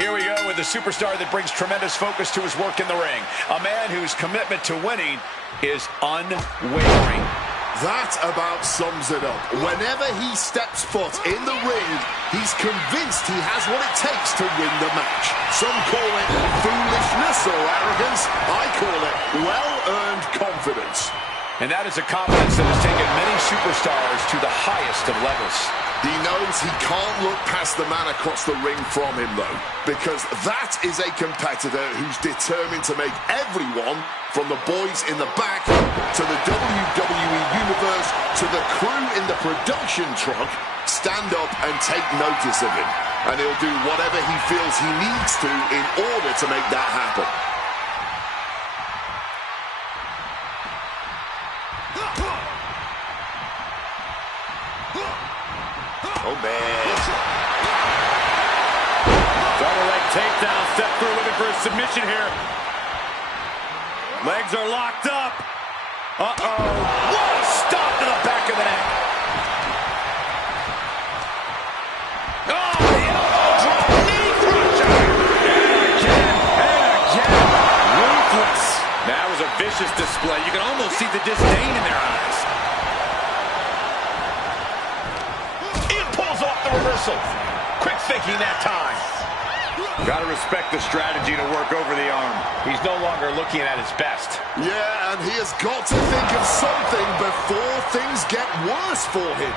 Here we go with the superstar that brings tremendous focus to his work in the ring. A man whose commitment to winning is unwavering. That about sums it up. Whenever he steps foot in the ring, he's convinced he has what it takes to win the match. Some call it foolishness or arrogance. I call it well-earned confidence. And that is a confidence that has taken many superstars to the highest of levels. He knows he can't look past the man across the ring from him, though, because that is a competitor who's determined to make everyone, from the boys in the back to the WWE Universe to the crew in the production truck, stand up and take notice of him. And he'll do whatever he feels he needs to in order to make that happen. Oh, man. Double leg takedown. Step through, looking for a submission here. Legs are locked up. Uh-oh. What a stop to the back of the neck. Oh, the elbow drop. Knee crusher. And again. Ruthless. That was a vicious display. You can almost see the disdain in their eyes. Reversal. Quick thinking that time. Got to respect the strategy to work over the arm. He's no longer looking at his best. Yeah, and he has got to think of something before things get worse for him.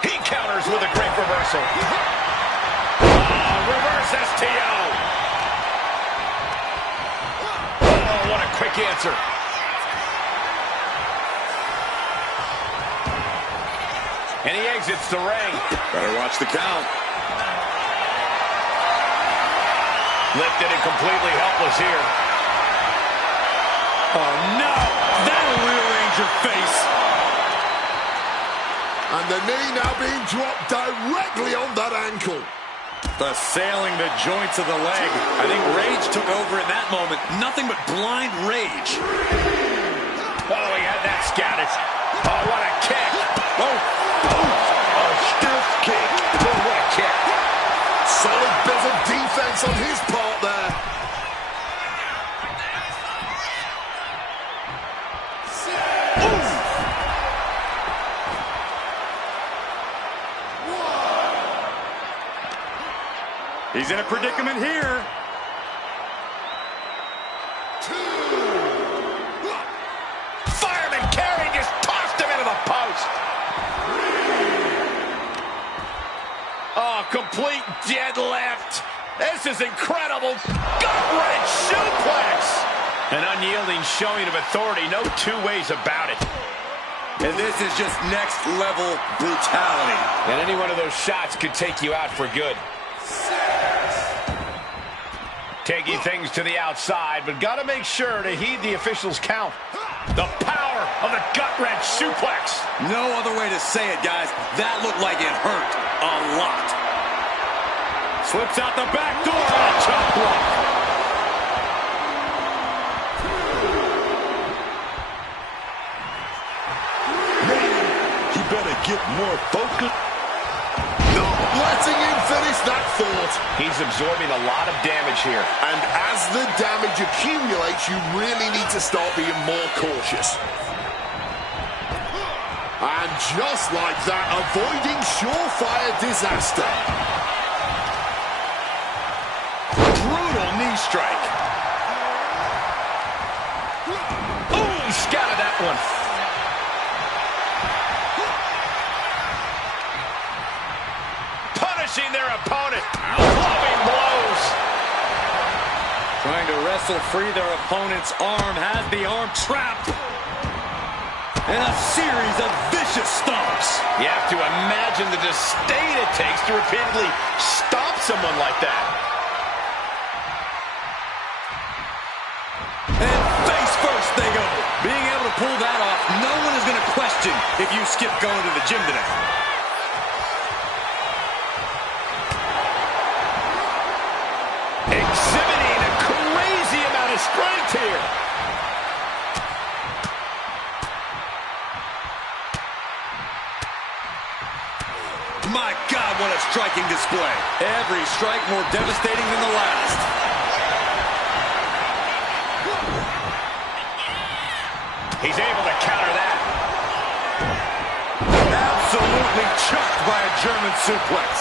He counters with a great reversal. Oh, reverse STO. Oh, what a quick answer. And he exits the ring. Better watch the count. Lifted and completely helpless here. Oh, no! That'll rearrange your face. And the knee now being dropped directly on that ankle. Assailing the joints of the leg. I think rage took over in that moment. Nothing but blind rage. Oh, he had that scattered. Oh, what a kick. Oh. A stiff kick. Oh, what a kick. Solid bit of defense on his part there. He's in a predicament here. Fireman carry just tossed him into the post. Oh, complete deadlift. This is incredible. Gut-wrench suplex. An unyielding showing of authority. No two ways about it. And this is just next-level brutality. And any one of those shots could take you out for good. Taking things to the outside, but got to make sure to heed the official's count. The power of the gut-wrench suplex. No other way to say it, guys. That looked like it hurt a lot. Slips out the back door on a chop block. He better get more focused. Not letting him finish that thought. He's absorbing a lot of damage here. And as the damage accumulates, you really need to start being more cautious. And just like that, avoiding surefire disaster. Brutal knee strike. Oh, he scouted that one. Punishing their opponent. Loving blows. Trying to wrestle free their opponent's arm. Has the arm trapped. And a series of vicious stomps. You have to imagine the disdain it takes to repeatedly stomp someone like that. And face first they go. Being able to pull that off, no one is going to question if you skip going to the gym today. Exhibiting a crazy amount of strength here. My God, what a striking display. Every strike more devastating than the last. He's able to counter that. Absolutely chucked by a German suplex.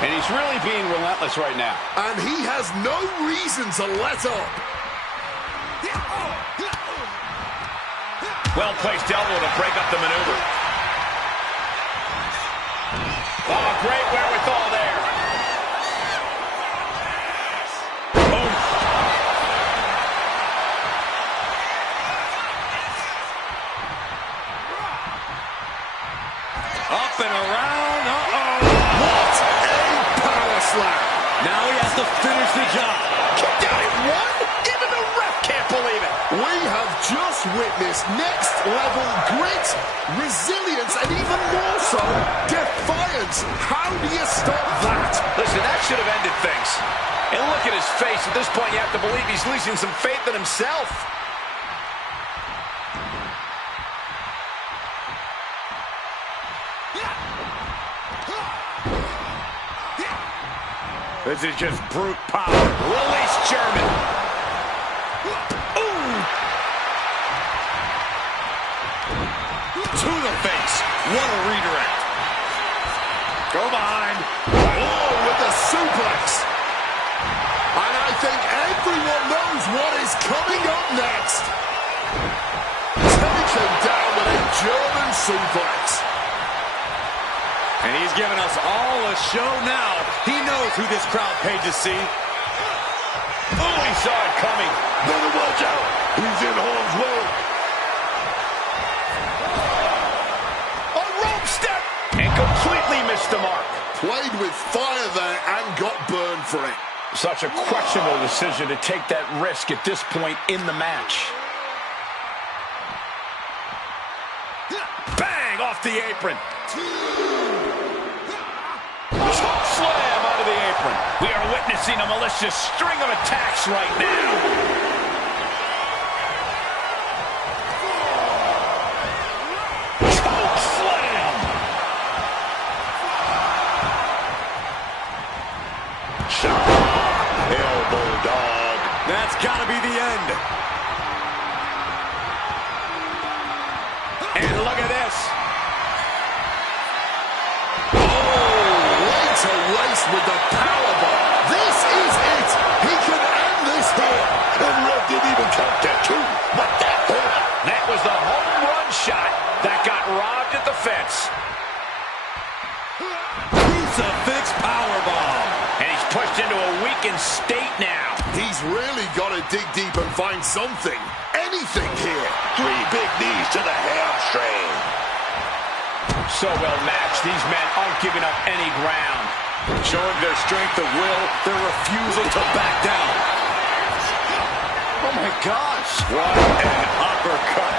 And he's really being relentless right now. And he has no reason to let up. Well-placed elbow to break up the maneuver. Oh, great wherewithal there. Boom. Up and around. Uh-oh. What a power slam. Now he has to finish the job. Kicked out at one? Even the ref can't believe it. We have just witnessed next-level grit, resilience, and even more so, defiance. How do you stop that? Listen, that should have ended things. And look at his face. At this point, you have to believe he's losing some faith in himself. This is just brute power. Release German. Ooh. To the face. What a redirect. Go behind. Oh, with the suplex. And I think everyone knows what is coming up next. Taken down with a German suplex. And he's giving us all a show now. He knows who this crowd paid to see. Oh, he saw it coming. Better watch out. He's in harm's way. A rope step. And completely missed the mark. Played with fire there and got burned for it. Such a questionable decision to take that risk at this point in the match. Bang! Off the apron. Choke slam onto the apron. We are witnessing a malicious string of attacks right now. Choke slam. Elbow dog. That's got to be the end. And look at this. To waste with the powerbomb. This is it. He can end this here. And ref didn't even count that two. What the hell? That was the home run shot that got robbed at the fence. Crucifix powerbomb. And he's pushed into a weakened state now. He's really got to dig deep and find something. Anything here. 3 big knees to the hamstring. So well matched, these men aren't giving up any ground. Showing their strength of will, their refusal to back down. Oh my gosh. What an uppercut.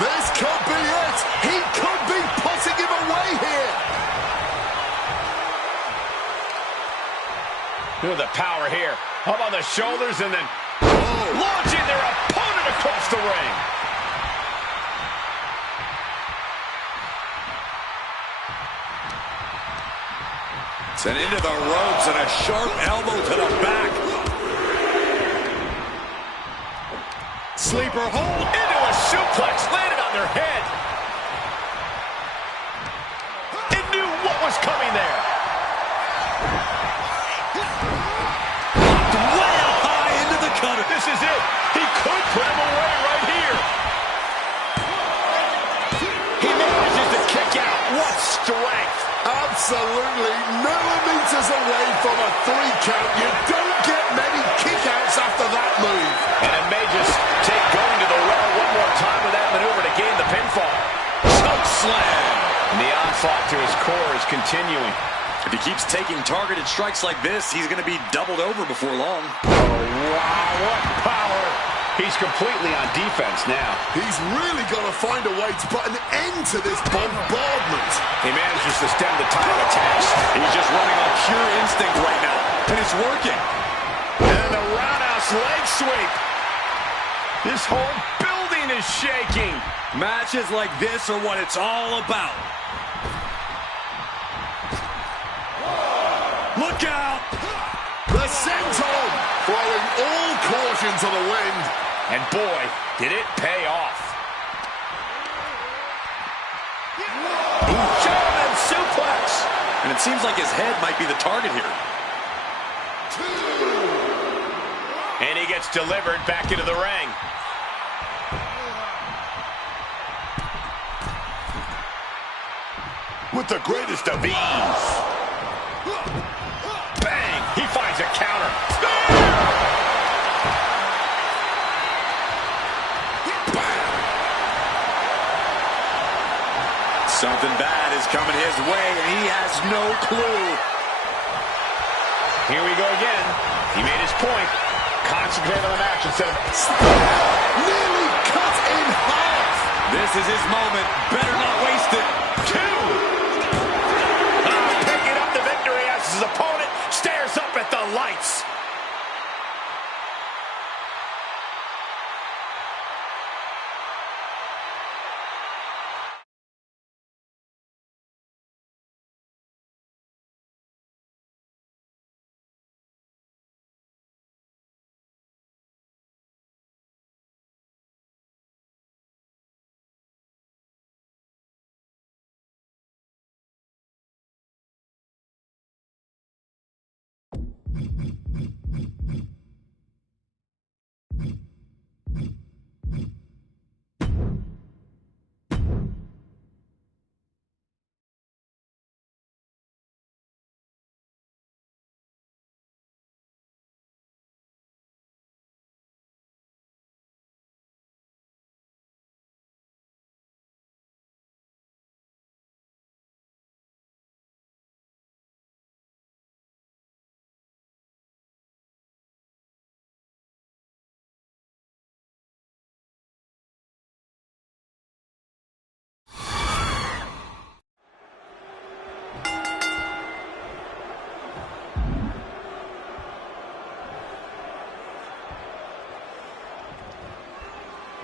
This could be it. He could be putting him away here. Look at the power here. Up on the shoulders and then launching their opponent across the ring. And into the ropes and a sharp elbow to the back. Sleeper hold into a suplex, landed on their head. It knew what was coming there. Way up high into the cutter. This is it. He could put him away right here. He manages to kick out. What strength. Absolutely millimeters away from a 3 count. You don't get many kickouts after that move. And it may just take going to the well one more time with that maneuver to gain the pinfall. Choke slam. And the onslaught to his core is continuing. If he keeps taking targeted strikes like this, he's going to be doubled over before long. Oh, wow, what power. He's completely on defense now. He's really got to find a way to put an end to this bombardment. He manages to stem the tide of attacks. He's just running on pure instinct right now, and it's working. And a roundhouse leg sweep. This whole building building is shaking. Matches like this are what it's all about. Look out! The senton throwing all caution to the wind. And boy, did it pay off. German suplex. And it seems like his head might be the target here. And he gets delivered back into the ring. With the greatest of ease. Bang! He finds a counter. Something bad is coming his way, and he has no clue. Here we go again. He made his point. Concentrate on the match instead of... Nearly cut in half. This is his moment. Better not waste it. Two. Picking up the victory as his opponent stares up at the lights.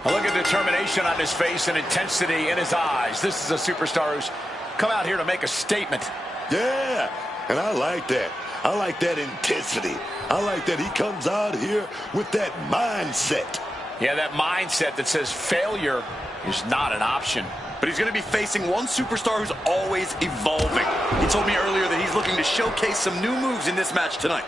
A look at determination on his face and intensity in his eyes. This is a superstar who's come out here to make a statement. Yeah, and I like that. I like that intensity. I like that he comes out here with that mindset. Yeah, that mindset that says failure is not an option. But he's going to be facing one superstar who's always evolving. He told me earlier that he's looking to showcase some new moves in this match tonight.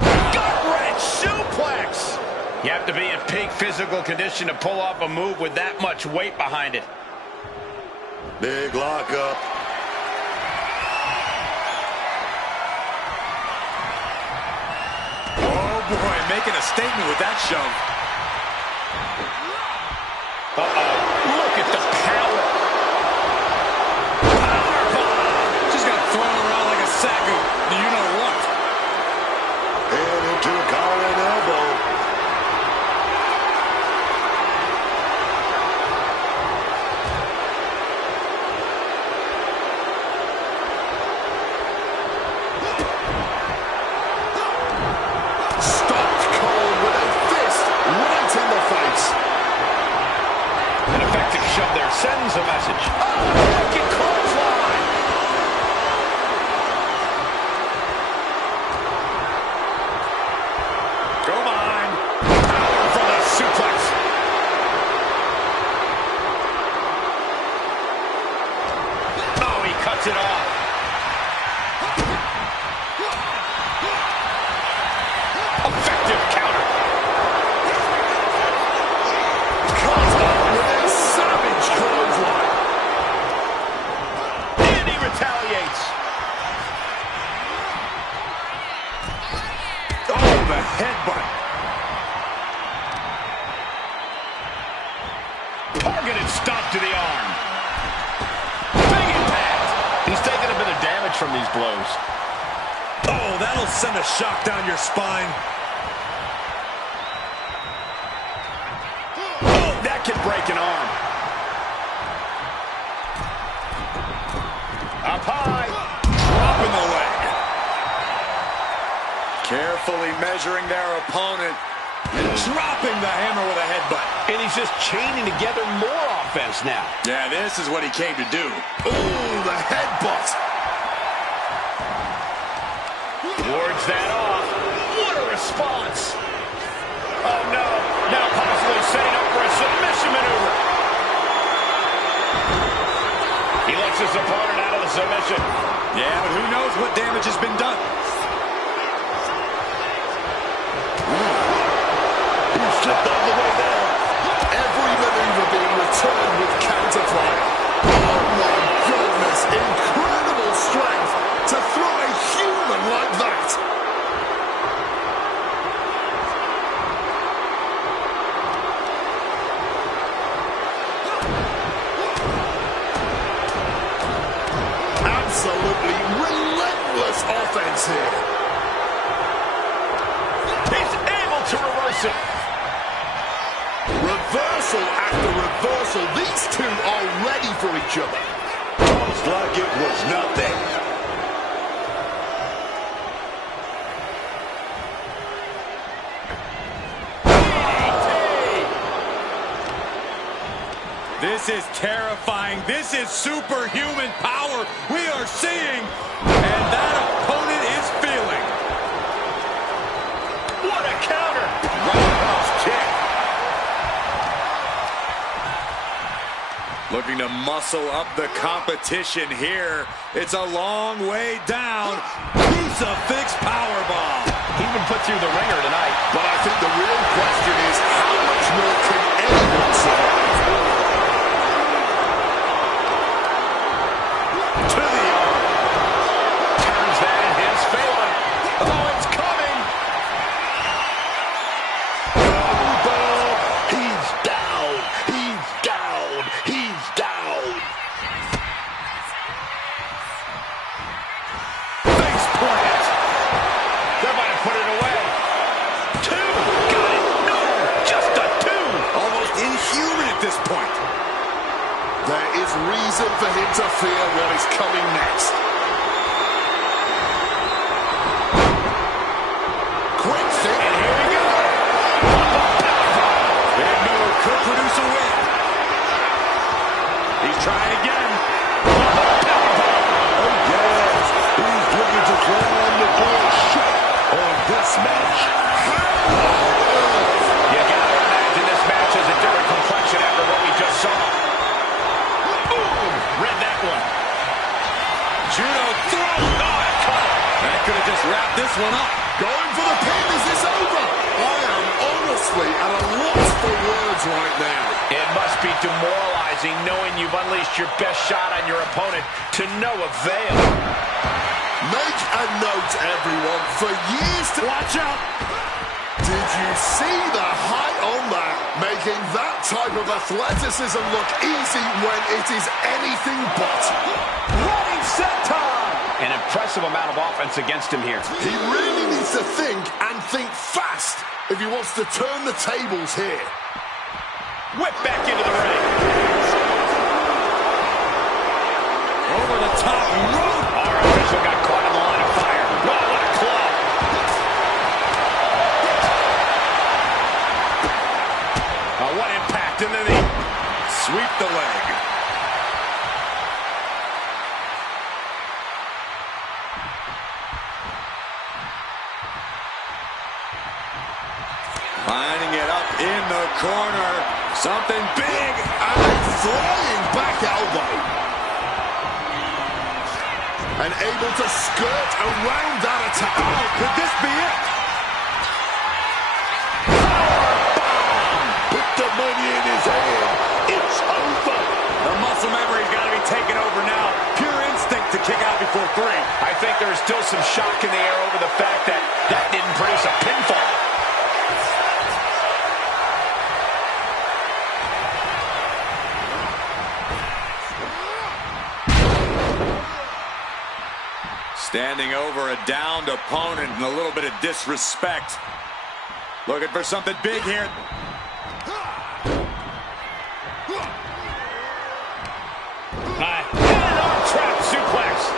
Gut-wrench suplex! You have to be in peak physical condition to pull off a move with that much weight behind it. Big lockup. Oh boy, making a statement with that shove. Look at the power. Powerbomb. Just got thrown around like a sack of you-know-what. And into a collar and elbow. Stopped cold with a fist right in the face. An effective shove there sends a message. Oh, wicked clothesline. Go behind. Power from the suplex. Oh, he cuts it off. Effective counter. Caught up with a savage clothesline. And he retaliates. Oh, the headbutt. Targeted stop to the arm. Big impact. He's taking a bit of damage from these blows. Oh, that'll send a shock down your spine. Oh, that can break an arm. Up high. Dropping the leg. Carefully measuring their opponent. Dropping the hammer with a headbutt. And he's just chaining together more offense now. Yeah, this is what he came to do. Oh, the headbutt. Wards that off. What a response. Oh, no. Now possibly setting up for a submission maneuver. He lets his opponent out of the submission. Yeah, but who knows what damage has been done. He slipped out of the way there. Every maneuver being returned with counterfire. Oh, my goodness. Incredible strength to throw a human like that. Absolutely relentless offense here. He's able to reverse it. Reversal after reversal. These two are ready for each other. Almost like it was nothing. This is terrifying. This is superhuman power we are seeing. And that opponent is feeling. What a counter. Roundhouse kick. Looking to muscle up the competition here. It's a long way down. Crucifix powerbomb. He's been put through the ringer tonight. But I think the real question is, how much more can anyone survive? To the arm. Turns that in his favor. Oh, it's coming. He's down. He's down. He's down. Face plant. That might have put it away. Two. Got it. No, just a two. Almost inhuman at this point. There is reason for him to fear what is coming next. Quick thing. And here we go. Big move could produce a win. He's trying again. Oh, yes. He's looking to slam the door shut on this match. You gotta imagine this match has a different complexion after what we just saw. Boom! Read that one. Judo throw. Oh, that could have just wrapped this one up. Going for the pin. Is this over? I am honestly at a loss for words right now. It must be demoralizing knowing you've unleashed your best shot on your opponent to no avail. Make a note, everyone. For years to... Watch out. Did you see the height on that? Making that type of athleticism look easy when it is anything but. Running set time! An impressive amount of offense against him here. He really needs to think and think fast if he wants to turn the tables here. Whip back into the ring. Over the top rope. Our official got caught in the line of fire. Wow, what a club. What impact, and then he Sweep the leg. Lining it up in the corner. Something big. And a flying back elbow. And able to skirt around that attack. Oh, could this be it? Put the money in his hand. It's over. The muscle memory's got to be taken over now. Pure instinct to kick out before three. I think there is still some shock in the air over the fact that that didn't produce a pinfall. Standing over a downed opponent and a little bit of disrespect. Looking for something big here. Arm trap suplex.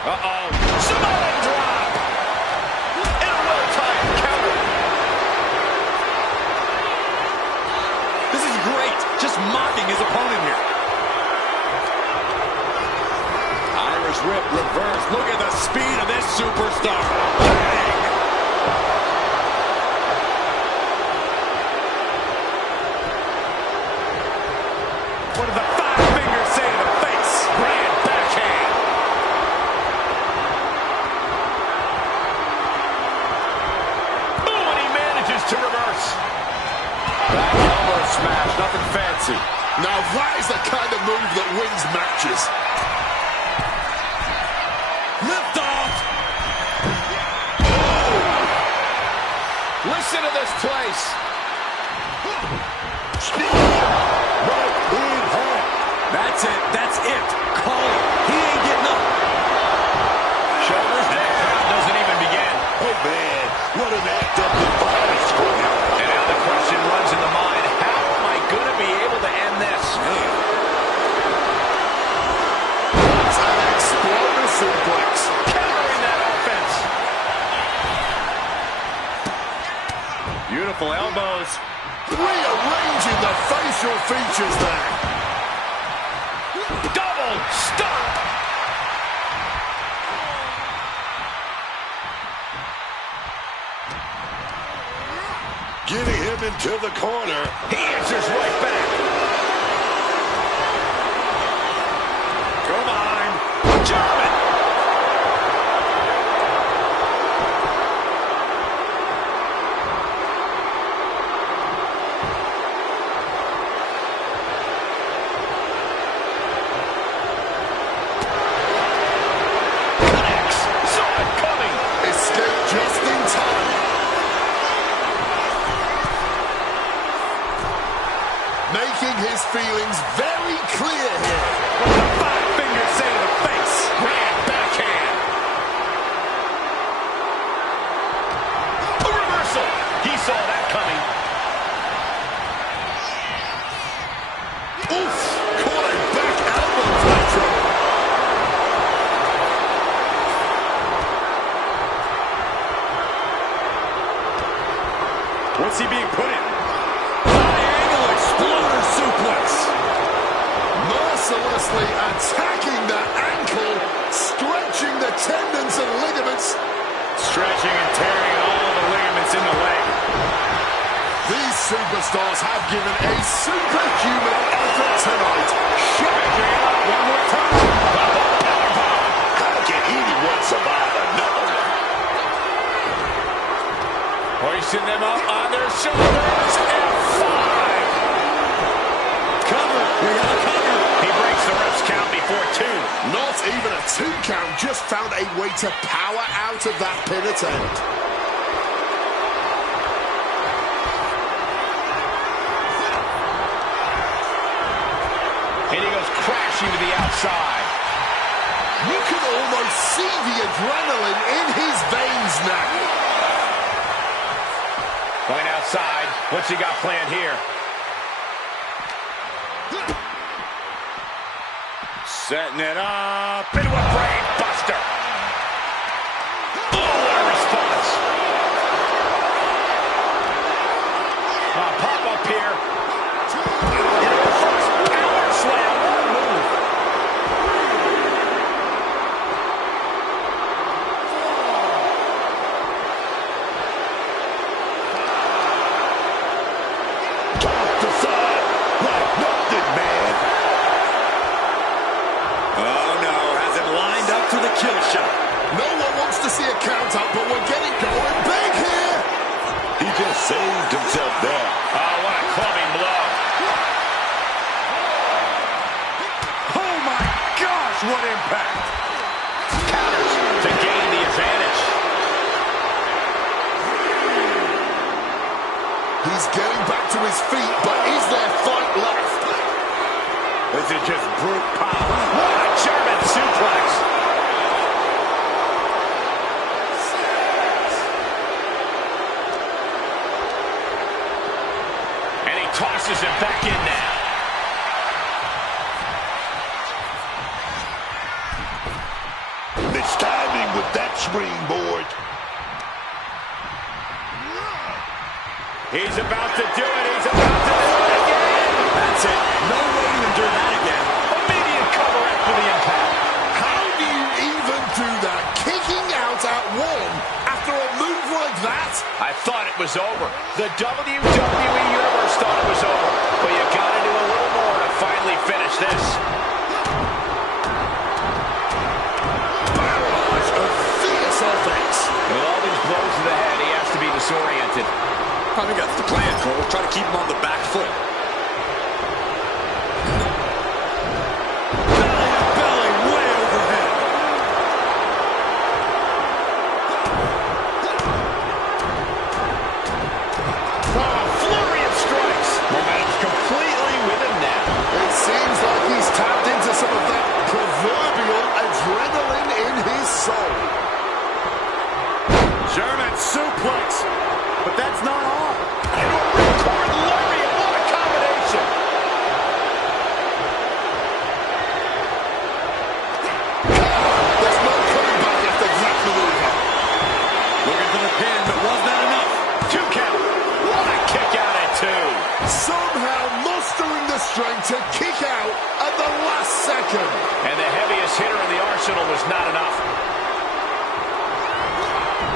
Uh-oh. Samoan drop. And a well-timed counter. This is great. Just mocking his opponent here. Irish whip reverse. Look at the speed of this superstar. Bang! What did the 5 fingers say to the face? Grand backhand. Oh, and he manages to reverse. Back elbow smash. Nothing fancy. Now that is the kind of move that wins matches. Lift off. Listen to this place. That's it. That's it. Call it. He ain't getting up. Shoulders down. Count doesn't even begin. Oh, man, what an act of defiance for him. And now the question runs in the mind, how am I going to be able to end this? That's an explosive suplex. Countering that offense. Beautiful elbows. Rearranging the facial features there. Double stop. Getting him into the corner. He answers right back. Go behind. German. Connects. Saw it coming. Escape just in time. Making his feelings very clear here. What did the 5 fingers say to the face? Grand backhand. A reversal. He saw that coming. Oof! Caught a back elbow for that trouble. What's he being put in? Triangle exploder suplex. Mercilessly attacking that ankle, stretching the tendons and ligaments. Stretching and tearing all the ligaments in the leg. These superstars have given a superhuman effort tonight. Stretching it up one more time. How can anyone survive another one? Hoisting them up on their shoulders. F5. Cover. We got a cover. He breaks the ref's count before 2. Not even a 2 count, just found a way to power out of that pin attempt. And he goes crashing to the outside. You can almost see the adrenaline in his veins now. Going outside. What's he got planned here? Setting it up. Into a brain buster. Oh, what a response. Pop up here. First power slam. What a move. Toss the side like nothing, man. Oh, no. Has him lined up for the kill shot. No one wants to see a count out, but we're getting going big here. He just saved himself there. Oh, what a clubbing blow. Oh, my gosh. What impact. Counters to gain the advantage. He's getting back to his feet, but is there fight left? This is just brute power. What a German suplex. And he tosses it back in now. Tremendous timing with that springboard. He's about to do it. He's about to do it again. That's it. No way to endure that again. Immediate cover after the impact. How do you even do that? Kicking out at one after a move like that? I thought it was over. The WWE Universe thought it was over. But you got to do a little more to finally finish this. Barrage of fierce offense. With all these blows to the head, he has to be disoriented. I think that's the plan, Cole. Try to keep him on the back foot. Belly to belly, way overhead. Oh, flurry of strikes. Momentum's completely with him now. It seems like he's tapped into some of that proverbial adrenaline in his soul. German suplex. But that's not all. And a ripcord lariat. What a combination. There's no coming back after that maneuver. Looking for the pin, but was that enough? 2 count. What a kick out at 2. Somehow mustering the strength to kick out at the last second. And the heaviest hitter in the arsenal was not enough.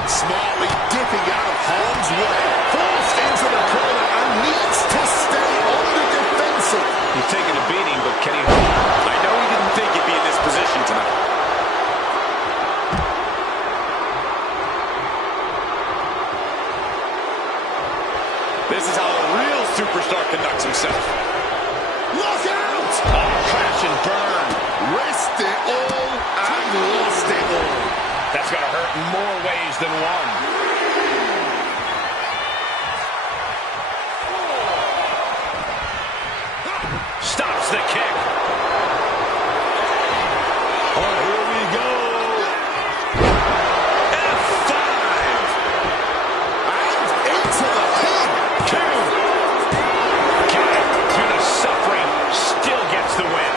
Smartly dipping out of harm's way. Forced into the corner and needs to stay on the defensive. He's taking a beating, but can he hold? I know he didn't think he'd be in this position tonight. This is how a real superstar conducts himself. Look out! Oh, crash and burn. Risked it all and lost it all. That's going to hurt in more ways than one. Stops the kick. Oh, here we go. F5. And into the pin. 2. Count through the suffering. Still gets the win.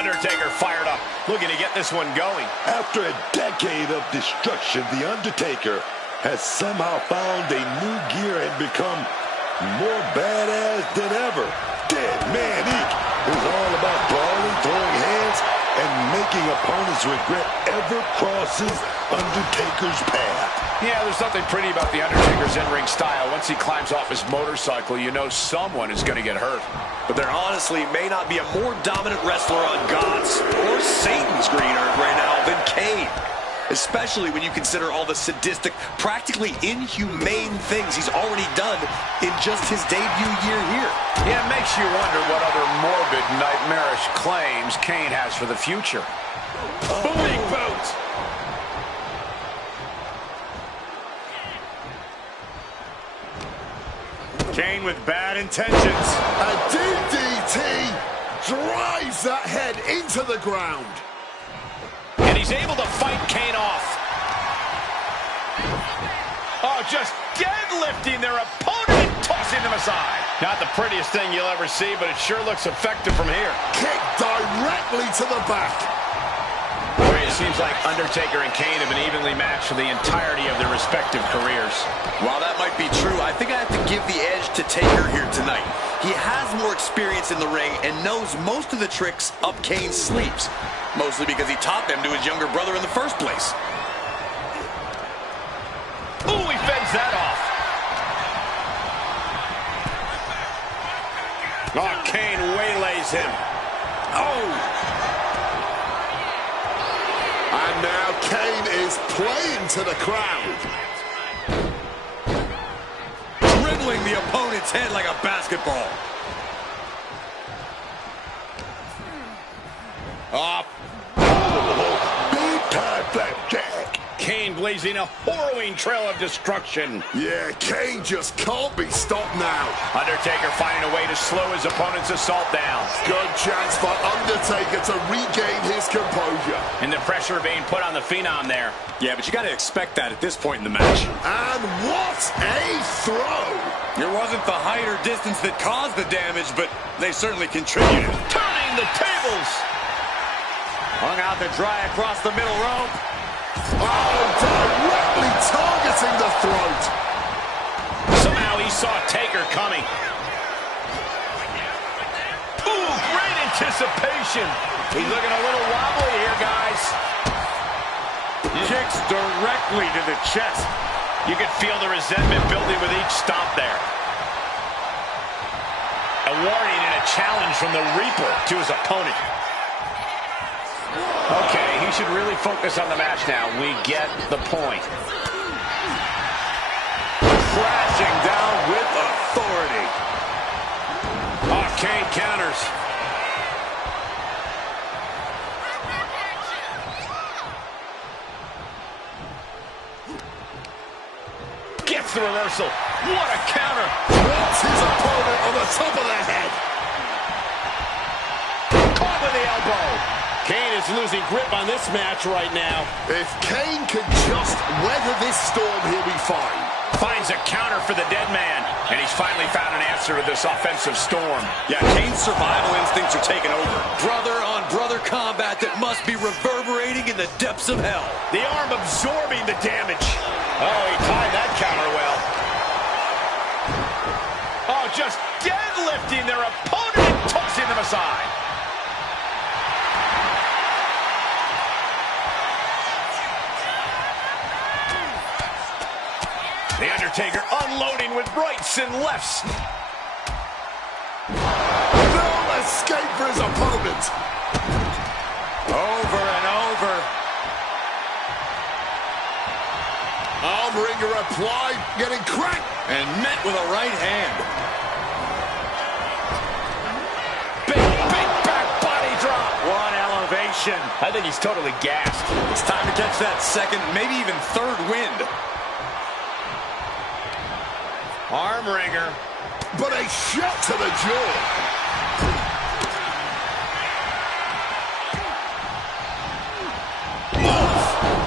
Undertaker fired up, looking to get this one going. After a decade of destruction, The Undertaker has somehow found a new gear and become more badass than ever. Dead Man Inc. is all about brawling, throwing hands, and making opponents regret ever crosses Undertaker's path. Yeah, there's nothing pretty about The Undertaker's in-ring style. Once he climbs off his motorcycle, you know someone is going to get hurt. But there honestly may not be a more dominant wrestler on God's or Satan's green earth right now than Kane. Especially when you consider all the sadistic, practically inhumane things he's already done in just his debut year here. Yeah, it makes you wonder what other morbid, nightmarish claims Kane has for the future. Big boot! Kane with bad intentions. A DDT drives that head into the ground. And he's able to fight Kane off. Oh, just deadlifting their opponent and tossing them aside. Not the prettiest thing you'll ever see, but it sure looks effective from here. Kick directly to the back. It seems like Undertaker and Kane have been evenly matched for the entirety of their respective careers. While that might be true, I think I have to give the edge to Taker here tonight. He has more experience in the ring and knows most of the tricks up Kane's sleeves. Mostly because he taught them to his younger brother in the first place. Ooh, he fends that off. Oh, Kane waylays him. Oh! And now Kane is playing to the crowd. Dribbling the opponent's head like a basketball. Up. Big time flapjack. Kane blazing a harrowing trail of destruction. Yeah, Kane just can't be stopped now. Undertaker finding a way to slow his opponent's assault down. Good chance for Undertaker to regain his composure. And the pressure being put on the Phenom there. Yeah, but you got to expect that at this point in the match. And what a throw! It wasn't the height or distance that caused the damage, but they certainly contributed. Turning the tables. Hung out to dry across the middle rope. Oh, directly targeting the throat. Somehow he saw Taker coming. Ooh, great anticipation. He's looking a little wobbly here, guys. Kicks directly to the chest. You could feel the resentment building with each stomp there. A warning and a challenge from the Reaper to his opponent. Okay, he should really focus on the match now. We get the point. Crashing down with authority. Oh, Kane counters. Gets the reversal. What a counter. Drops his opponent on the top of the head. Caught with the elbow. Kane is losing grip on this match right now. If Kane can just weather this storm, he'll be fine. Finds a counter for the dead man. And he's finally found an answer to this offensive storm. Yeah, Kane's survival instincts are taking over. Brother-on-brother combat that must be reverberating in the depths of hell. The arm absorbing the damage. Oh, he timed that counter well. Oh, just deadlifting their opponent and tossing them aside. The Undertaker unloading with rights and lefts. No escape for his opponent. Over and over. Arm wringer applied, getting cracked. And met with a right hand. Big back body drop. What elevation. I think he's totally gassed. It's time to catch that second, maybe even third wind. Arm wringer. But a shot to the jaw.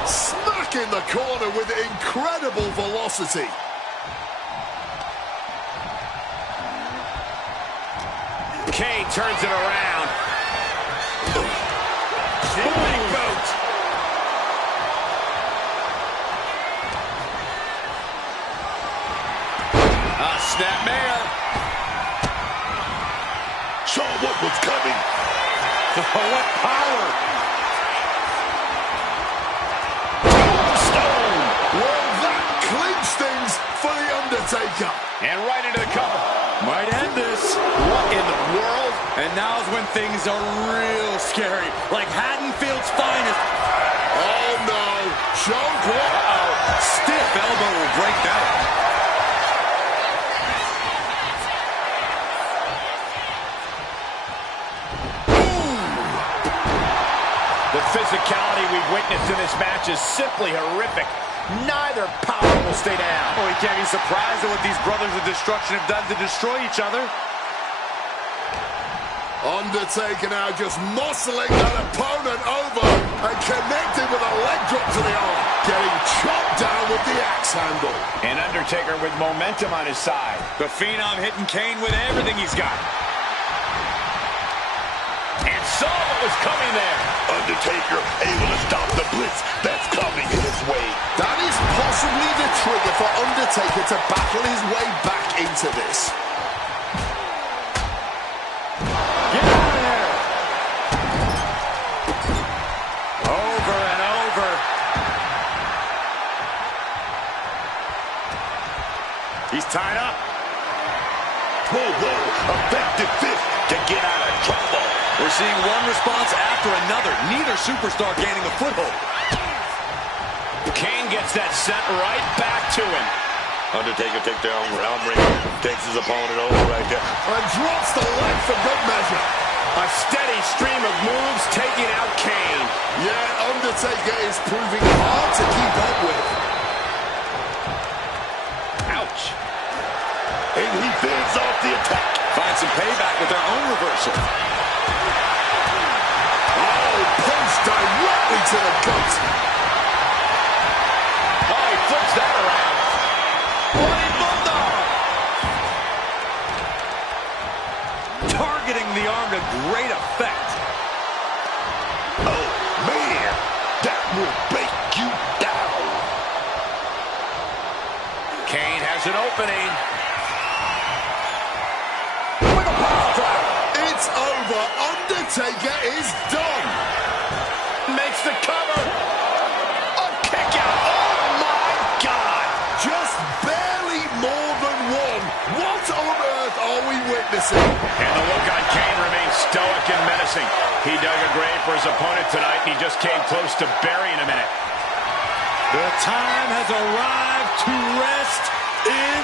Smack in the corner with incredible velocity. Kane turns it around. Snapmare. Saw what was coming. What power! Stone. Well, that clinched things for The Undertaker. And right into the cover. Might end this. What in the world? And now's when things are real scary. Like Haddonfield's finest. Oh, no. Choke. Uh-oh. Stiff elbow will break that. The physicality we've witnessed in this match is simply horrific. Neither power will stay down. Oh, you can't be surprised at what these brothers of destruction have done to destroy each other. Undertaker now just muscling that opponent over and connecting with a leg drop to the arm. Getting chopped down with the axe handle. And Undertaker with momentum on his side. The Phenom hitting Kane with everything he's got. And saw what was coming there. Undertaker able to stop the blitz that's coming his way. That is possibly the trigger for Undertaker to battle his way back into this. Get out of there! Over and over. He's tied up. Whoa, whoa, effective fist to get out of trouble. We're seeing one response after another. Neither superstar gaining a foothold. Kane gets that sent right back to him. Undertaker takes the arm ring, takes his opponent over right there. And drops the leg for good measure. A steady stream of moves taking out Kane. Yeah, Undertaker is proving hard to keep up with. Ouch. And he fends off the attack. Find some payback with their own reversal. Oh, punch directly to the gut. Oh, he flips that around. Bloody bulldog. Targeting the arm to great effect. Oh, man, that will break you down. Kane has an opening. It's over. Undertaker is done. Makes the cover. A kick out. Oh, my God. Just barely more than one. What on earth are we witnessing? And the look on Kane remains stoic and menacing. He dug a grave for his opponent tonight, and he just came close to burying him in it. The time has arrived to rest in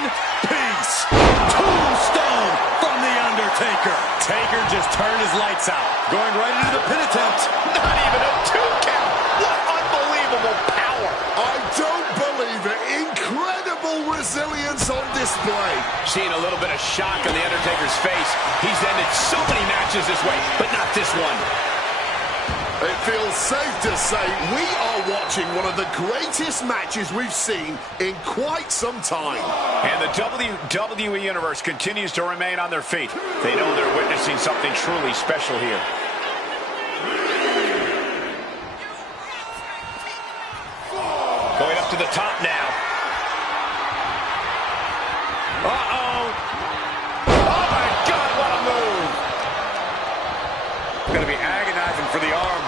peace. Tombstone from The Undertaker. Taker just turned his lights out. Going right into the pin attempt. Not even a 2 count. What unbelievable power. I don't believe it. Incredible resilience on display. Seeing a little bit of shock on The Undertaker's face. He's ended so many matches this way, but not this one. It feels safe to say we are watching one of the greatest matches we've seen in quite some time. And the WWE Universe continues to remain on their feet. They know they're witnessing something truly special here. Going up to the top now. Uh-oh. Oh, my God, what a move. Going to be agonizing for the arm.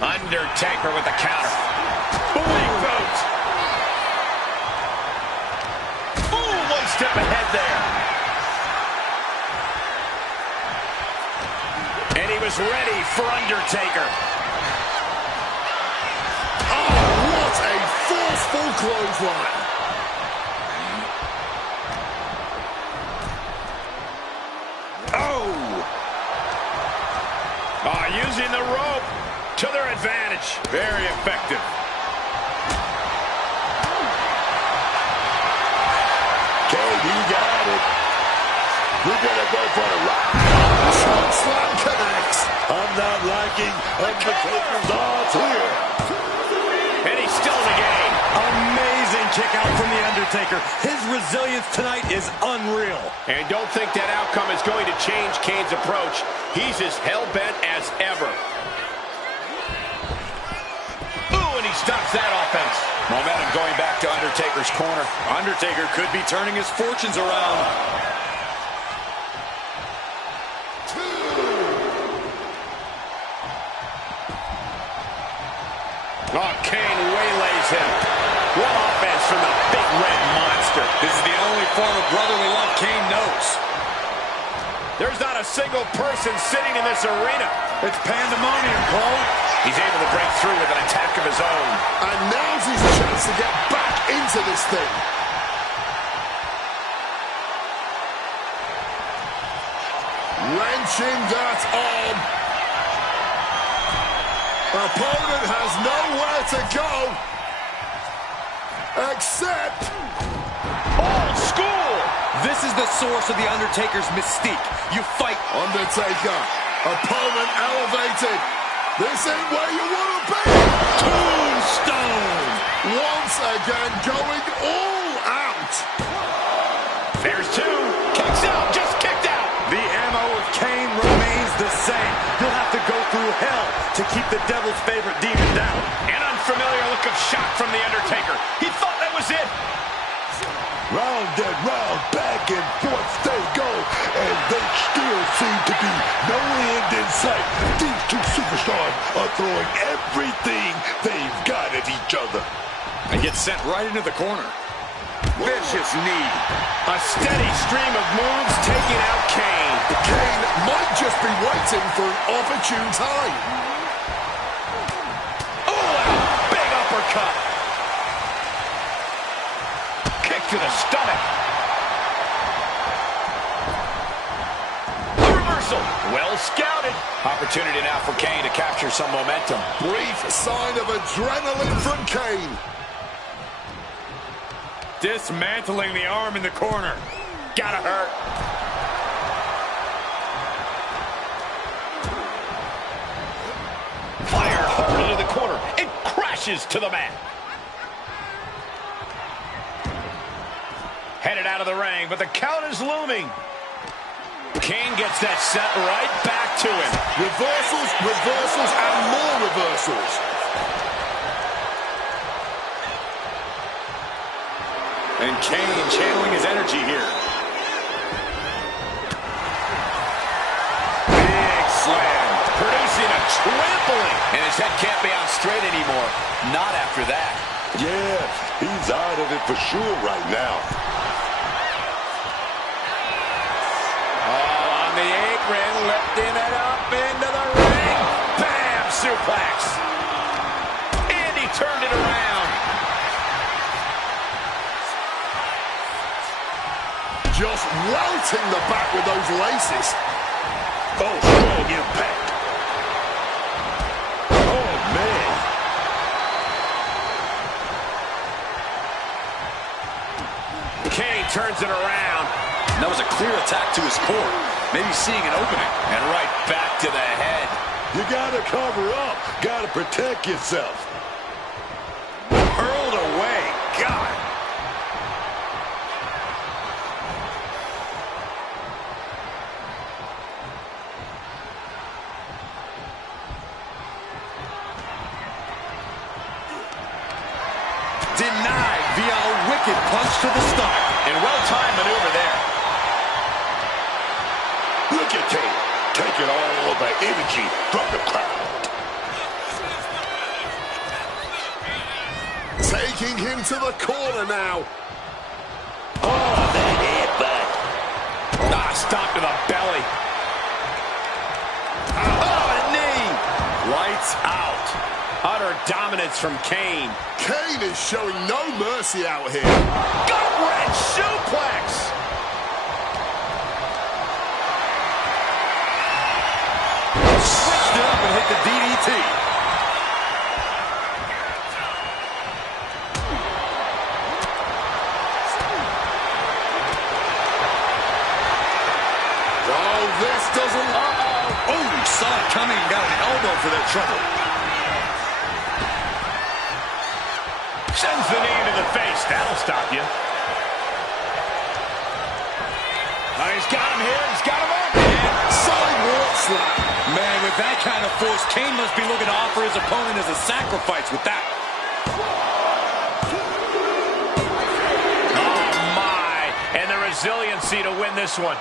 Undertaker with the counter. Boom, boat. Ooh, one step ahead there. And he was ready for Undertaker. Oh, what a forceful clothesline. Using the rope to their advantage. Very effective. Okay, you got it. We're going to go for the ride. Shot slam connects. I'm not liking Undertaker's odds here. And he's still in the game. Amazing kick out from The Undertaker. His resilience tonight is unreal. And don't think that outcome is going to change Kane's approach. He's as hell-bent as ever. Ooh, and he stops that offense. Momentum going back to Undertaker. Undertaker's corner. Undertaker could be turning his fortunes around. Oh, Kane waylays him. What offense from the big red monster. This is the only form of brotherly love Kane knows. There's not a single person sitting in this arena. It's pandemonium, Cole. He's able to break through with an attack of his own. And now's his chance to get back into this thing. Wrenching that arm. Opponent has nowhere to go except Old school. This is the source of the Undertaker's mystique. You fight. Undertaker. Opponent elevated. This ain't where you want to be. Tombstone. Once again going all out. There's two. Kicks out. Just kicked out. The MO of Kane remains the same. You'll have to go through hell to keep the devil's favorite demon down. An unfamiliar look of shock from The Undertaker. He thought that was it. Round and round, back and forth they go, and they still seem to be no end in sight. These two superstars are throwing everything they've got at each other. And gets sent right into the corner. Vicious knee. A steady stream of moves taking out Kane. Kane might just be waiting for an opportune time. Oh, big uppercut. Kick to the stomach. A reversal. Well scouted. Opportunity now for Kane to capture some momentum. Brief sign of adrenaline from Kane. Dismantling the arm in the corner. Gotta hurt. Fired hard into the corner. It crashes to the mat. Headed out of the ring, but the count is looming. Kane gets that set right back to him. Reversals, reversals, and more reversals. And Kane channeling his energy here. Big slam, producing a trampling. And his head can't be on straight anymore. Not after that. Yeah, he's out of it for sure right now. Oh, on the apron, lifting it up into the ring. Bam, suplex. And he turned it around. Just welting the back with those laces. Oh, strong impact. Oh, man. Kane turns it around. That was a clear attack to his core. Maybe seeing an opening. And right back to the head. You gotta cover up. Gotta protect yourself. Hurled away. God. Denied via a wicked punch to the stomach. And well-timed maneuver there. Look at Kane, taking all the energy from the crowd. Taking him to the corner now. Oh, that headbutt. Ah, stop to the belly. Oh, a knee. Lights out. Utter dominance from Kane. Kane is showing no mercy out here. Gut-wrench suplex. Switched it up and hit the DDT. Oh, this doesn't... Oh, saw it coming and got an elbow for that trouble. Sends the knee into the face. That'll stop you. Oh, he's got him here. He's got him up. Sidewalk slap. Man, with that kind of force, Kane must be looking to offer his opponent as a sacrifice with that. resiliency to win this one.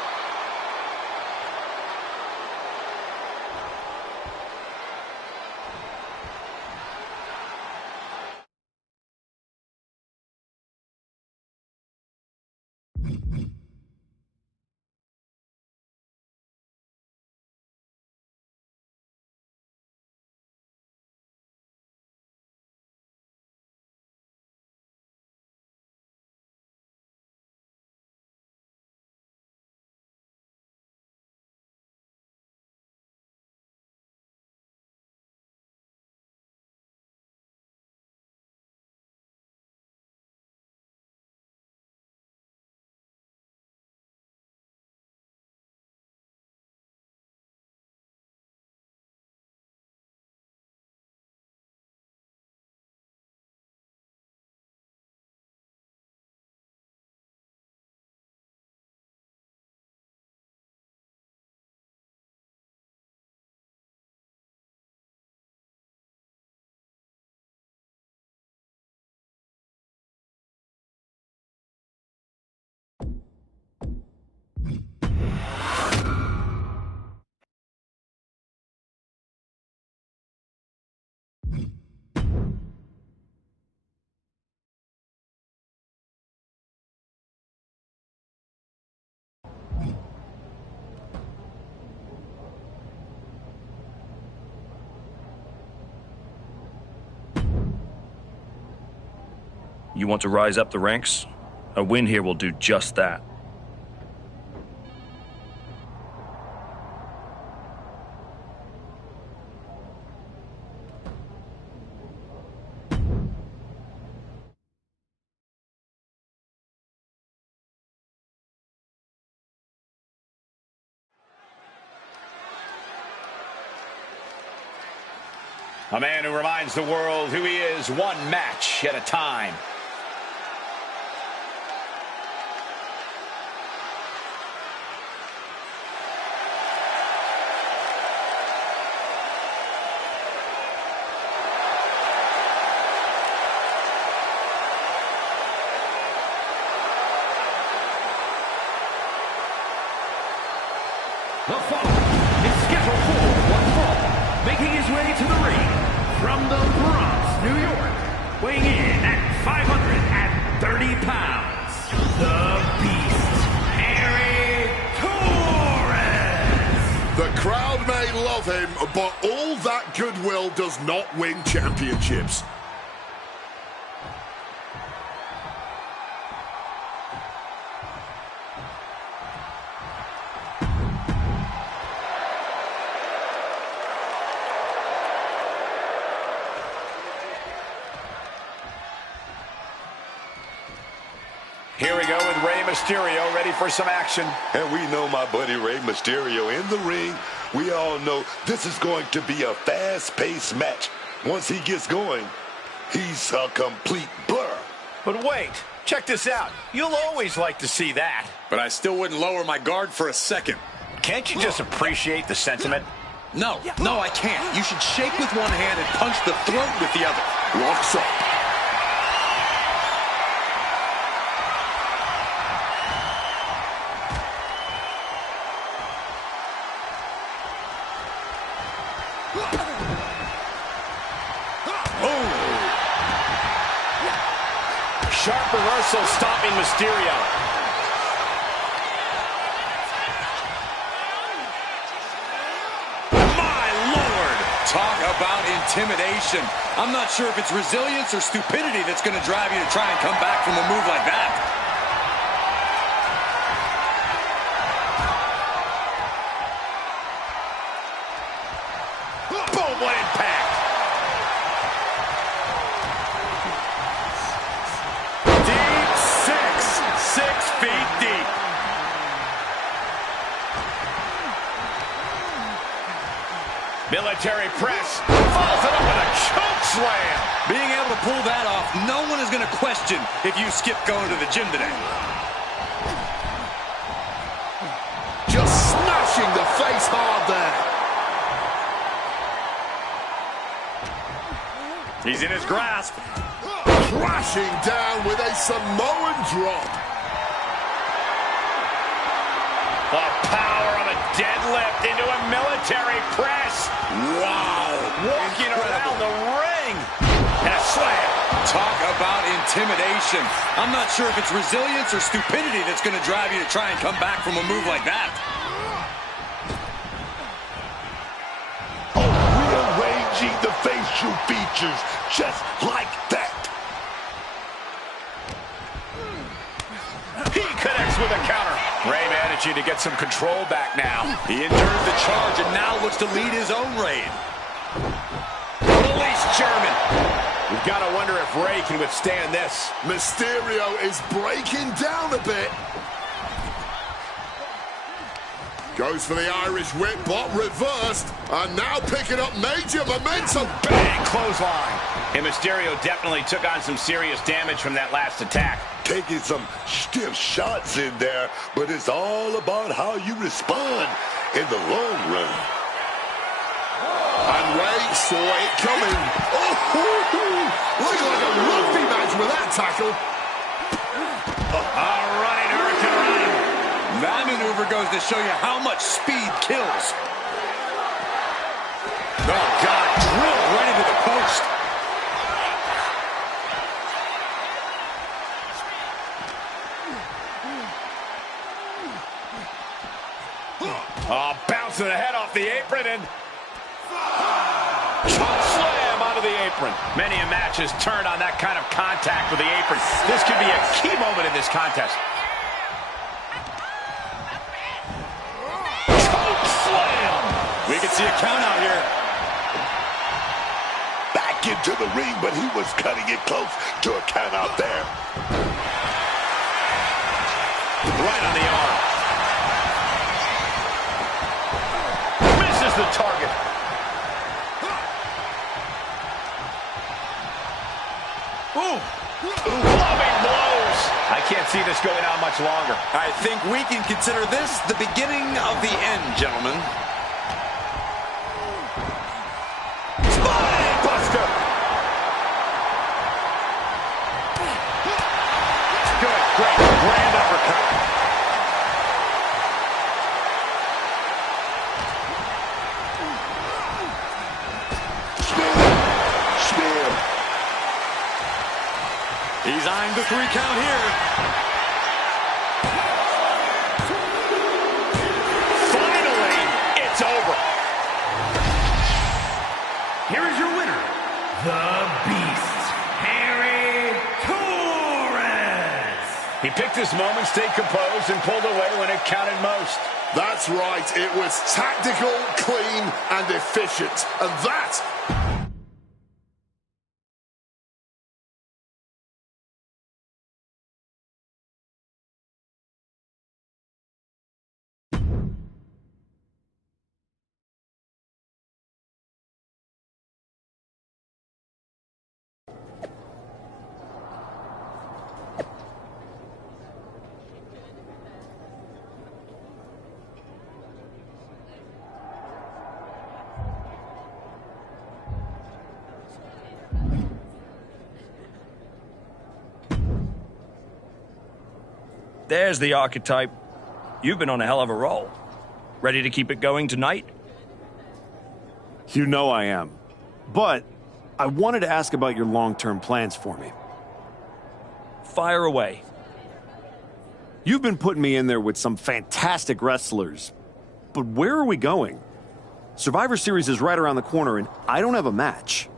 You want to rise up the ranks? A win here will do just that. A man who reminds the world who he is one match at a time. The following is scheduled for one fall, making his way to the ring from the Bronx, New York, weighing in at 530 pounds, the Beast, Harry Torres. The crowd may love him, but all that goodwill does not win championships. Here we go with Rey Mysterio ready for some action. And we know my buddy Rey Mysterio in the ring. We all know this is going to be a fast-paced match. Once he gets going, he's a complete blur. But wait, check this out. You'll always like to see that. But I still wouldn't lower my guard for a second. Can't you just appreciate the sentiment? No, I can't. You should shake with one hand and punch the throat with the other. Locks up. Sharp reversal stopping Mysterio. My Lord! Talk about intimidation. I'm not sure if it's resilience or stupidity that's going to drive you to try and come back from a move like that. Boom, what impact! Deep six feet deep. Military press, follows it up with a choke slam. Being able to pull that off, no one is going to question if you skip going to the gym today. Just smashing the face hard there. He's in his grasp. Crashing down with a Samoan drop. The power of a deadlift into a military press. Wow. Walking around the ring. And a slam. Talk about intimidation. I'm not sure if it's resilience or stupidity that's going to drive you to try and come back from a move like that. Rearranging the facial features just like that. He connects with a counter. Rey managing to get some control back now. He endured the charge and now looks to lead his own raid. Release German. We've got to wonder if Rey can withstand this. Mysterio is breaking down a bit. Goes for the Irish whip, but reversed. And now picking up major momentum. Bang, clothesline. And Mysterio definitely took on some serious damage from that last attack. Taking some stiff shots in there, but it's all about how you respond in the long run. And Rey saw it coming. Looking like a rugby match with that tackle. Running hurricane. That maneuver goes to show you how much speed kills. Oh, God, drilled right into the post. Oh, bouncing the head off the apron and choke slam onto the apron. Many a match has turned on that kind of contact with the apron. This could be a key moment in this contest. Choke slam. We can see a count out here. Back into the ring, but he was cutting it close to a count out there. Right on the arm. Misses the target. Ooh. Clubbing blows. I can't see this going on much longer. I think we can consider this the beginning of the end, gentlemen. Spine buster. Good, great. Grand uppercut. He's eyeing the 3 count here. Finally, it's over. Here is your winner, the Beast, Harry Torres. He picked his moment, stayed composed, and pulled away when it counted most. That's right. It was tactical, clean, and efficient. And that... There's the archetype. You've been on a hell of a roll. Ready to keep it going tonight? You know I am. But I wanted to ask about your long-term plans for me. Fire away. You've been putting me in there with some fantastic wrestlers. But where are we going? Survivor Series is right around the corner, and I don't have a match.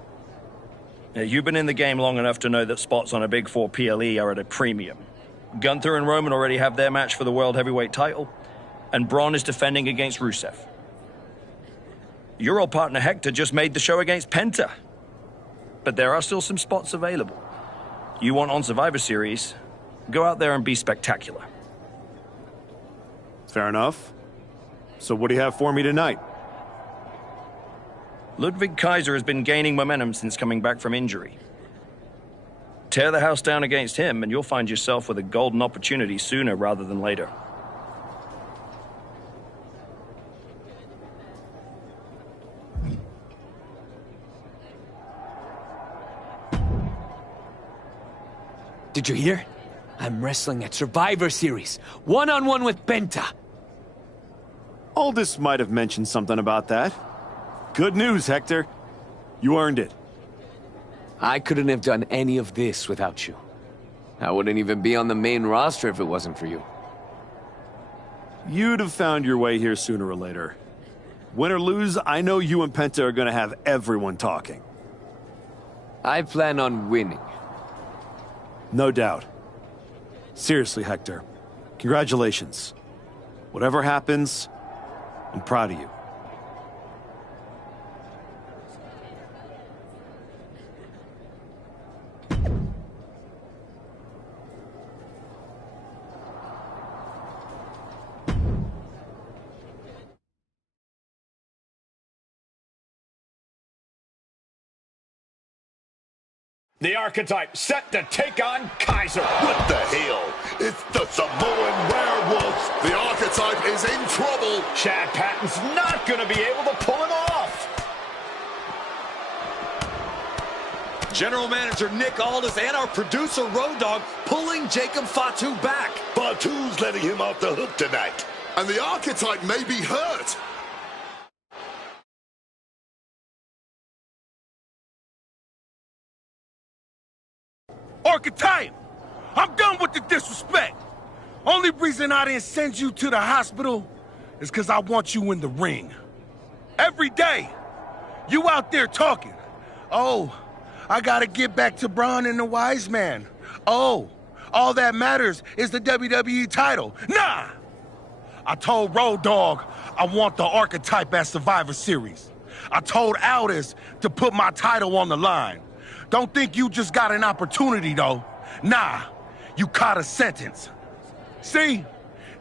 You've been in the game long enough to know that spots on a Big 4 PLE are at a premium. Gunther and Roman already have their match for the World Heavyweight title, and Braun is defending against Rusev. Your old partner Hector just made the show against Penta. But there are still some spots available. You want on Survivor Series, go out there and be spectacular. Fair enough. So what do you have for me tonight? Ludwig Kaiser has been gaining momentum since coming back from injury. Tear the house down against him, and you'll find yourself with a golden opportunity sooner rather than later. Did you hear? I'm wrestling at Survivor Series, one-on-one with Penta. Aldous might have mentioned something about that. Good news, Hector. You earned it. I couldn't have done any of this without you. I wouldn't even be on the main roster if it wasn't for you. You'd have found your way here sooner or later. Win or lose, I know you and Penta are gonna have everyone talking. I plan on winning. No doubt. Seriously, Hector. Congratulations. Whatever happens, I'm proud of you. The Archetype set to take on Kaiser. What the hell? It's the Samoan werewolf. The Archetype is in trouble. Chad Patton's not going to be able to pull him off. General Manager Nick Aldis and our producer Road Dogg pulling Jacob Fatu back. Fatu's letting him off the hook tonight. And the Archetype may be hurt. Archetype, I'm done with the disrespect. Only reason I didn't send you to the hospital is because I want you in the ring. Every day, you out there talking. Oh, I gotta get back to Braun and the Wise Man. Oh, all that matters is the WWE title. Nah! I told Road Dogg I want the Archetype at Survivor Series. I told Aldis to put my title on the line. Don't think you just got an opportunity, though. Nah, you caught a sentence. See?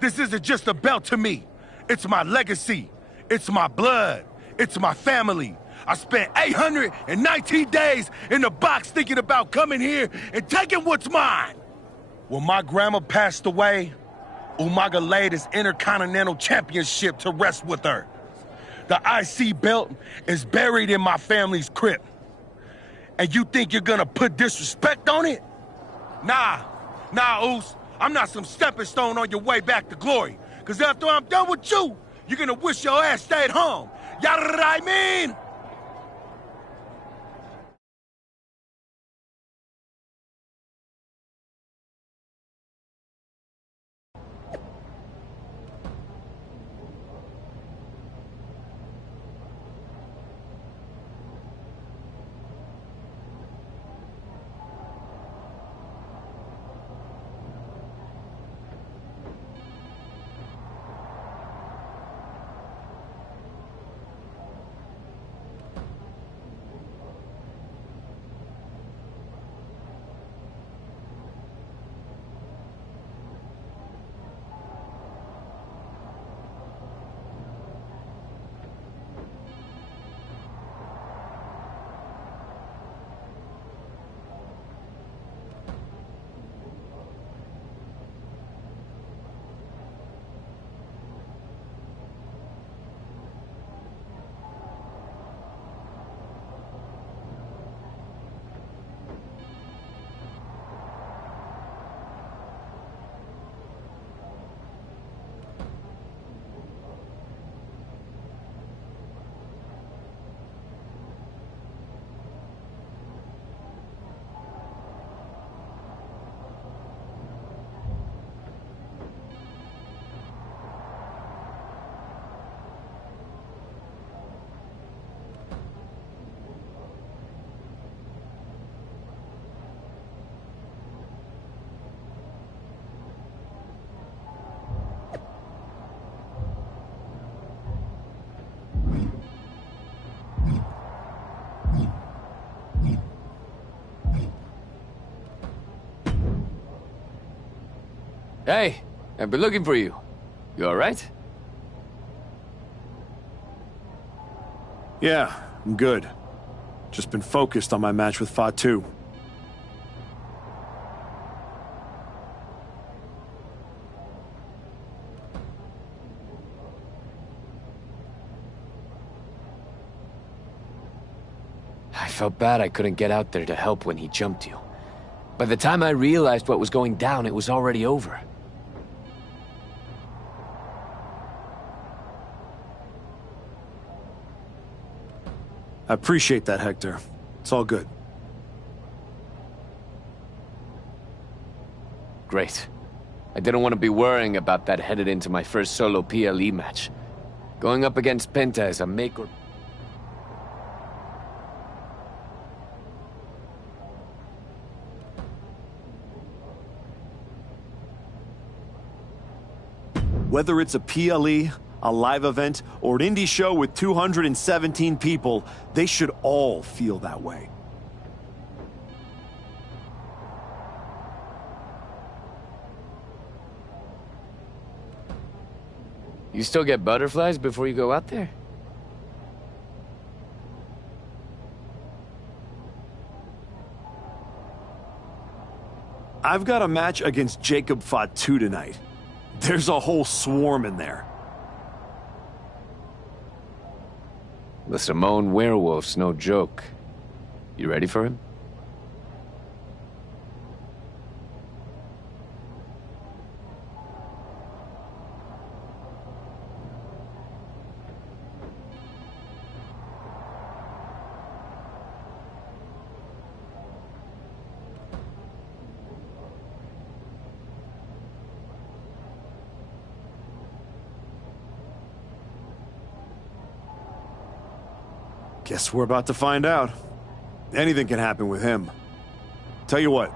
This isn't just a belt to me. It's my legacy. It's my blood. It's my family. I spent 819 days in the box thinking about coming here and taking what's mine. When my grandma passed away, Umaga laid his Intercontinental Championship to rest with her. The IC belt is buried in my family's crypt. And you think you're gonna put disrespect on it? Nah, Oos. I'm not some stepping stone on your way back to glory. Cause after I'm done with you, you're gonna wish your ass stayed home. You know what I mean? Hey, I've been looking for you. You alright? Yeah, I'm good. Just been focused on my match with Fatu. I felt bad I couldn't get out there to help when he jumped you. By the time I realized what was going down, it was already over. I appreciate that, Hector. It's all good. Great. I didn't want to be worrying about that headed into my first solo PLE match. Going up against Penta is a make or... Whether it's a PLE, a live event, or an indie show with 217 people, they should all feel that way. You still get butterflies before you go out there? I've got a match against Jacob Fatu tonight. There's a whole swarm in there. The Samoan werewolf's no joke. You ready for him? Guess we're about to find out. Anything can happen with him. Tell you what,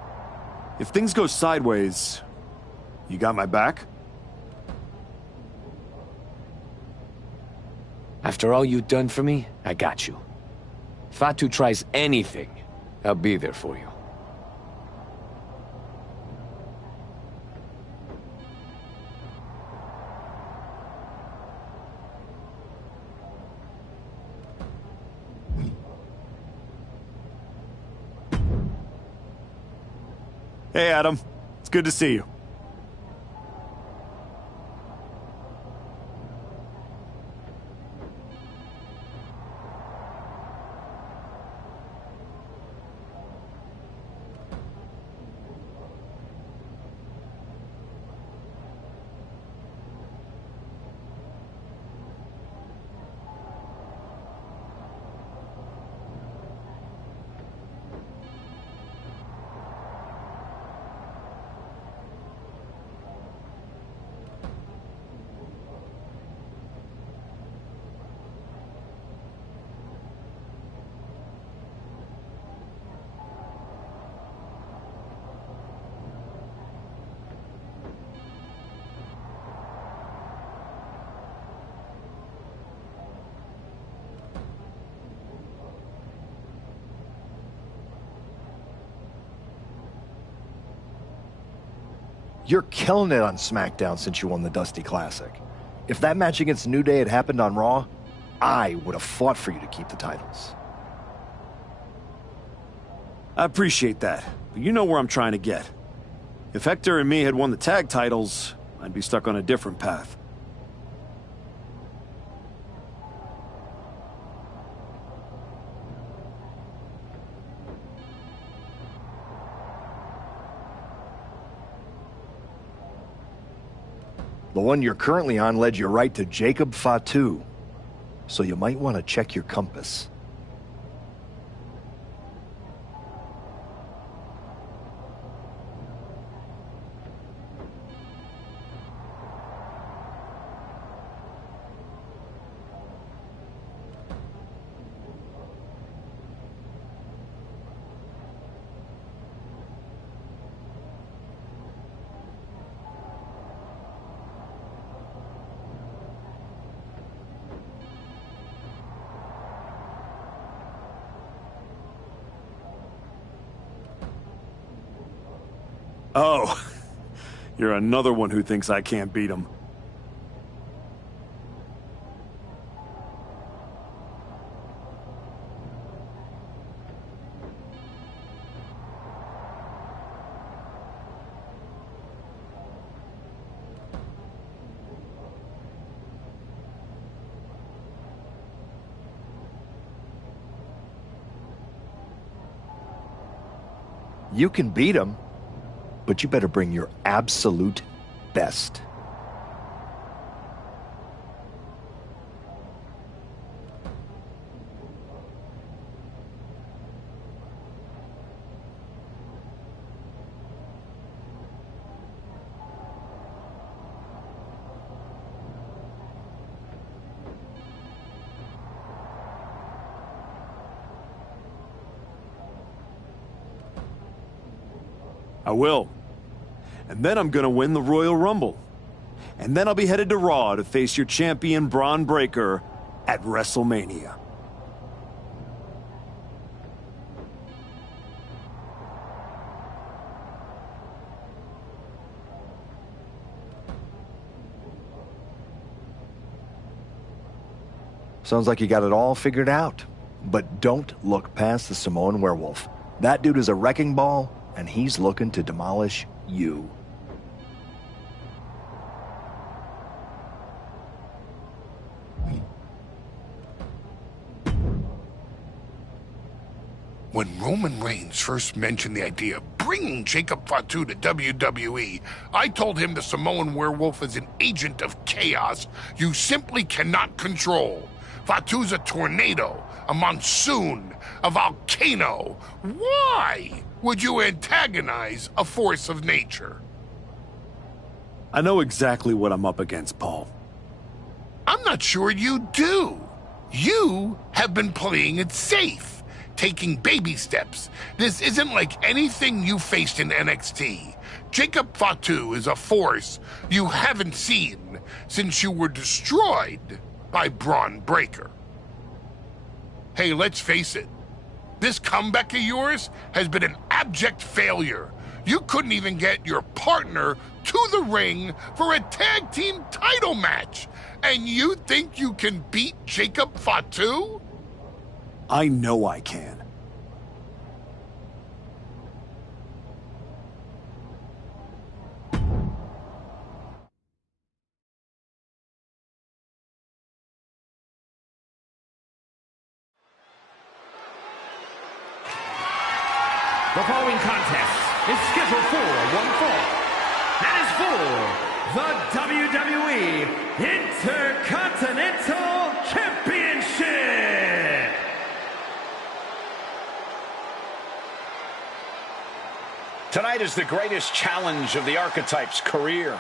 if things go sideways, you got my back? After all you've done for me, I got you. Fatu tries anything, I'll be there for you. Hey, Adam. It's good to see you. You're killing it on SmackDown since you won the Dusty Classic. If that match against New Day had happened on Raw, I would have fought for you to keep the titles. I appreciate that, but you know where I'm trying to get. If Hector and me had won the tag titles, I'd be stuck on a different path. The one you're currently on led you right to Jacob Fatu, so you might want to check your compass. Oh, you're another one who thinks I can't beat him. You can beat him, but you better bring your absolute best. I will. And then I'm gonna win the Royal Rumble. And then I'll be headed to Raw to face your champion, Braun Breaker, at WrestleMania. Sounds like you got it all figured out. But don't look past the Samoan Werewolf. That dude is a wrecking ball, and he's looking to demolish you. When Roman Reigns first mentioned the idea of bringing Jacob Fatu to WWE, I told him the Samoan Werewolf is an agent of chaos you simply cannot control. Fatu's a tornado, a monsoon, a volcano. Why would you antagonize a force of nature? I know exactly what I'm up against, Paul. I'm not sure you do. You have been playing it safe, taking baby steps. This isn't like anything you faced in NXT. Jacob Fatu is a force you haven't seen since you were destroyed by Braun Breaker. Hey, let's face it. This comeback of yours has been an abject failure. You couldn't even get your partner to the ring for a tag team title match. And you think you can beat Jacob Fatu? I know I can. The following contest is scheduled for one fall. That is for the WWE Intercontinental Championship. Tonight is the greatest challenge of the Archetype's career.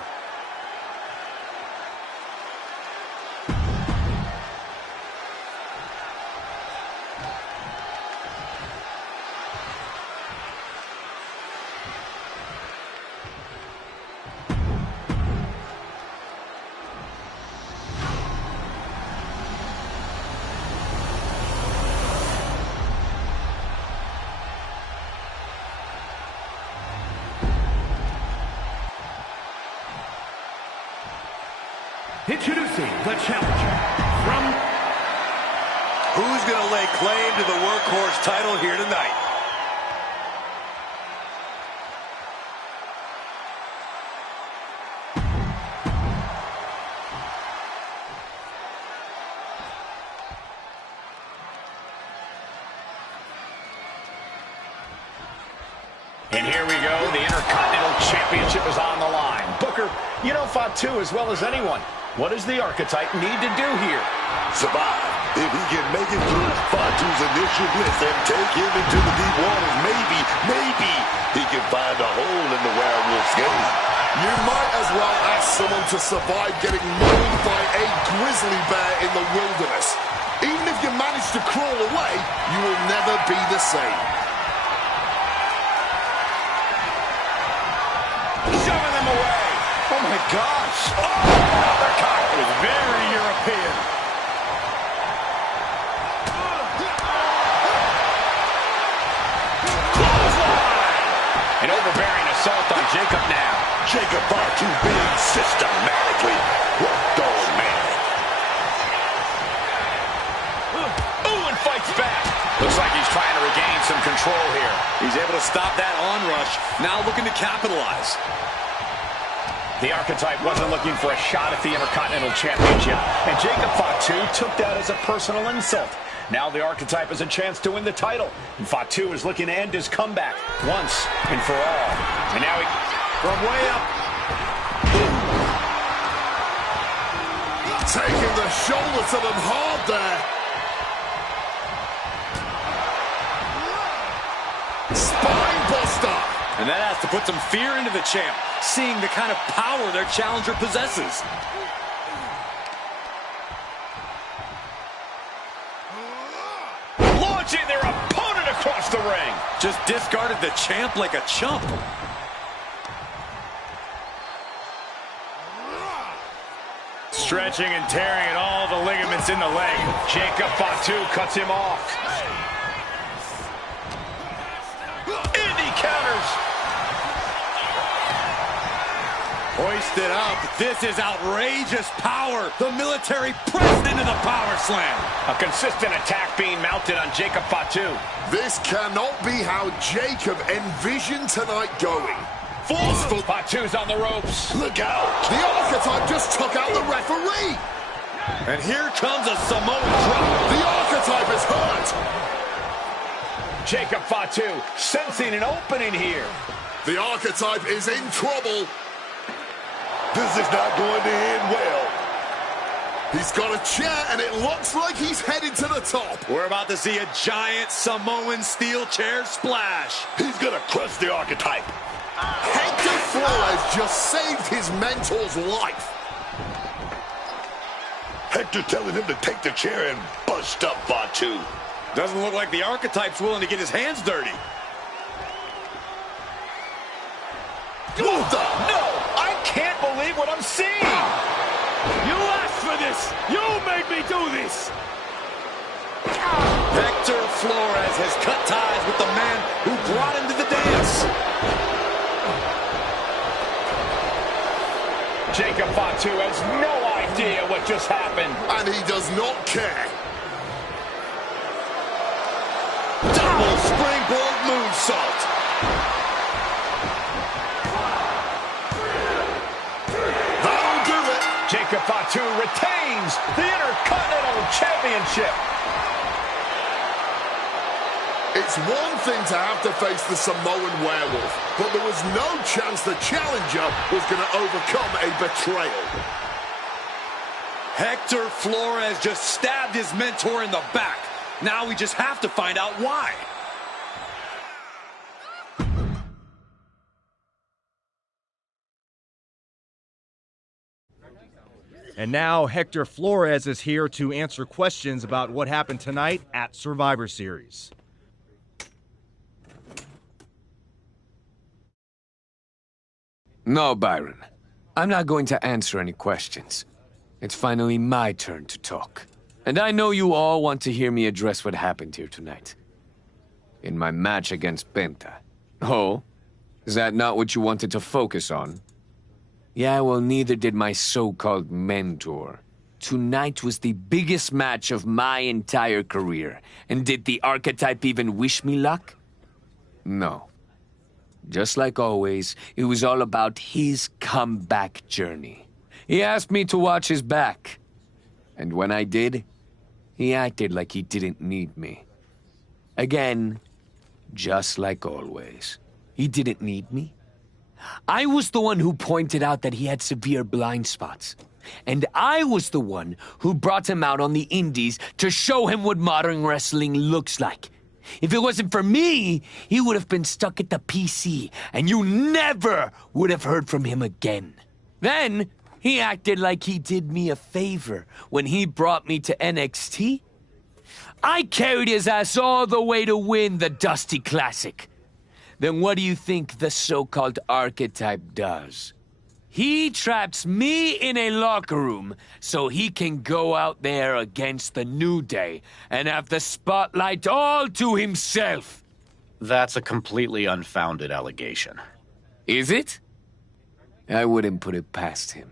Introducing the challenger from... Who's going to lay claim to the workhorse title here tonight? And here we go. The Intercontinental Championship is on the line. Booker, you know Fatu as well as anyone. What does the Archetype need to do here? Survive. If he can make it through Fatu's initial blitz and take him into the deep waters, maybe he can find a hole in the Werewolf's game. You might as well ask someone to survive getting mauled by a grizzly bear in the wilderness. Even if you manage to crawl away, you will never be the same. Shoving them away. Oh, my gosh. Oh, uppercut. It was very European. Clothesline. An overbearing assault on Jacob now. Jacob Fatu being systematically worked on, man. Ooh, and fights back. Looks like he's trying to regain some control here. He's able to stop that onrush. Now looking to capitalize. The Archetype wasn't looking for a shot at the Intercontinental Championship, and Jacob Fatu took that as a personal insult. Now the Archetype has a chance to win the title, and Fatu is looking to end his comeback once and for all. And now he, from way up. Taking the shoulder to them hard there. Spine buster. And that has to put some fear into the champ, seeing the kind of power their challenger possesses. Launching their opponent across the ring. Just discarded the champ like a chump. Stretching and tearing at all the ligaments in the leg. Jacob Fatu cuts him off. Indy counters. Hoisted up. This is outrageous power. The military pressed into the power slam. A consistent attack being mounted on Jacob Fatu. This cannot be how Jacob envisioned tonight going. Forceful. Fatu's on the ropes. Look out. The Archetype just took out the referee. And here comes a Samoan drop. The Archetype is hurt. Jacob Fatu sensing an opening here. The Archetype is in trouble. This is not going to end well. He's got a chair, and it looks like he's headed to the top. We're about to see a giant Samoan steel chair splash. He's going to crush the Archetype. Hector Flores just saved his mentor's life. Hector telling him to take the chair and bust up Fatu. Doesn't look like the Archetype's willing to get his hands dirty. What the? No, I can't believe what I'm seeing. You asked for this. You made me do this. Hector Flores has cut ties with the man who brought him to the dance. Jacob Fatu has no idea what just happened. And he does not care. Double springboard moonsault. That'll do it. Jacob Fatu retains the Intercontinental Championship. It's one thing to have to face the Samoan werewolf, but there was no chance the challenger was going to overcome a betrayal. Hector Flores just stabbed his mentor in the back. Now we just have to find out why. And now Hector Flores is here to answer questions about what happened tonight at Survivor Series. No, Byron. I'm not going to answer any questions. It's finally my turn to talk. And I know you all want to hear me address what happened here tonight. In my match against Penta. Oh? Is that not what you wanted to focus on? Yeah, well, neither did my so-called mentor. Tonight was the biggest match of my entire career. And did the Archetype even wish me luck? No. Just like always, it was all about his comeback journey. He asked me to watch his back. And when I did, he acted like he didn't need me. Again, just like always. He didn't need me. I was the one who pointed out that he had severe blind spots. And I was the one who brought him out on the indies to show him what modern wrestling looks like. If it wasn't for me, he would have been stuck at the PC, and you never would have heard from him again. Then, he acted like he did me a favor when he brought me to NXT. I carried his ass all the way to win the Dusty Classic. Then what do you think the so-called Archetype does? He traps me in a locker room so he can go out there against the New Day and have the spotlight all to himself. That's a completely unfounded allegation. Is it? I wouldn't put it past him.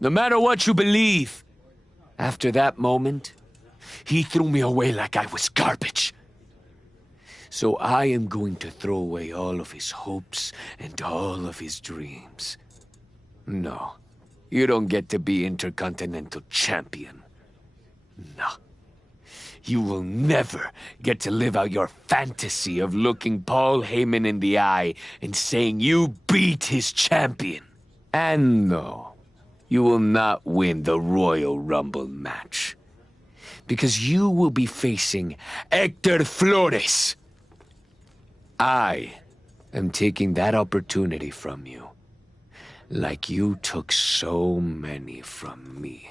No matter what you believe. After that moment, he threw me away like I was garbage. So I am going to throw away all of his hopes and all of his dreams. No, you don't get to be Intercontinental Champion. No. You will never get to live out your fantasy of looking Paul Heyman in the eye and saying you beat his champion. And no, you will not win the Royal Rumble match. Because you will be facing Hector Flores. I am taking that opportunity from you. Like you took so many from me.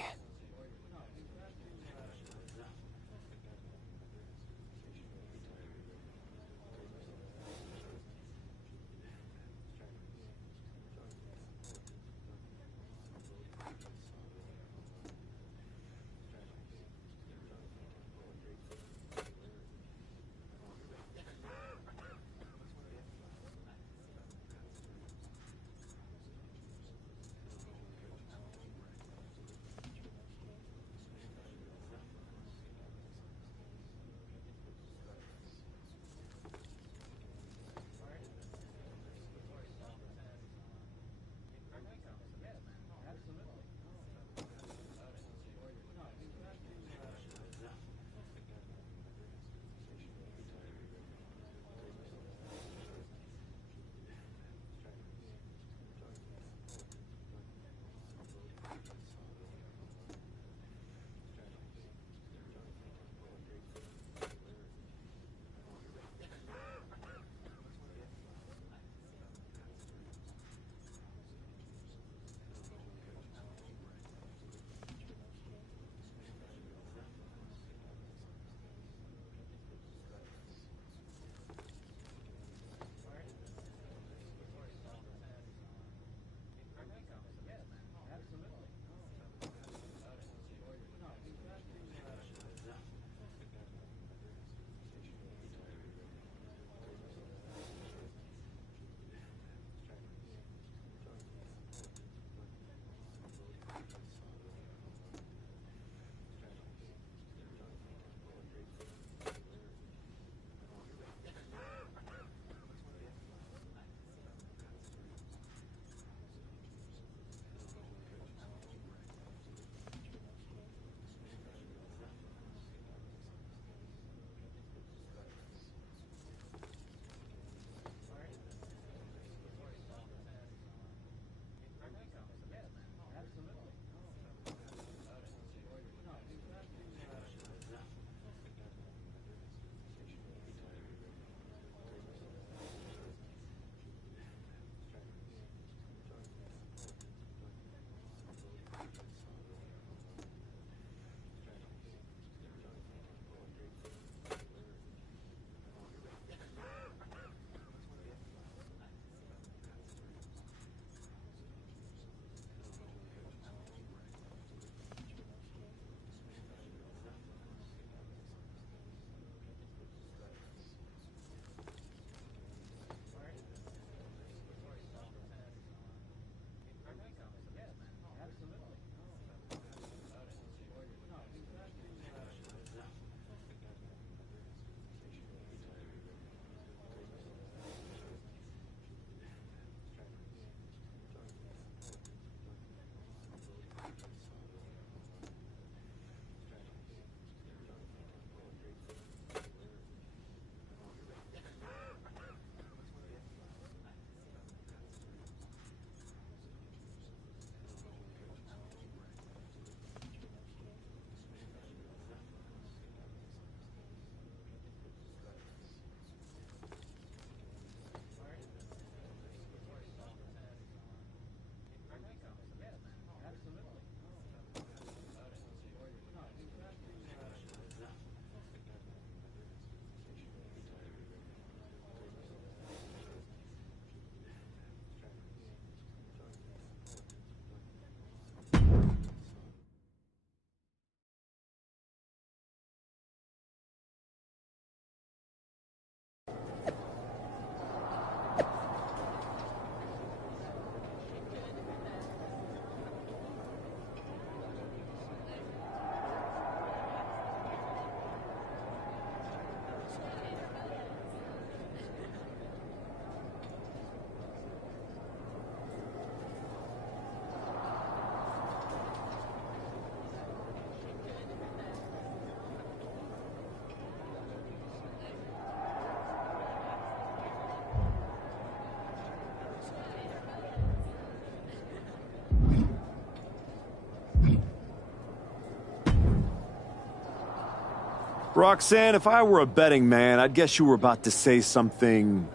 Roxanne, if I were a betting man, I'd guess you were about to say something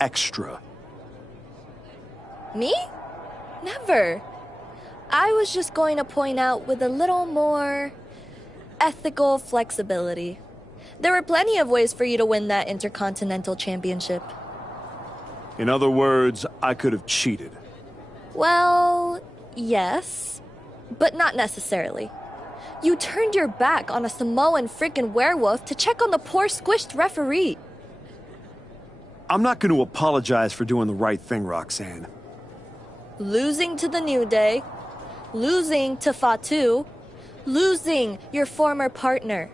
extra. Me? Never. I was just going to point out with a little more ethical flexibility. There were plenty of ways for you to win that Intercontinental Championship. In other words, I could have cheated. Well, yes, but not necessarily. You turned your back on a Samoan freaking werewolf to check on the poor squished referee. I'm not going to apologize for doing the right thing, Roxanne. Losing to the New Day, losing to Fatu, losing your former partner.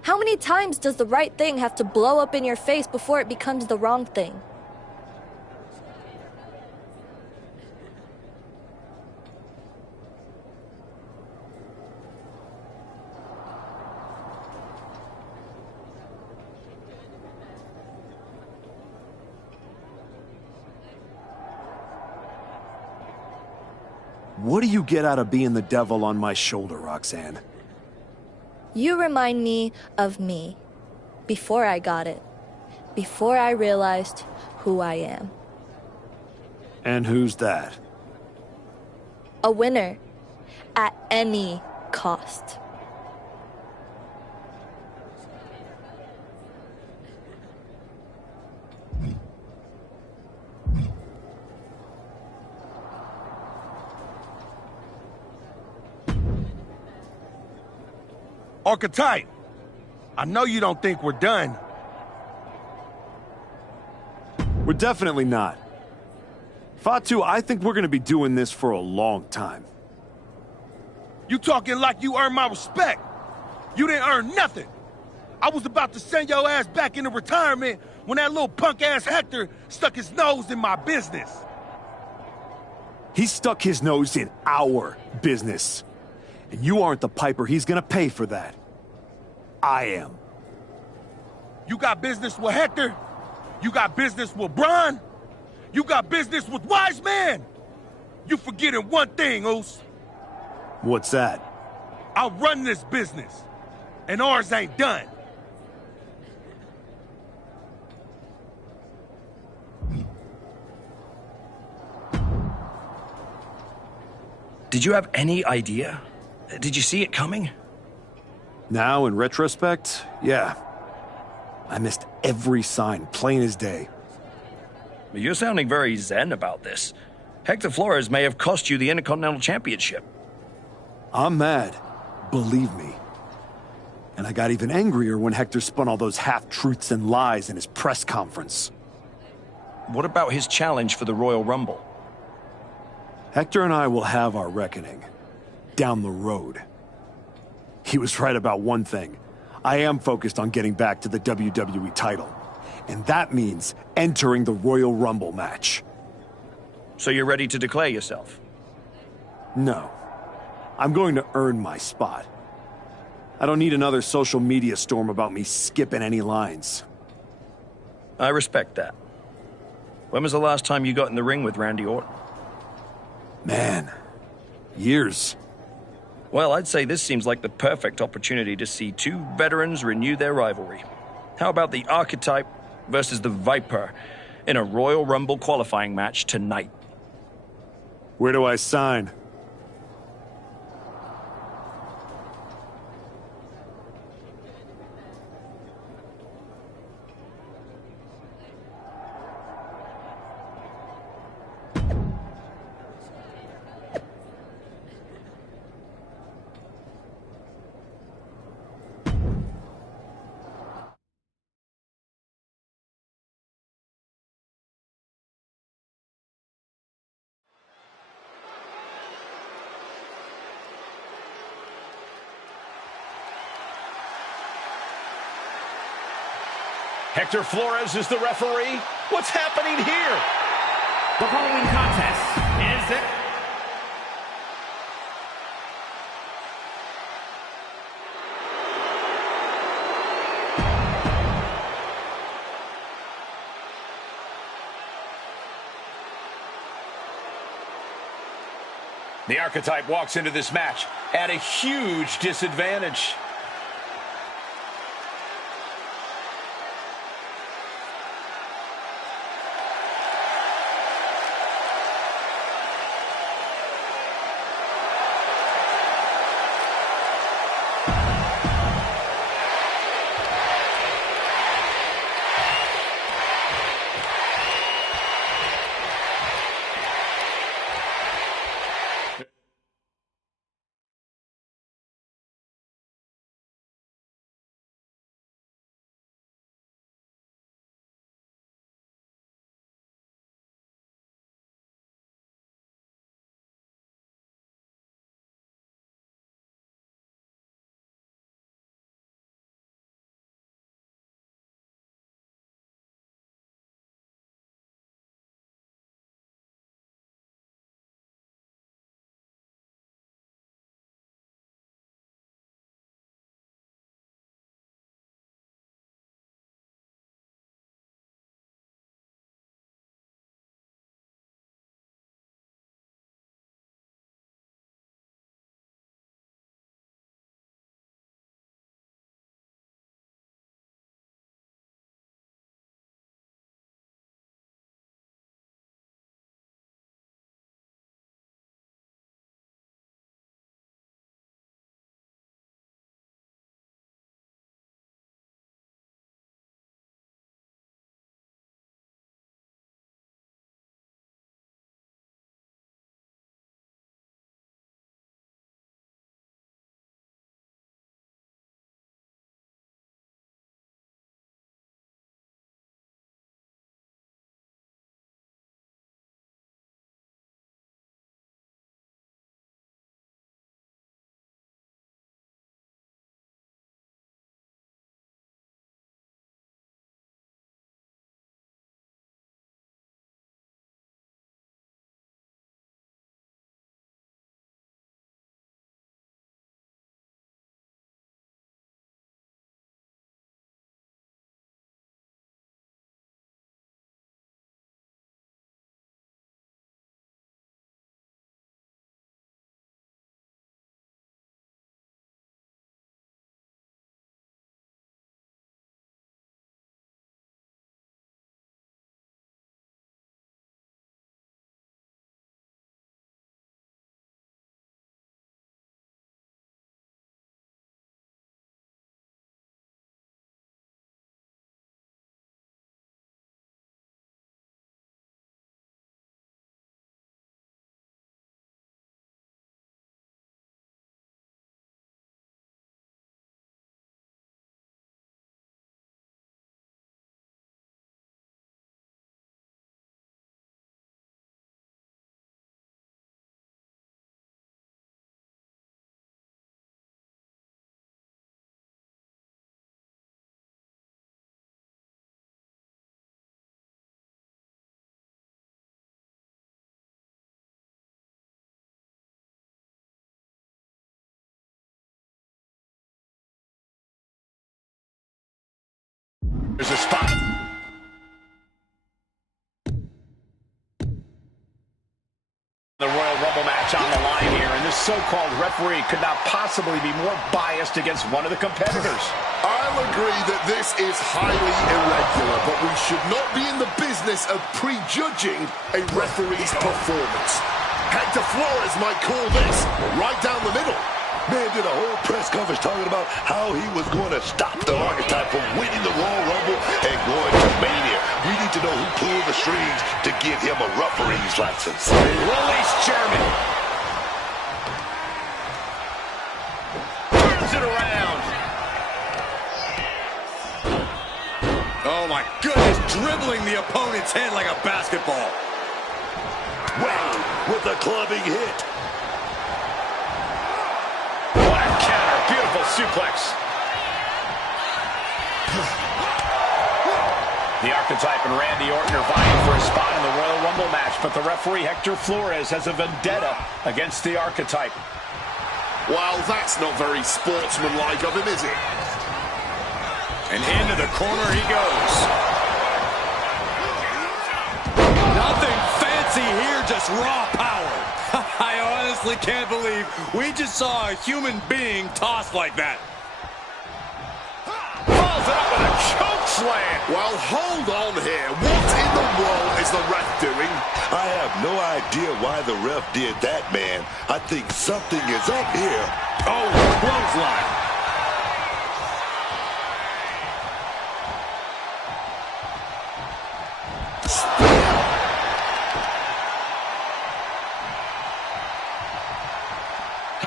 How many times does the right thing have to blow up in your face before it becomes the wrong thing? What do you get out of being the devil on my shoulder, Roxanne? You remind me of me. Before I got it. Before I realized who I am. And who's that? A winner. At any cost. Archetype, I know you don't think we're done. We're definitely not. Fatu, I think we're going to be doing this for a long time. You talking like you earned my respect. You didn't earn nothing. I was about to send your ass back into retirement when that little punk-ass Hector stuck his nose in my business. He stuck his nose in our business. And you aren't the piper he's gonna pay for that. I am. You got business with Hector? You got business with Braun? You got business with Wise Man? You forgetting one thing, Oos. What's that? I run this business, and ours ain't done. Did you have any idea? Did you see it coming? Now, in retrospect, yeah. I missed every sign, plain as day. You're sounding very zen about this. Hector Flores may have cost you the Intercontinental Championship. I'm mad, believe me. And I got even angrier when Hector spun all those half-truths and lies in his press conference. What about his challenge for the Royal Rumble? Hector and I will have our reckoning. Down the road. He was right about one thing. I am focused on getting back to the WWE title. And that means entering the Royal Rumble match. So you're ready to declare yourself? No. I'm going to earn my spot. I don't need another social media storm about me skipping any lines. I respect that. When was the last time you got in the ring with Randy Orton? Man, years. Well, I'd say this seems like the perfect opportunity to see two veterans renew their rivalry. How about the Archetype versus the Viper in a Royal Rumble qualifying match tonight? Where do I sign? Hector Flores is the referee. What's happening here? The following contest is... The Archetype walks into this match at a huge disadvantage. There's a spot. The Royal Rumble match on the line here, and this so-called referee could not possibly be more biased against one of the competitors. I'll agree that this is highly irregular, but we should not be in the business of prejudging a referee's performance. Hector Flores might call this right down the middle. Man did a whole press conference talking about how he was going to stop the Archetype from winning the Royal Rumble and going to Mania. We need to know who pulled the strings to give him a referee's license. Release German. Turns it around. Oh my goodness, dribbling the opponent's head like a basketball. Wow, with a clubbing hit. Beautiful suplex. The Archetype and Randy Orton are vying for a spot in the Royal Rumble match, but the referee Hector Flores has a vendetta against the Archetype. Well, that's not very sportsmanlike of him, is it? And into the corner he goes. Nothing fancy here, just raw power. I honestly can't believe we just saw a human being tossed like that. Follows it up with a choke slam. Well, hold on here. What in the world is the ref doing? I have no idea why the ref did that, man. I think something is up here. Oh, clothesline.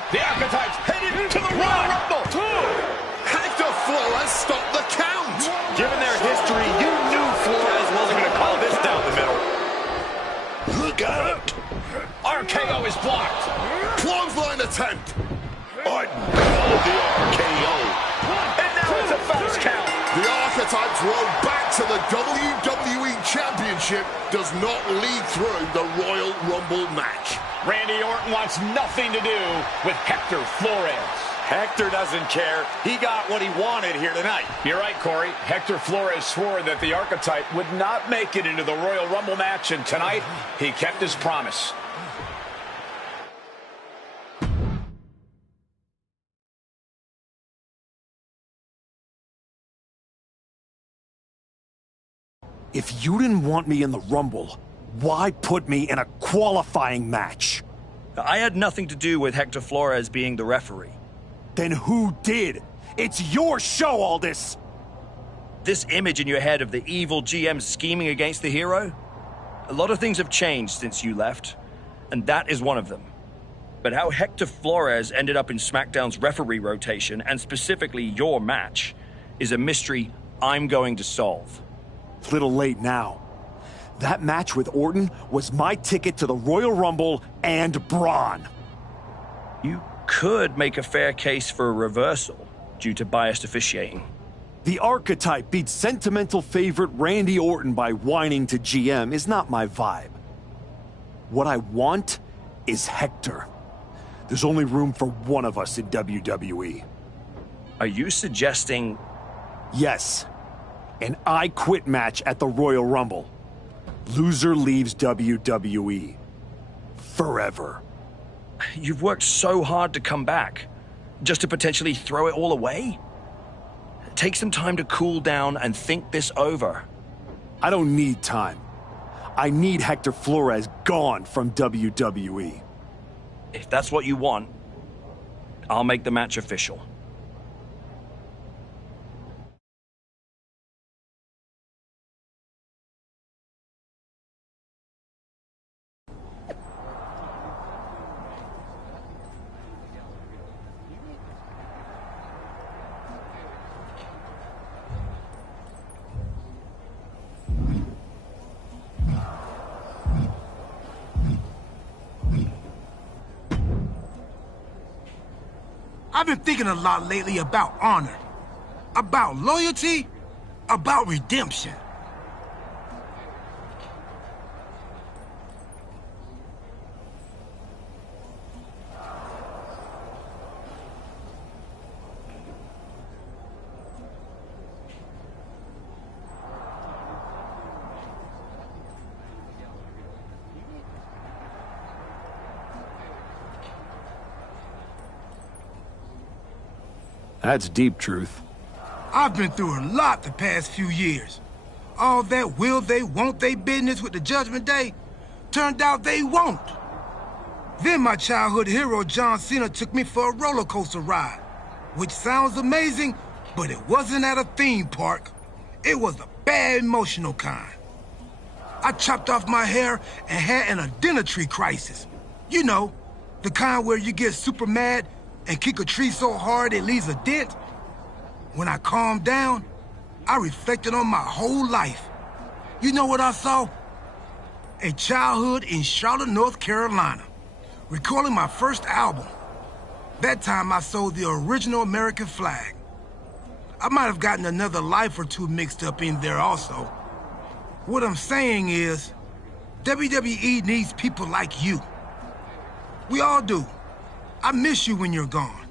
The Archetype's headed to the Royal Rumble. Hector Flores stopped the count. Given their history, you knew Flores wasn't going to call this down the middle. Look out! RKO is blocked. Clothesline attempt. Orton called the RKO. And now it's a fast count. The Archetype's road back to the WWE Championship does not lead through the Royal Rumble match. Randy Orton wants nothing to do with Hector Flores. Hector doesn't care. He got what he wanted here tonight. You're right, Corey. Hector Flores swore that the Archetype would not make it into the Royal Rumble match, and tonight he kept his promise. If you didn't want me in the Rumble, why put me in a qualifying match? I had nothing to do with Hector Flores being the referee. Then who did? It's your show, Aldis! This image in your head of the evil GM scheming against the hero? A lot of things have changed since you left, and that is one of them. But how Hector Flores ended up in SmackDown's referee rotation, and specifically your match, is a mystery I'm going to solve. Little late now. That match with Orton was my ticket to the Royal Rumble and Braun. You could make a fair case for a reversal due to biased officiating. The Archetype beat sentimental favorite Randy Orton by whining to GM is not my vibe. What I want is Hector. There's only room for one of us in WWE. Are you suggesting... Yes. An I Quit match at the Royal Rumble. Loser leaves WWE. Forever. You've worked so hard to come back, just to potentially throw it all away? Take some time to cool down and think this over. I don't need time. I need Hector Flores gone from WWE. If that's what you want, I'll make the match official. I've been thinking a lot lately about honor, about loyalty, about redemption. That's deep, Truth. I've been through a lot the past few years. All that will they, won't they business with the Judgment Day turned out they won't. Then my childhood hero John Cena took me for a roller coaster ride, which sounds amazing, but it wasn't at a theme park. It was a bad emotional kind. I chopped off my hair and had an identity crisis. You know, the kind where you get super mad and kick a tree so hard it leaves a dent. When I calmed down, I reflected on my whole life. You know what I saw? A childhood in Charlotte, North Carolina, recording my first album. That time I sold the original American flag. I might have gotten another life or two mixed up in there also. What I'm saying is, WWE needs people like you. We all do. I miss you when you're gone.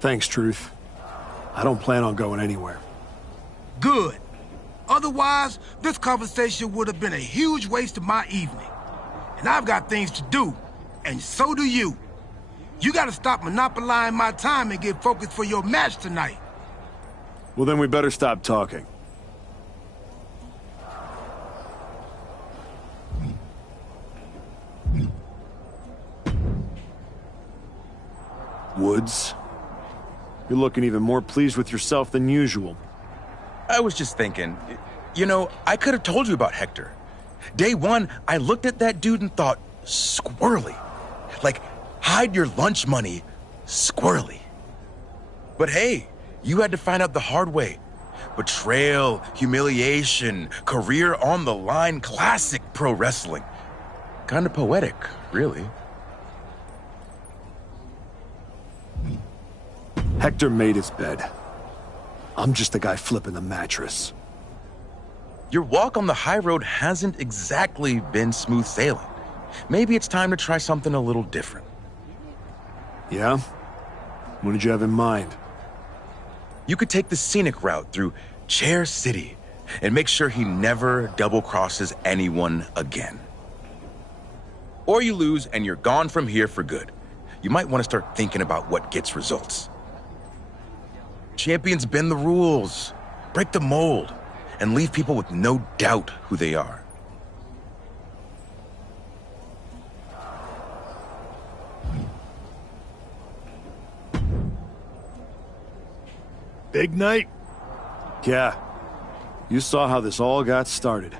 Thanks, Truth. I don't plan on going anywhere. Good. Otherwise, this conversation would have been a huge waste of my evening. And I've got things to do, and so do you. You gotta stop monopolizing my time and get focused for your match tonight. Well, then we better stop talking. Woods, you're looking even more pleased with yourself than usual. I was just thinking, you know, I could have told you about Hector. Day one, I looked at that dude and thought, squirrely. Like, hide your lunch money, squirrely. But hey, you had to find out the hard way. Betrayal, humiliation, career on the line, classic pro wrestling. Kind of poetic, really. Hector made his bed. I'm just the guy flipping the mattress. Your walk on the high road hasn't exactly been smooth sailing. Maybe it's time to try something a little different. Yeah? What did you have in mind? You could take the scenic route through Chair City and make sure he never double-crosses anyone again. Or you lose and you're gone from here for good. You might want to start thinking about what gets results. Champions bend the rules, break the mold, and leave people with no doubt who they are. Big night? Yeah. You saw how this all got started.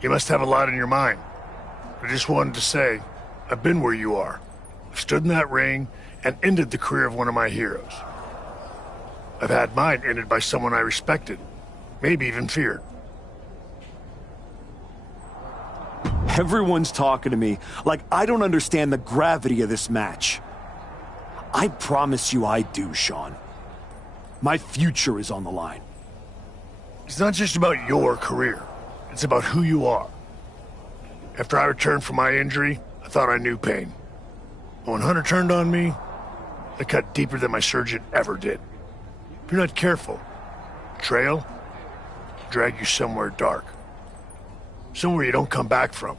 You must have a lot in your mind. I just wanted to say, I've been where you are. I've stood in that ring and ended the career of one of my heroes. I've had mine ended by someone I respected, maybe even feared. Everyone's talking to me like I don't understand the gravity of this match. I promise you I do, Sean. My future is on the line. It's not just about your career. It's about who you are. After I returned from my injury, I thought I knew pain. But when Hunter turned on me, it cut deeper than my surgeon ever did. If you're not careful, betrayal will drag you somewhere dark. Somewhere you don't come back from.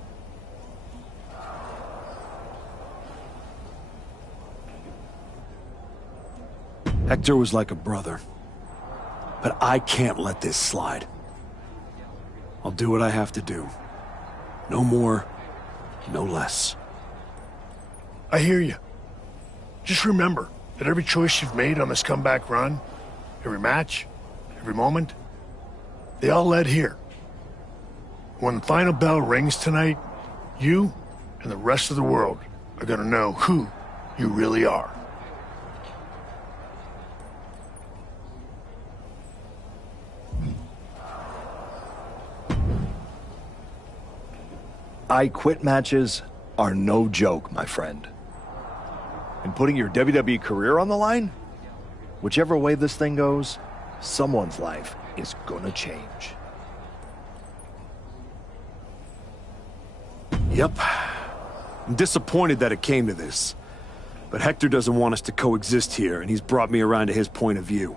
Hector was like a brother. But I can't let this slide. I'll do what I have to do. No more, no less. I hear you. Just remember that every choice you've made on this comeback run, every match, every moment, they all led here. When the final bell rings tonight, you and the rest of the world are gonna know who you really are. I quit matches are no joke, my friend. And putting your WWE career on the line? Whichever way this thing goes, someone's life is gonna change. Yep. I'm disappointed that it came to this. But Hector doesn't want us to coexist here, and he's brought me around to his point of view.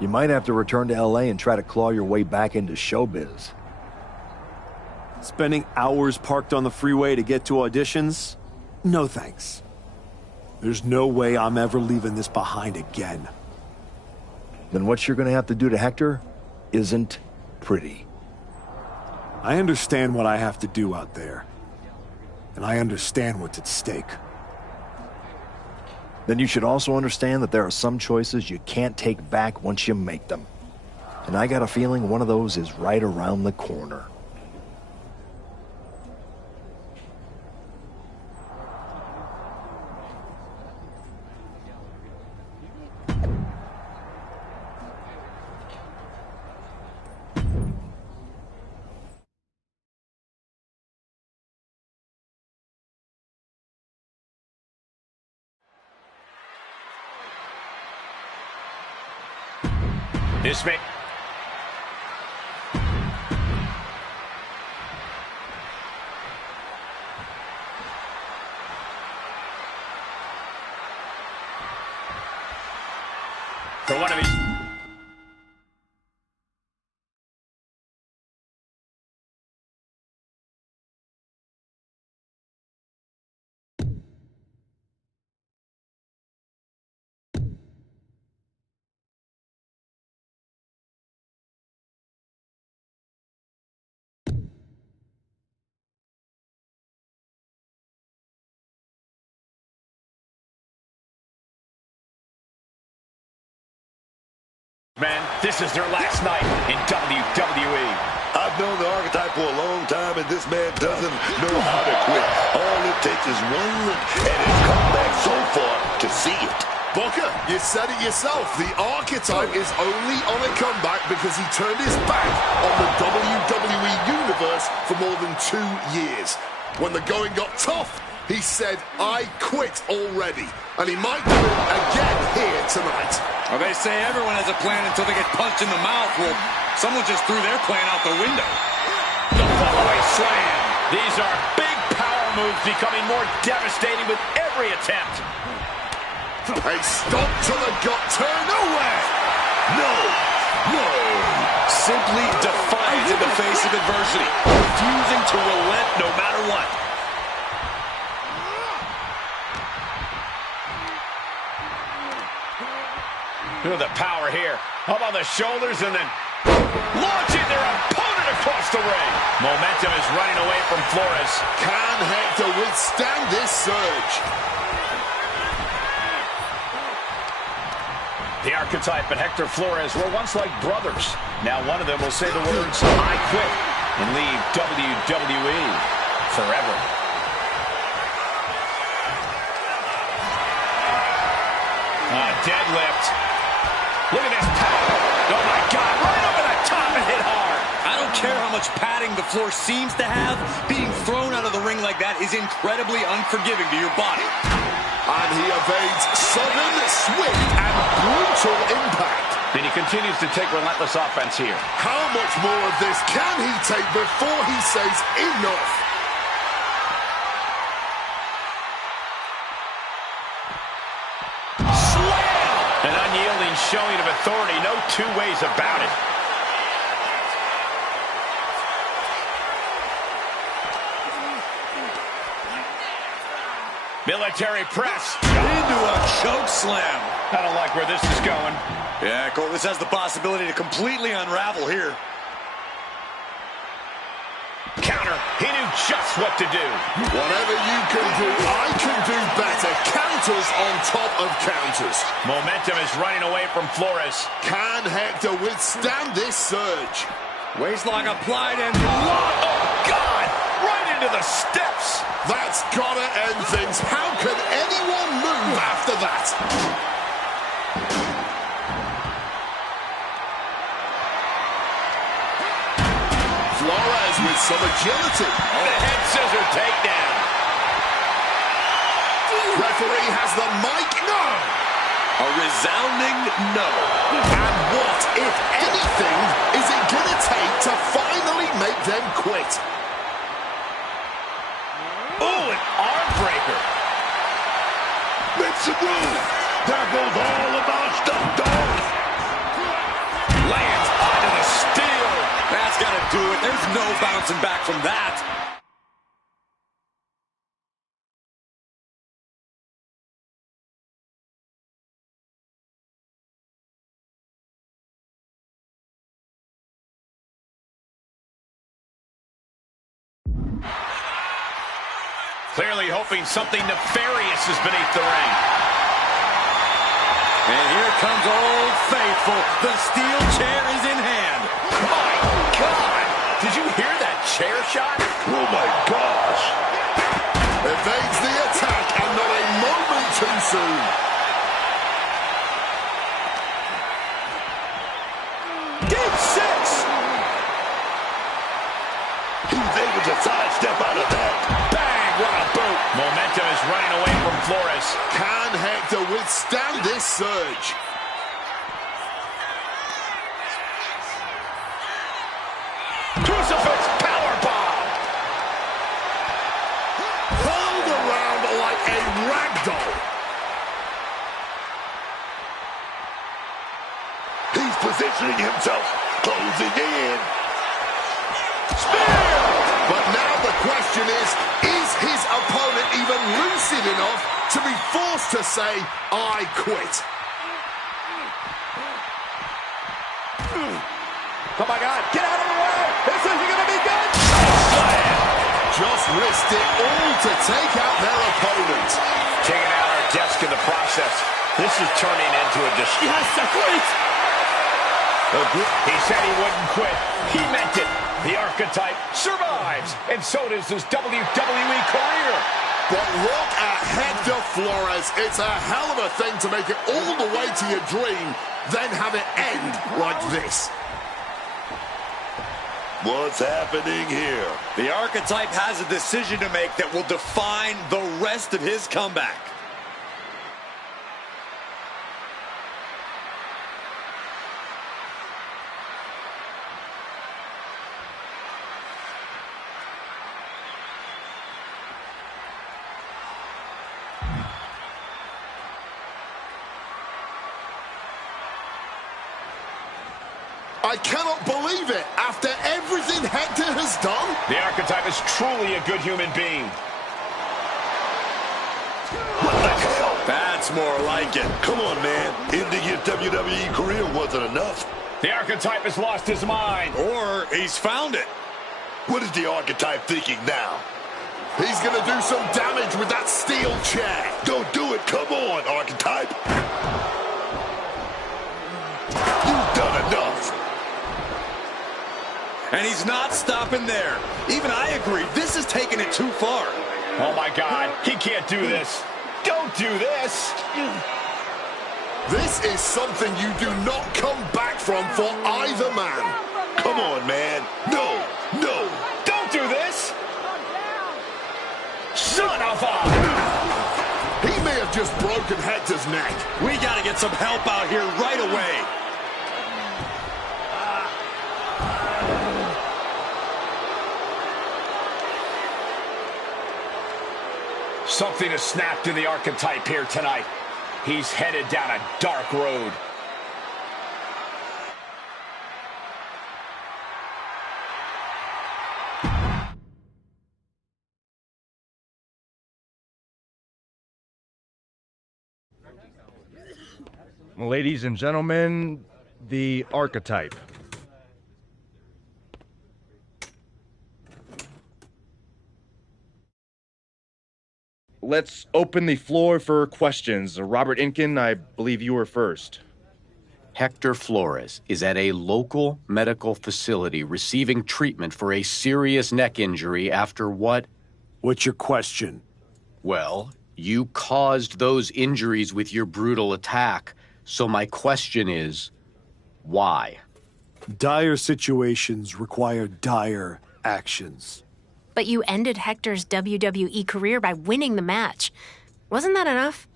You might have to return to LA and try to claw your way back into showbiz. Spending hours parked on the freeway to get to auditions? No thanks. There's no way I'm ever leaving this behind again. Then what you're going to have to do to Hector isn't pretty. I understand what I have to do out there. And I understand what's at stake. Then you should also understand that there are some choices you can't take back once you make them. And I got a feeling one of those is right around the corner. This may... For one of his... Man, this is their last night in WWE. I've known the archetype for a long time, and this man doesn't know how to quit. All it takes is one look at his comeback so far to see it. Booker, you said it yourself. The archetype is only on a comeback because he turned his back on the WWE Universe for more than 2 years. When the going got tough, he said, I quit already. And he might do it again here tonight. Well, they say everyone has a plan until they get punched in the mouth. Well, someone just threw their plan out the window. The fallaway slam. These are big power moves becoming more devastating with every attempt. A stomp to the gut turn. No way. No. Simply defiant in the face of adversity. Refusing to relent no matter what. Look at the power here. Up on the shoulders and then launching their opponent across the ring. Momentum is running away from Flores. Can Hector withstand this surge? The archetype and Hector Flores were once like brothers. Now one of them will say the words, I quit, and leave WWE forever. Deadlift. Look at this power. Oh, my God. Right over the top and hit hard. I don't care how much padding the floor seems to have. Being thrown out of the ring like that is incredibly unforgiving to your body. And he evades sudden, swift, and brutal impact. And he continues to take relentless offense here. How much more of this can he take before he says enough? An unyielding showing of authority, no two ways about it. Military press. Into a choke slam. I don't like where this is going. Yeah, Cole, this has the possibility to completely unravel here. Counter. He knew just what to do. Whatever you can do, I can do better. Counters on top of counters. Momentum is running away from Flores. Can Hector withstand this surge? Waistlock applied and locked. Oh, God! Right into the steps. That's gotta end things. How can anyone move after that? Flores with some agility. The head scissor takedown. Referee has the mic. No. A resounding no. And what, if anything, is it gonna take to finally make them quit? Ooh, an arm breaker. Makes some room. There goes all of our stuff, dog. Lands onto the steel. That's got to do it. There's no bouncing back from that. Clearly hoping something nefarious is beneath the ring. And here comes Old Faithful. The steel chair is in hand. My God! Did you hear that chair shot? Oh, my gosh. Evades the attack, and not a moment too soon. Deep six. He was able to sidestep out of that. Bang! What a boot! Momentum is running away from Flores. Can Hector withstand this surge? Crucifix powerbomb! Hurled around like a ragdoll. He's positioning himself, closing in. Spear! But now the question is his opponent even lucid enough to be forced to say, I quit? Oh, my God. Get out of the way. This isn't going to be good. Just risked it all to take out their opponent. Taking out our desk in the process. This is turning into a distraction. He has to quit. He said he wouldn't quit. He meant it. The archetype survives, and so does his WWE career. But look at Hector Flores. It's a hell of a thing to make it all the way to your dream, then have it end like this. What's happening here? The archetype has a decision to make that will define the rest of his comeback. I cannot believe it. After everything Hector has done. The archetype is truly a good human being. What the hell? That's more like it. Come on, man. Ending his WWE career wasn't enough. The archetype has lost his mind. Or he's found it. What is the archetype thinking now? He's going to do some damage with that steel chair. Don't do it. Come on, archetype. You've done enough. And he's not stopping there. Even I agree. This is taking it too far. Oh, my God. He can't do this. Don't do this. This is something you do not come back from for either man. Come on, man. No, no. Don't do this. Son of a... He may have just broken Hector's neck. We got to get some help out here right away. Something has snapped in the archetype here tonight. He's headed down a dark road. Ladies and gentlemen, the archetype. Let's open the floor for questions. Robert Inkin, I believe you were first. Hector Flores is at a local medical facility receiving treatment for a serious neck injury after what? What's your question? Well, you caused those injuries with your brutal attack. So my question is, why? Dire situations require dire actions. But you ended Hector's WWE career by winning the match. Wasn't that enough?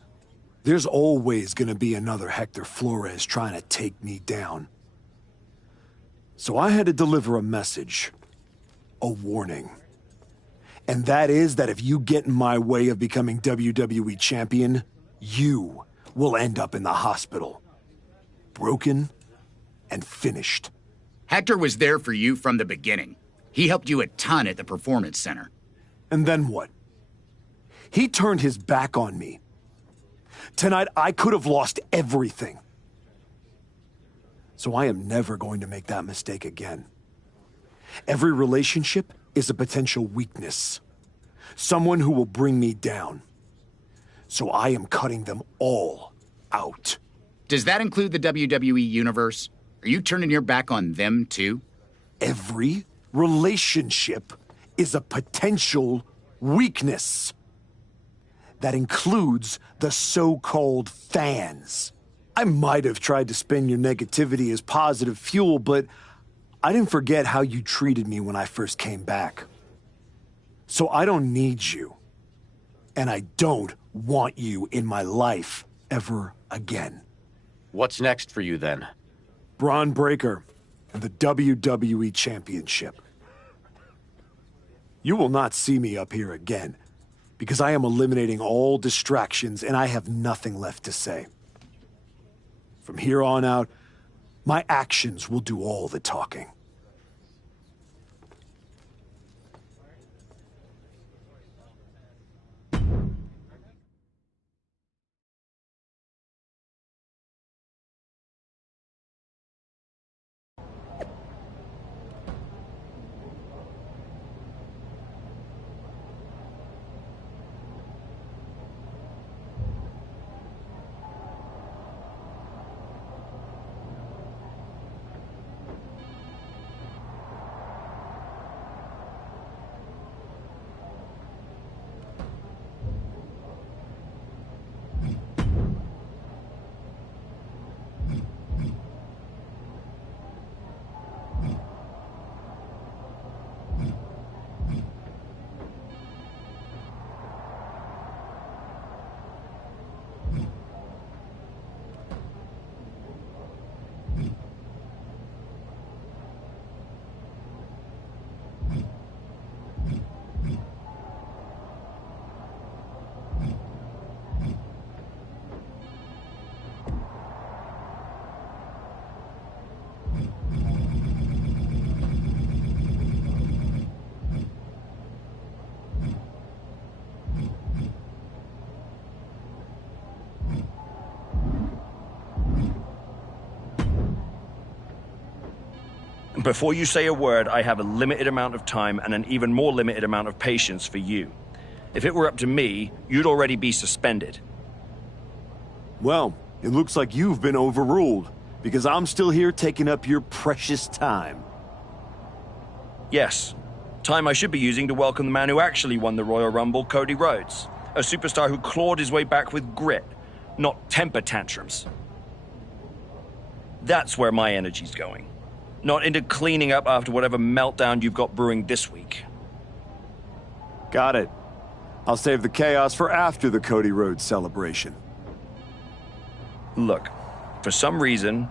There's always going to be another Hector Flores trying to take me down. So I had to deliver a message. A warning. And that is that if you get in my way of becoming WWE champion, you will end up in the hospital. Broken and finished. Hector was there for you from the beginning. He helped you a ton at the Performance Center. And then what? He turned his back on me. Tonight, I could have lost everything. So I am never going to make that mistake again. Every relationship is a potential weakness. someone who will bring me down. So I am cutting them all out. Does that include the WWE Universe? Are you turning your back on them, too? Every relationship is a potential weakness. That includes the so-called fans. I might have tried to spin your negativity as positive fuel, but I didn't forget how you treated me when I first came back. So I don't need you. And I don't want you in my life ever again. What's next for you, then? Braun Breaker and the WWE Championship. You will not see me up here again, because I am eliminating all distractions and I have nothing left to say. From here on out, my actions will do all the talking. Before you say a word, I have a limited amount of time and an even more limited amount of patience for you. If it were up to me, you'd already be suspended. Well, it looks like you've been overruled, because I'm still here taking up your precious time. Yes. Time I should be using to welcome the man who actually won the Royal Rumble, Cody Rhodes. A superstar who clawed his way back with grit, not temper tantrums. That's where my energy's going. Not into cleaning up after whatever meltdown you've got brewing this week. Got it. I'll save the chaos for after the Cody Rhodes celebration. Look, for some reason,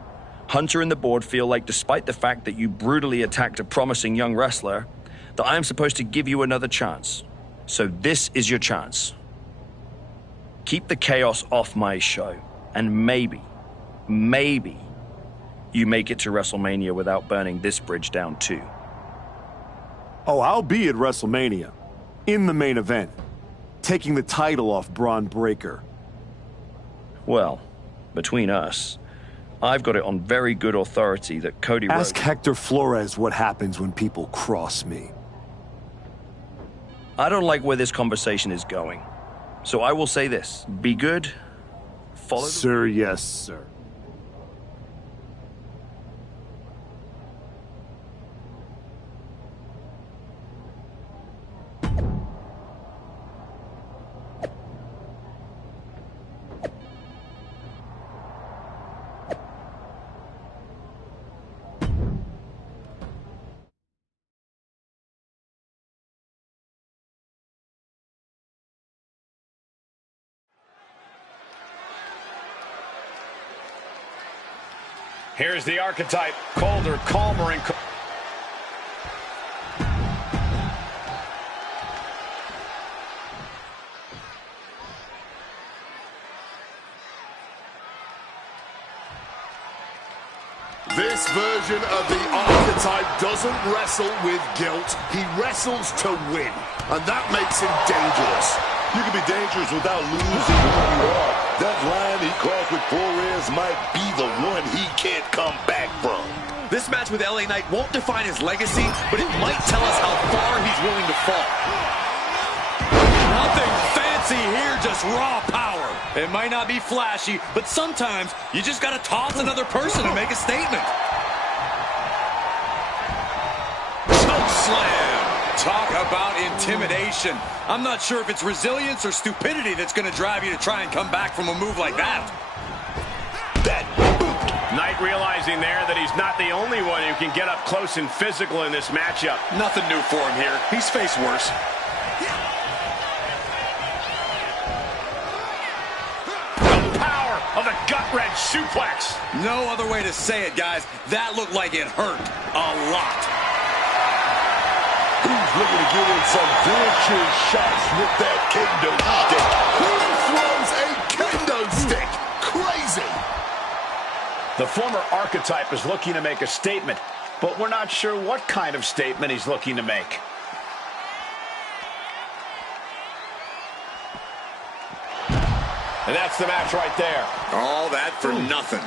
Hunter and the board feel like despite the fact that you brutally attacked a promising young wrestler, that I am supposed to give you another chance. So this is your chance. Keep the chaos off my show, and maybe, you make it to WrestleMania without burning this bridge down too. Oh, I'll be at WrestleMania, in the main event, taking the title off Braun Breaker. Well, between us, I've got it on very good authority that Cody Rhodes... Ask Hector Flores what happens when people cross me. I don't like where this conversation is going. So I will say this. Be good. Follow... Sir, yes, sir. Here's the archetype, colder, calmer, and... This version of the archetype doesn't wrestle with guilt. He wrestles to win, and that makes him dangerous. You can be dangerous without losing who you are. That line he crossed with Flores might be the one he can't come back from. This match with LA Knight won't define his legacy, but it might tell us how far he's willing to fall. just raw power. It might not be flashy, but sometimes you just got to toss another person to make a statement. Choke slam. Talk about intimidation. I'm not sure if it's resilience or stupidity that's going to drive you to try and come back from a move like that. Knight realizing there that he's not the only one who can get up close and physical in this matchup. Nothing new for him here. He's faced worse. The power of the gut-wrench suplex. No other way to say it, guys. That looked like it hurt a lot. Who's looking to get in some vicious shots with that kendo stick? Who throws a kendo stick? Crazy. The former archetype is looking to make a statement, but we're not sure what kind of statement he's looking to make. And that's the match right there. All that for nothing.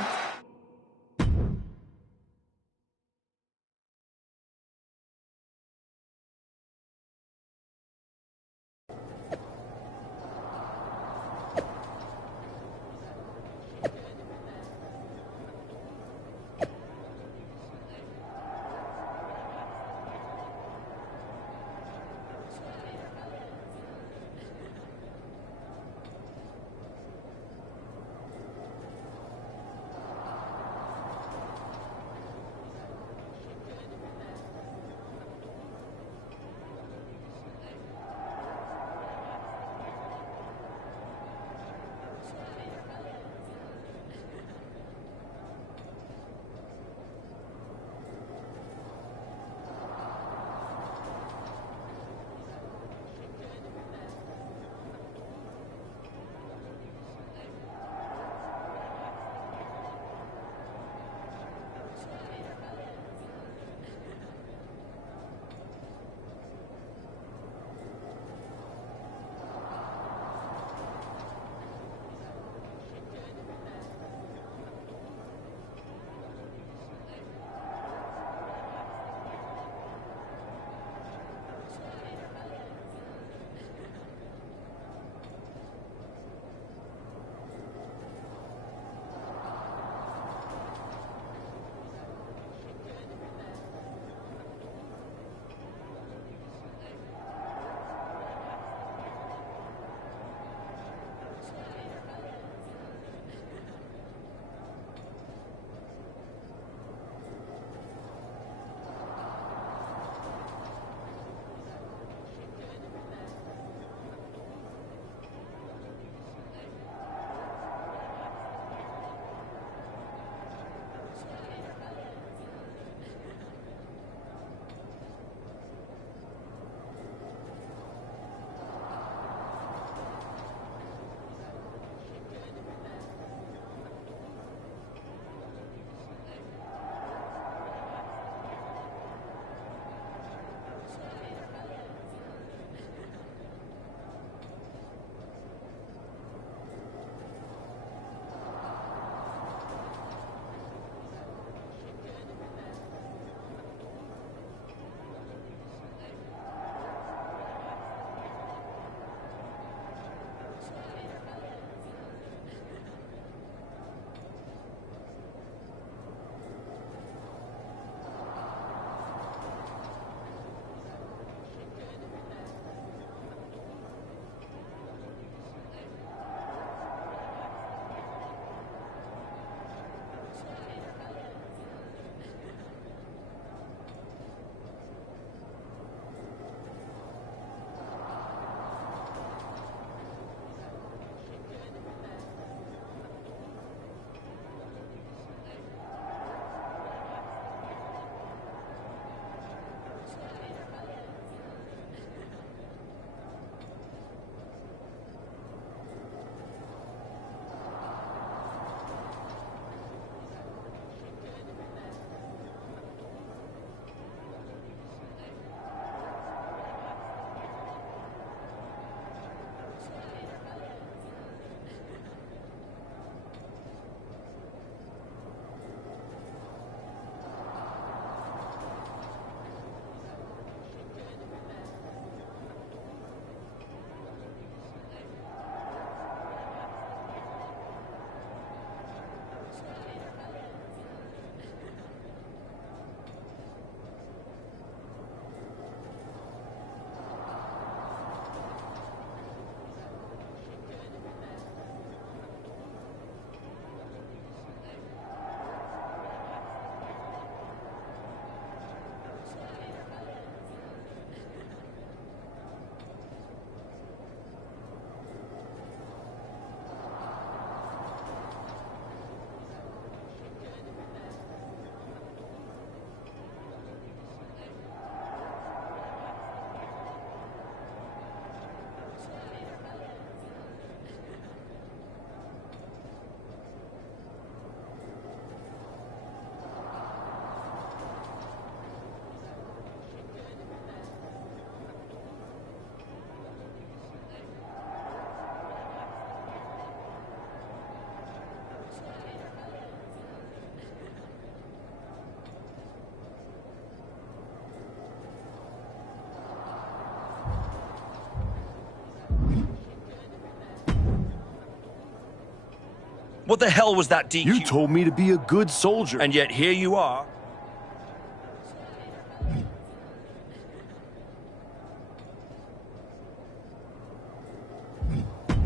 What the hell was that DQ? You told me to be a good soldier. And yet here you are.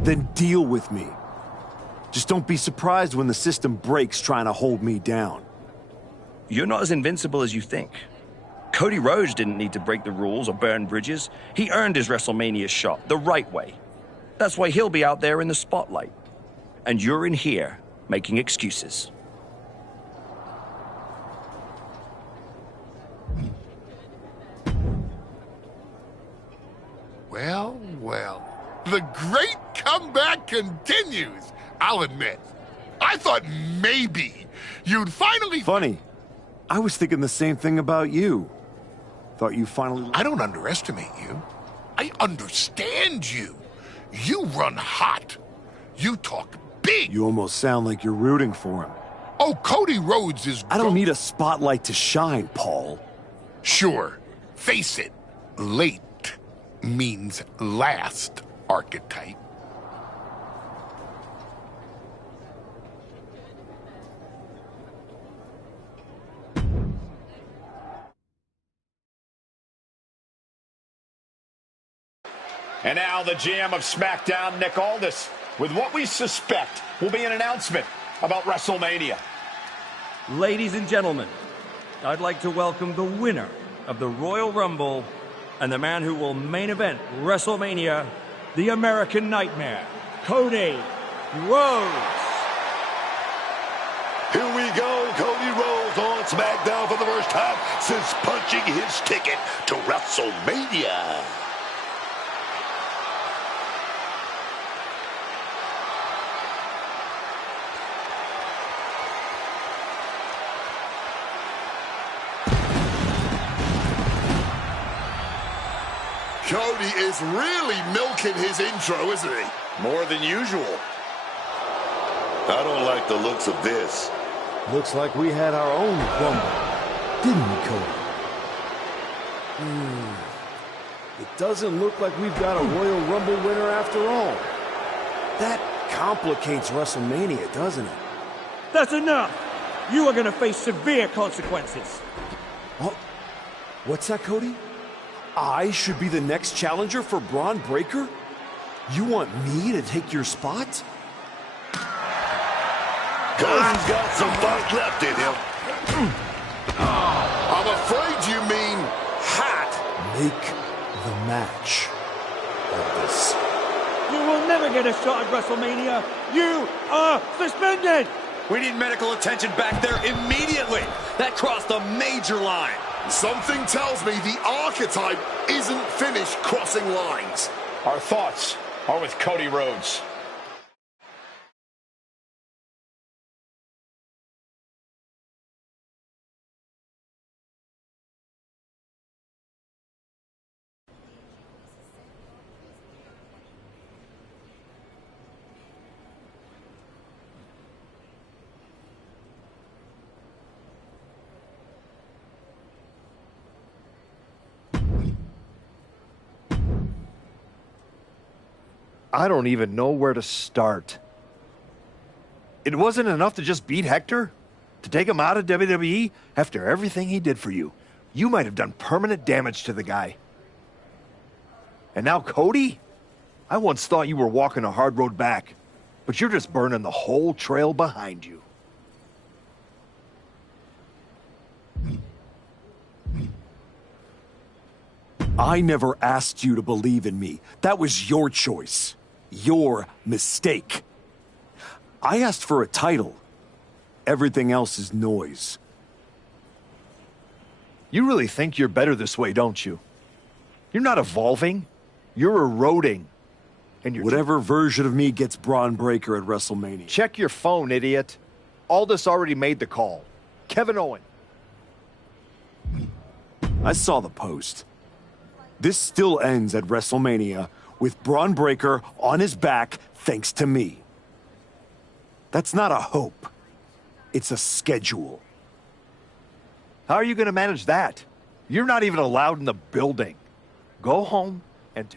Then deal with me. Just don't be surprised when the system breaks trying to hold me down. You're not as invincible as you think. Cody Rhodes didn't need to break the rules or burn bridges. He earned his WrestleMania shot the right way. That's why he'll be out there in the spotlight. And you're in here making excuses. Well, well. The great comeback continues, I'll admit. I thought maybe you'd finally... Funny. I was thinking the same thing about you. Thought you finally... I don't underestimate you. I understand you. You run hot. You talk big. You almost sound like you're rooting for him. Oh, Cody Rhodes is... I don't need a spotlight to shine, Paul. Sure. Face it. Late means last, archetype. And now the GM of SmackDown, Nick Aldis, with what we suspect will be an announcement about WrestleMania. Ladies and gentlemen, I'd like to welcome the winner of the Royal Rumble and the man who will main event WrestleMania, the American Nightmare, Cody Rhodes. Here we go, Cody Rhodes on SmackDown for the first time since punching his ticket to WrestleMania. Cody is really milking his intro, isn't he? More than usual. I don't like the looks of this. Looks like we had our own Rumble, didn't we, Cody? It doesn't look like we've got a Royal Rumble winner after all. That complicates WrestleMania, doesn't it? That's enough! You are going to face severe consequences. Oh, what's that, Cody? I should be the next challenger for Braun Breaker? You want me to take your spot? Cody's got some fight left in him. I'm afraid you mean hat. Make the match like this. You will never get a shot at WrestleMania. You are suspended. We need medical attention back there immediately. That crossed a major line. Something tells me the archetype isn't finished crossing lines. Our thoughts are with Cody Rhodes. I don't even know where to start. It wasn't enough to just beat Hector? To take him out of WWE after everything he did for you? You might have done permanent damage to the guy. And now Cody? I once thought you were walking a hard road back, but you're just burning the whole trail behind you. I never asked you to believe in me. That was your choice. Your mistake. I asked for a title. Everything else is noise. You really think you're better this way, don't you? You're not evolving. You're eroding. And you're whatever version of me gets Braun Breaker at WrestleMania. Check your phone, idiot. Aldis already made the call. Kevin Owen. I saw the post. This still ends at WrestleMania with Braun Breaker on his back thanks to me. That's not a hope. It's a schedule. How are you going to manage that? You're not even allowed in the building. Go home and...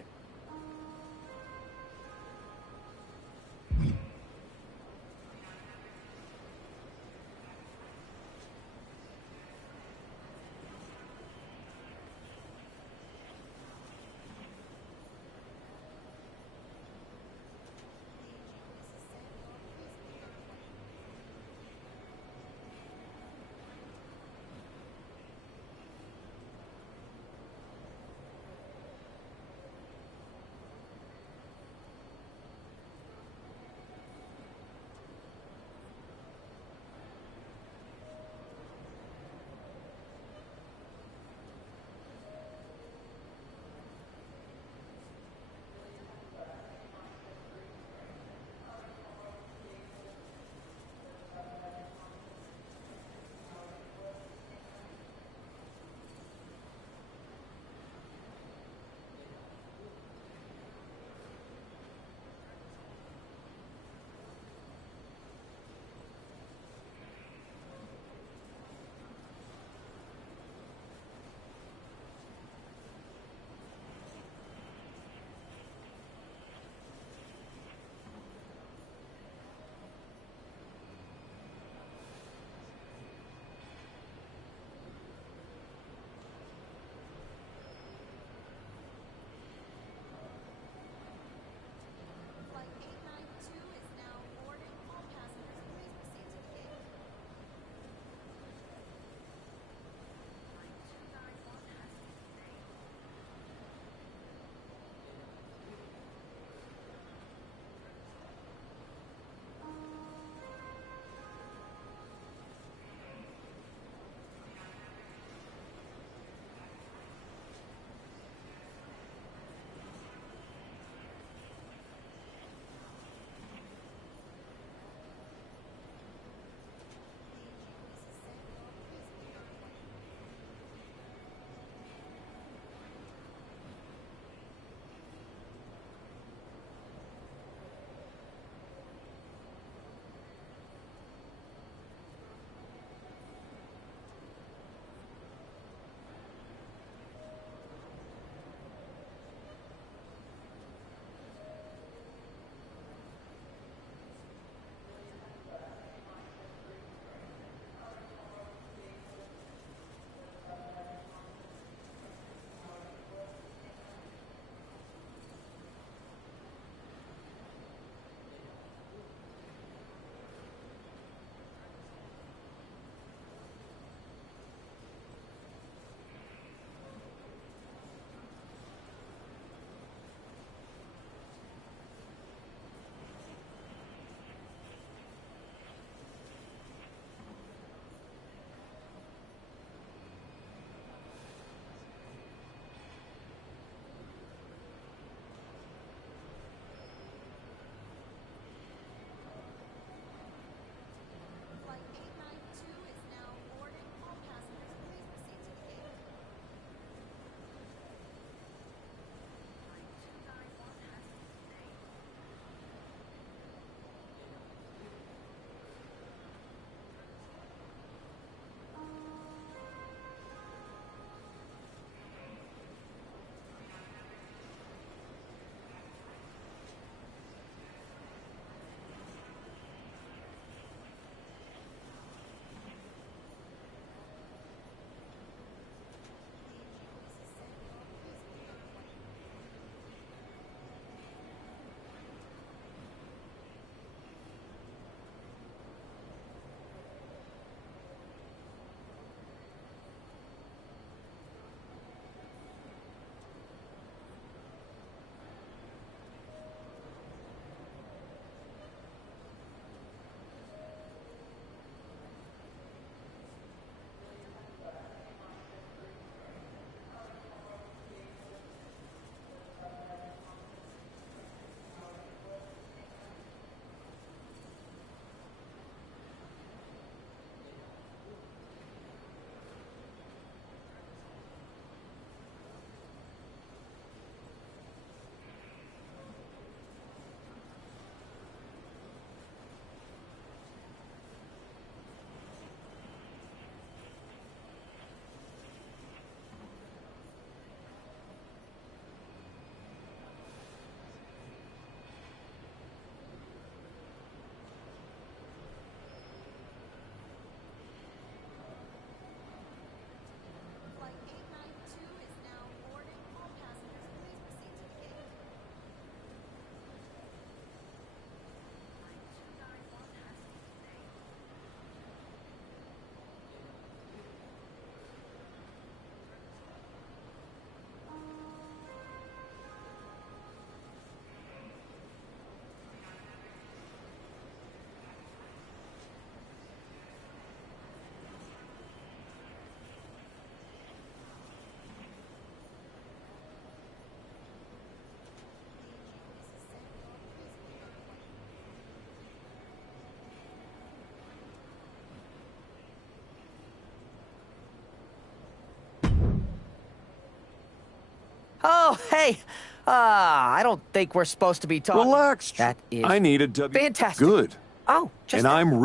Oh, hey. I don't think we're supposed to be talking. Relax. That is I need a W. fantastic. Good. Oh, just and I'm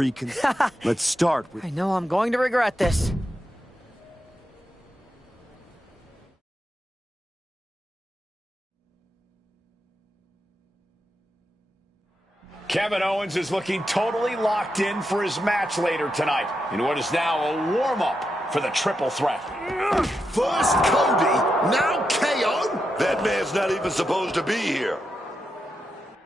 Let's start with... I know I'm going to regret this. Kevin Owens is looking totally locked in for his match later tonight in what is now a warm-up for the triple threat. First Cody, now KO? That man's not even supposed to be here.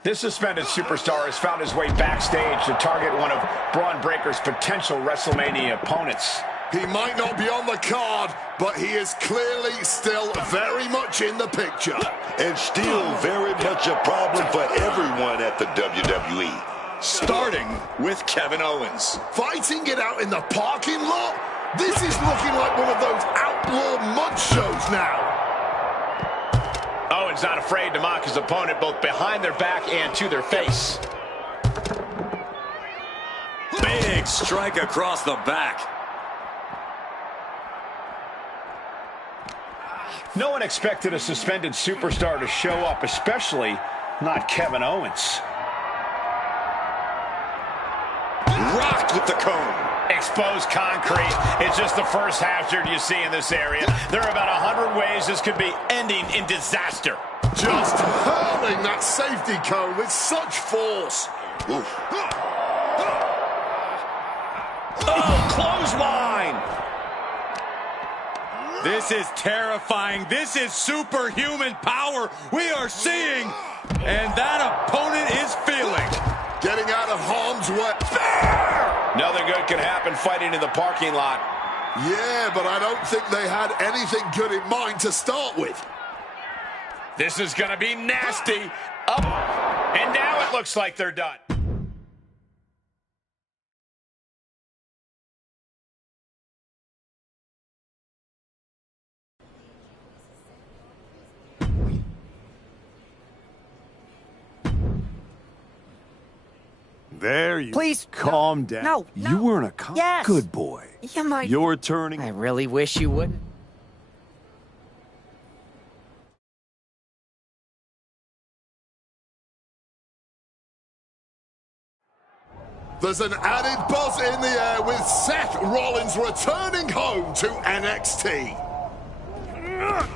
This suspended superstar has found his way backstage to target one of Braun Breaker's potential WrestleMania opponents. He might not be on the card, but he is clearly still very much in the picture. And still very much a problem for everyone at the WWE. Starting with Kevin Owens. Fighting it out in the parking lot? This is looking like one of those outlaw mud shows now. Owens not afraid to mock his opponent both behind their back and to their face. Big strike across the back. No one expected a suspended superstar to show up, especially not Kevin Owens. Rocked with the cone. Exposed concrete. It's just the first hazard you see in this area. There are about 100 ways this could be ending in disaster. Just hurling that safety cone with such force. Oh, clothesline! This is terrifying. This is superhuman power we are seeing. And that opponent is feeling. Getting out of harm's way. Nothing good can happen fighting in the parking lot. Yeah, but I don't think they had anything good in mind to start with. This is going to be nasty. Up. And now it looks like they're done. There you Please. calm down. No. You weren't a cop. Yes. Good boy. You might. You're turning. I really wish you wouldn't. There's an added buzz in the air with Seth Rollins returning home to NXT.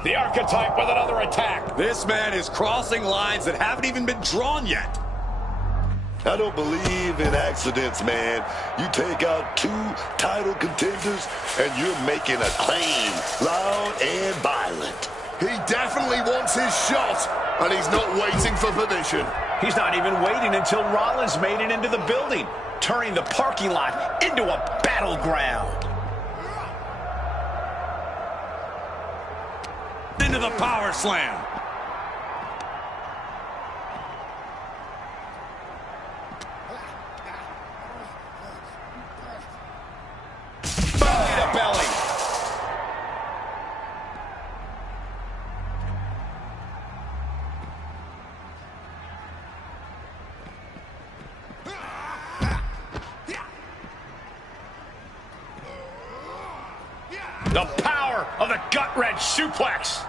The archetype with another attack. This man is crossing lines that haven't even been drawn yet. I don't believe in accidents, man. You take out 2 title contenders, and you're making a claim, loud and violent. He definitely wants his shot, and he's not waiting for permission. He's not even waiting until Rollins made it into the building, turning the parking lot into a battleground. Into the power slam. Belly to belly. The power of the gut-wrench suplex.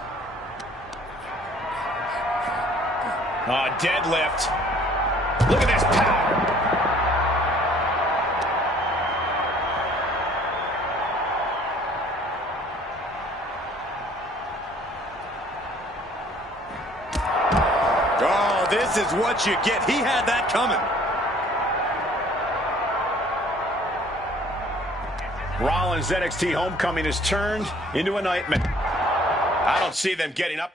Oh, deadlift. Look at this power. Oh, this is what you get. He had that coming. Rollins' NXT homecoming has turned into a nightmare. I don't see them getting up.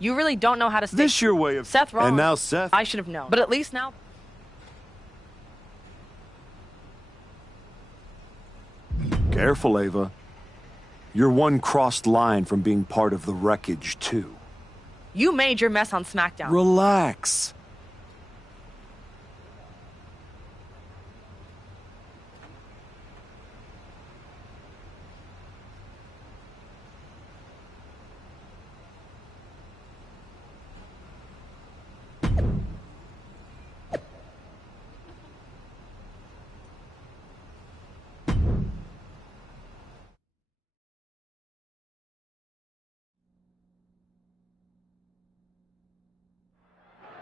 You really don't know how to stay. This your way of... Seth Rollins. And now Seth... I should have known. But at least now... Careful, Ava. You're one crossed line from being part of the wreckage, too. You made your mess on SmackDown. Relax.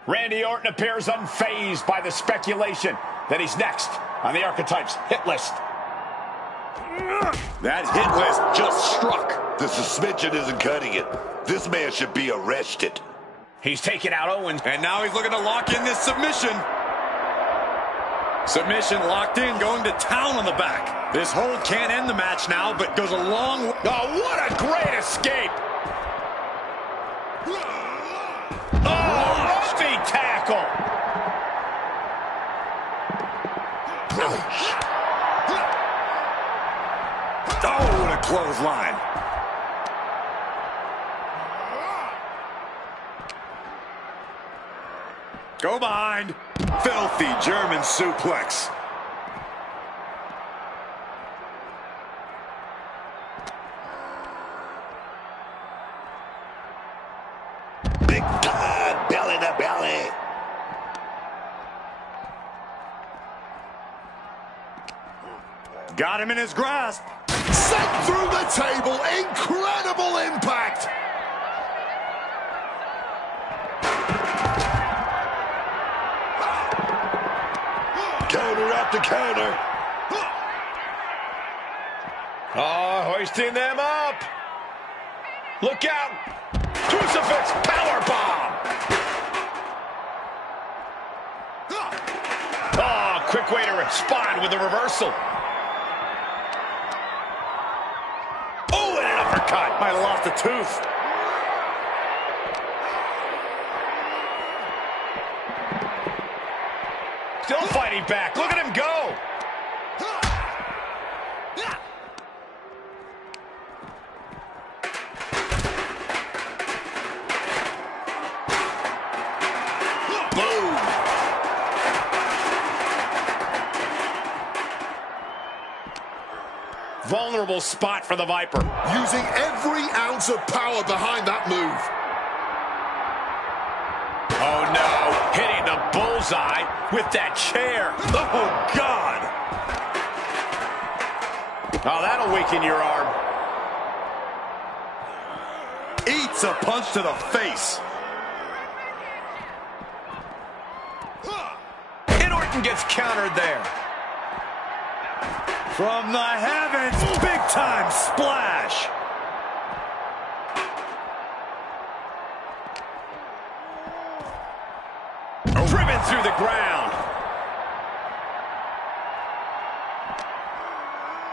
Randy Orton appears unfazed by the speculation that he's next on the Archetypes hit list. That hit list just struck. The suspension isn't cutting it. This man should be arrested. He's taking out Owens. And now he's looking to lock in this submission. Submission locked in, going to town on the back. This hold can't end the match now, but goes a long way. Oh, what a great escape. Oh, rusty tackle. Oh, what a clothesline. Go behind. Filthy German suplex. Big time, belly to belly. Got him in his grasp. Sent through the table. Incredible impact. Counter after counter. Oh, hoisting them up. Look out. Crucifix powerbomb. Oh, quick way to respond with a reversal. Oh, and an uppercut. Might have lost a tooth. Still fighting back. Look at him go. Boom. Vulnerable spot for the Viper. Using every ounce of power behind that move. Oh, no. Hitting the bullseye with that chair. Oh, God. Oh, that'll weaken your arm. Eats a punch to the face. And Orton gets countered there. From the heavens, big time splash. Driven through the ground.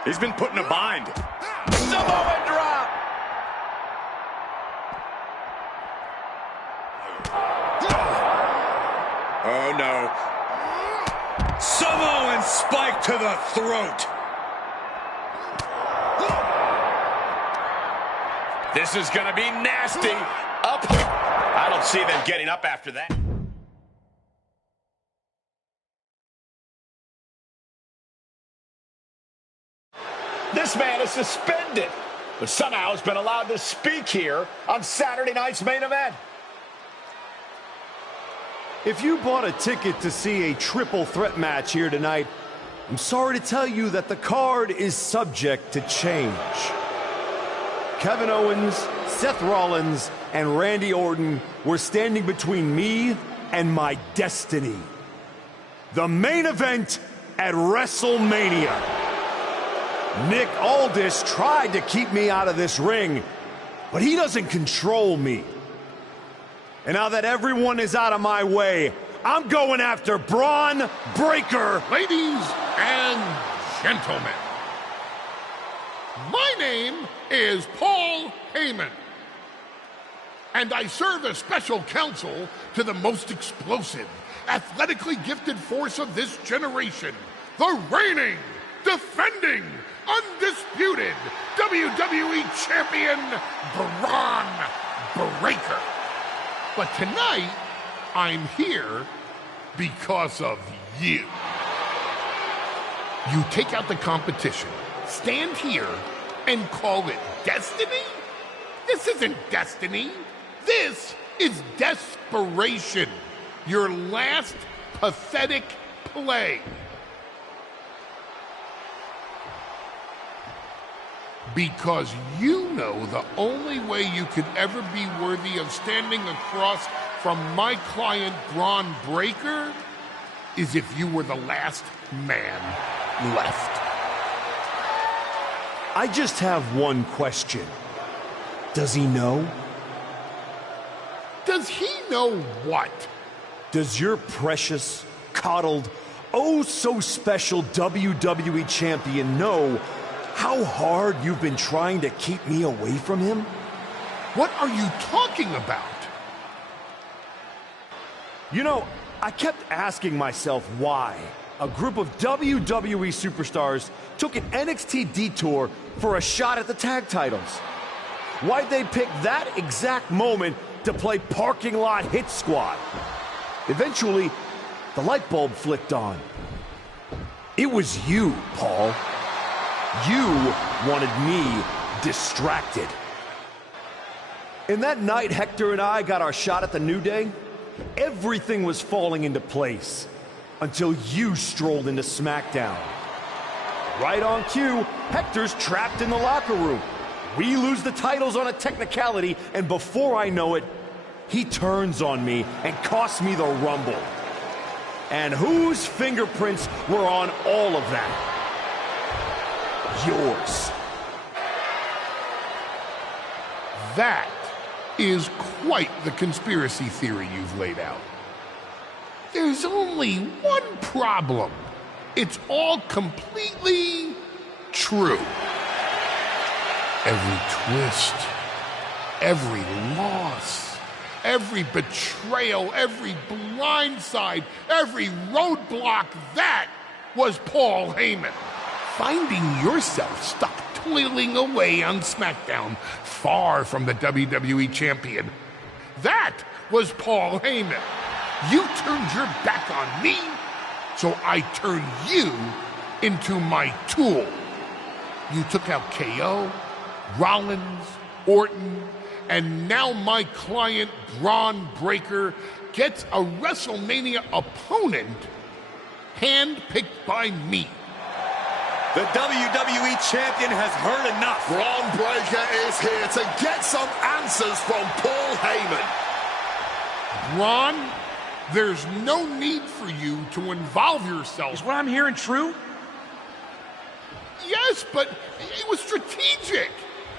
He's been put in a bind. Samoa drop. Oh, no. Samoan spike to the throat. This is going to be nasty. Up. I don't see them getting up after that. This man is suspended, but somehow has been allowed to speak here on Saturday night's main event. If you bought a ticket to see a triple threat match here tonight, I'm sorry to tell you that the card is subject to change. Kevin Owens, Seth Rollins, and Randy Orton were standing between me and my destiny. The main event at WrestleMania. Nick Aldis tried to keep me out of this ring, but he doesn't control me. And now that everyone is out of my way, I'm going after Braun Breaker. Ladies and gentlemen, my name is Paul Heyman. and I serve as special counsel to the most explosive, athletically gifted force of this generation, the reigning, defending, undisputed WWE Champion, Braun Breaker. But tonight, I'm here because of you. You take out the competition, stand here, and call it destiny? This isn't destiny. This is desperation. Your last pathetic play. Because you know the only way you could ever be worthy of standing across from my client Braun Breaker is if you were the last man left. I just have one question. Does he know? Does he know what? Does your precious, coddled, oh so special WWE champion know how hard you've been trying to keep me away from him? What are you talking about? You know, I kept asking myself why a group of WWE superstars took an NXT detour for a shot at the tag titles. Why'd they pick that exact moment to play parking lot hit squad? Eventually, the light bulb flicked on. It was you, Paul. You wanted me distracted. And that night Hector and I got our shot at the New Day, everything was falling into place until you strolled into SmackDown. Right on cue, Hector's trapped in the locker room. We lose the titles on a technicality, and before I know it, he turns on me and costs me the Rumble. And whose fingerprints were on all of that? Yours. That is quite the conspiracy theory you've laid out. There's only one problem. It's all completely true. Every twist, every loss, every betrayal, every blindside, every roadblock, that was Paul Heyman. Finding yourself stuck toiling away on SmackDown, far from the WWE Champion. That was Paul Heyman. You turned your back on me, so I turned you into my tool. You took out KO, Rollins, Orton, and now my client Braun Breaker gets a WrestleMania opponent handpicked by me. The WWE Champion has heard enough. Braun Breaker is here to get some answers from Paul Heyman. Braun, there's no need for you to involve yourself. Is what I'm hearing true? Yes, but it was strategic.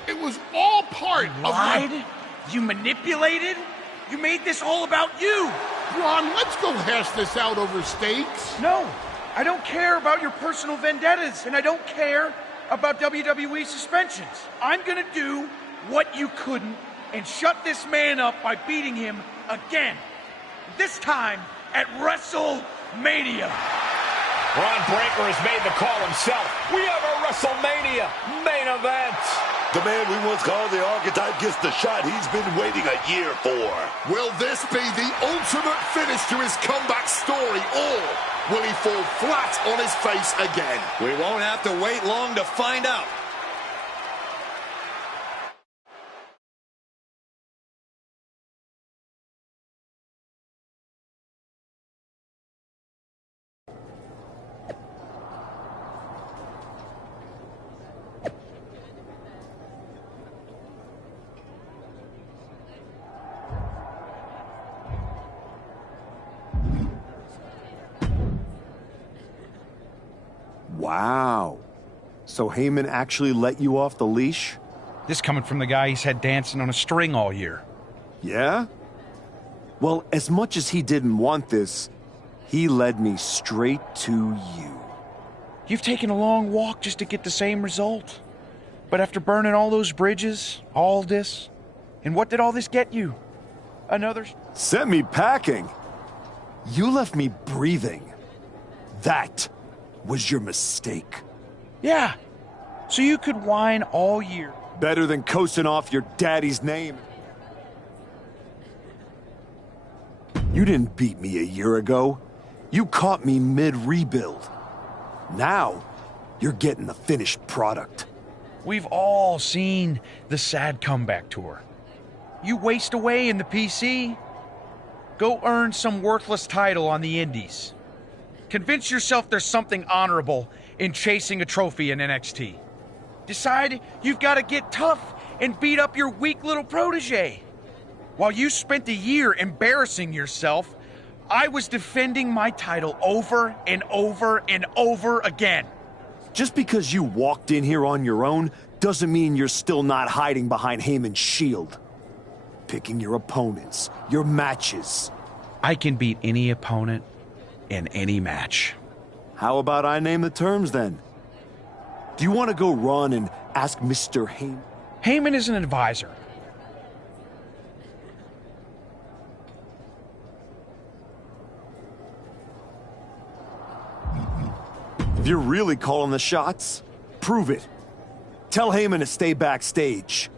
It was all part of Lied? You manipulated? You made this all about you. Braun, let's go hash this out over steaks. No. I don't care about your personal vendettas, and I don't care about WWE suspensions. I'm gonna do what you couldn't and shut this man up by beating him again. This time at WrestleMania. Braun Breaker has made the call himself. We have a WrestleMania main event. The man we once called the archetype gets the shot he's been waiting a year for. Will this be the ultimate finish to his comeback story, or will he fall flat on his face again? We won't have to wait long to find out. Wow. So Heyman actually let you off the leash? This coming from the guy he's had dancing on a string all year. Yeah? Well, as much as he didn't want this, he led me straight to you. You've taken a long walk just to get the same result. But after burning all those bridges, all this, and what did all this get you? another... Sent me packing? You left me breathing. That was your mistake. Yeah, so you could whine all year. Better than coasting off your daddy's name. You didn't beat me a year ago. You caught me mid-rebuild. Now, you're getting the finished product. We've all seen the sad comeback tour. You waste away in the PC. Go earn some worthless title on the indies. Convince yourself there's something honorable in chasing a trophy in NXT. Decide you've got to get tough and beat up your weak little protege. While you spent a year embarrassing yourself, I was defending my title over and over and over again. Just because you walked in here on your own doesn't mean you're still not hiding behind Heyman's shield. Picking your opponents, your matches. I can beat any opponent in any match. How about I name the terms then? Do you want to go run and ask Mr. Heyman? Heyman is an advisor. If you're really calling the shots, prove it. Tell Heyman to stay backstage.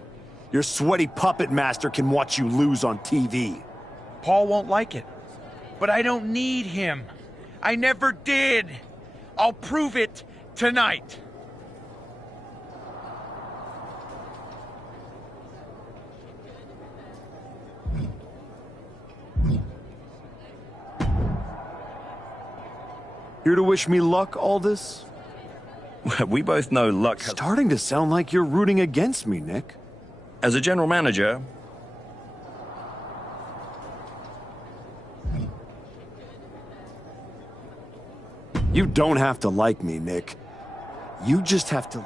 Your sweaty puppet master can watch you lose on TV. Paul won't like it, but I don't need him. I never did. I'll prove it tonight. Here to wish me luck, Aldous? We both know luck has... Starting to sound like you're rooting against me, Nick. As a general manager... You don't have to like me, Nick. You just have to...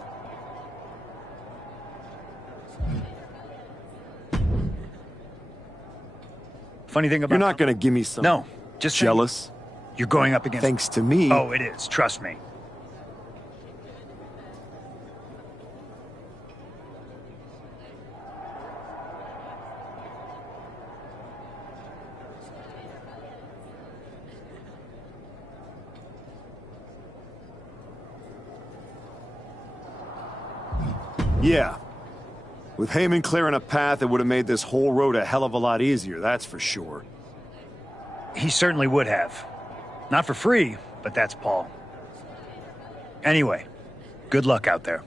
Funny thing about... You're not gonna give me some... No, just jealous? saying. You're going up against... Thanks to me... Oh, it is. Trust me. Yeah. With Heyman clearing a path, it would have made this whole road a hell of a lot easier, that's for sure. He certainly would have. Not for free, but that's Paul. Anyway, good luck out there.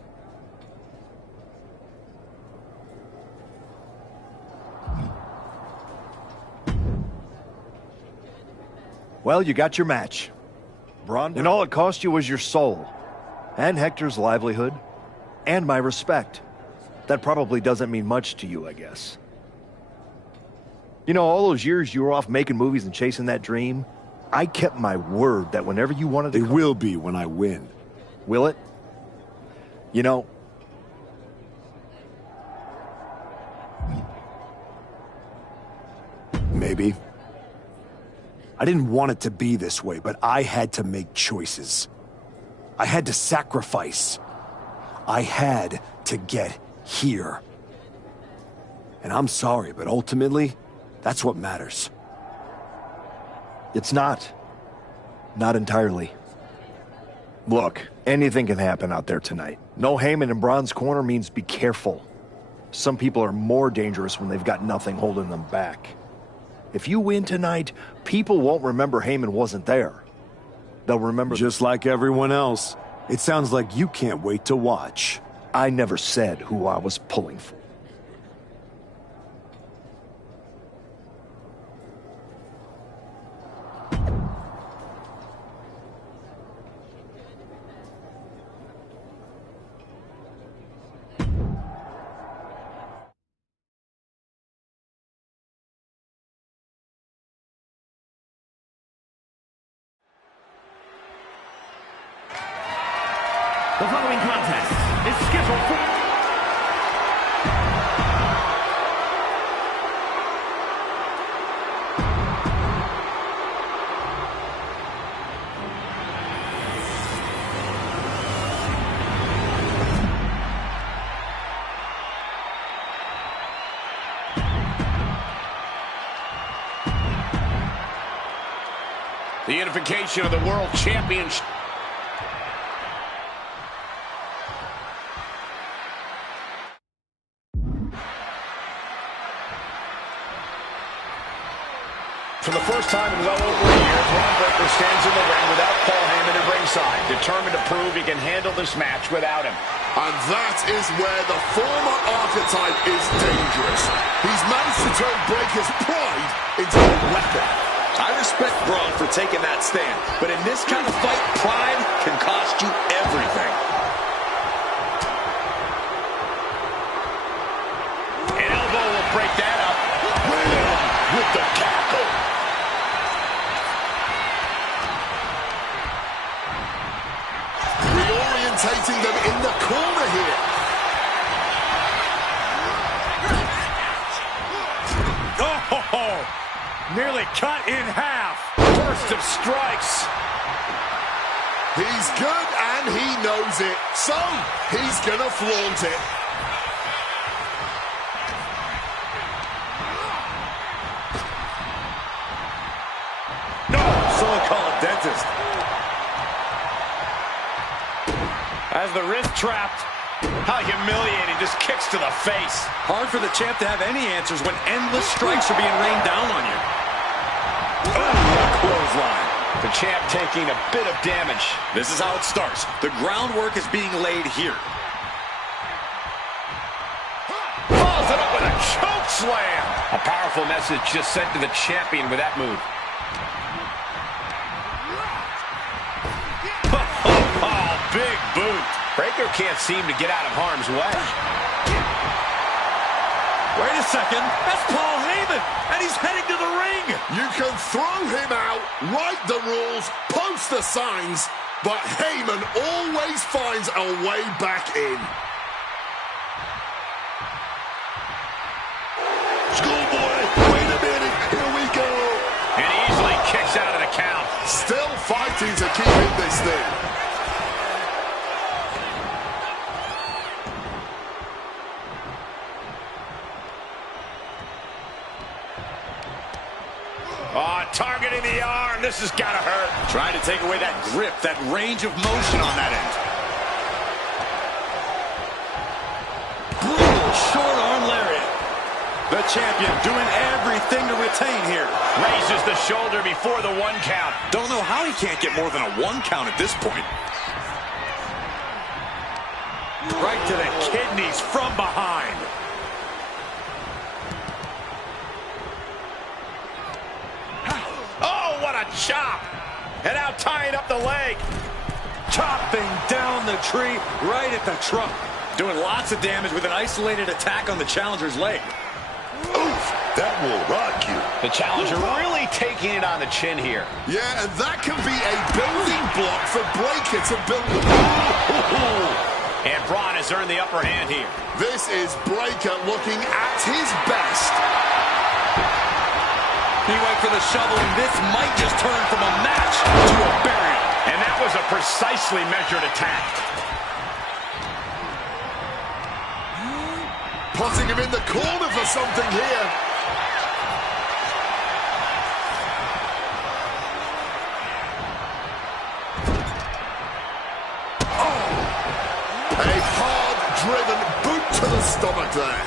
Well, you got your match. Braun, and all it cost you was your soul. And Hector's livelihood. And my respect. That probably doesn't mean much to you, I guess. You know, all those years you were off making movies and chasing that dream, I kept my word that whenever you wanted to... It will be when I win. Will it? You know... Maybe. I didn't want it to be this way, but I had to make choices. I had to sacrifice. I had to get here. And I'm sorry, but ultimately, that's what matters. It's not. Not entirely. Look, anything can happen out there tonight. No Heyman in Braun's corner means be careful. Some people are more dangerous when they've got nothing holding them back. If you win tonight, people won't remember Heyman wasn't there. They'll remember... Just like everyone else. It sounds like you can't wait to watch. I never said who I was pulling for. The following contest is scheduled for... The unification of the World Championship. For the first time in well over a year, Braun Breaker stands in the ring without Paul Heyman at ringside, determined to prove he can handle this match without him. And that is where the former archetype is dangerous. He's managed to turn Breaker's pride into a weapon. I respect Braun for taking that stand, but in this kind of fight, pride can cost you everything. An elbow will break that up. With the tackle. Reorientating them in the corner here. Oh, nearly cut in half. Burst of strikes. He's good and he knows it. So, he's gonna flaunt it. Someone call a dentist. As the wrist trapped. How humiliating, just kicks to the face. Hard for the champ to have any answers when endless strikes are being rained down on you. Oh, what a clothesline. The champ taking a bit of damage. This is how it starts. The groundwork is being laid here. Follows it up with a choke slam. A powerful message just sent to the champion with that move. Oh, big boot. Breaker can't seem to get out of harm's way. Wait a second. That's Paul Heyman, and he's heading to the ring. You can throw him out, write the rules, post the signs, but Heyman always finds a way back in. Schoolboy, wait a minute, here we go. And easily kicks out of the count. Still fighting to keep in this thing. Oh, targeting the arm. This has got to hurt. Trying to take away that grip, that range of motion on that end. Brutal short arm lariat. The champion doing everything to retain here. Raises the shoulder before the 1 count. Don't know how he can't get more than a 1 count at this point. Right to the kidneys from behind. Oh, what a chop. And now tying up the leg. Chopping down the tree right at the trunk. Doing lots of damage with an isolated attack on the challenger's leg. Oof, that will rock you. The challenger really taking it on the chin here. Yeah, and that can be a building block for Breaker to build upon. And Braun has earned the upper hand here. This is Breaker looking at his best. He went for the shovel, and this might just turn from a match to a burial. And that was a precisely measured attack. Putting him in the corner for something here. Oh! A hard-driven boot to the stomach there.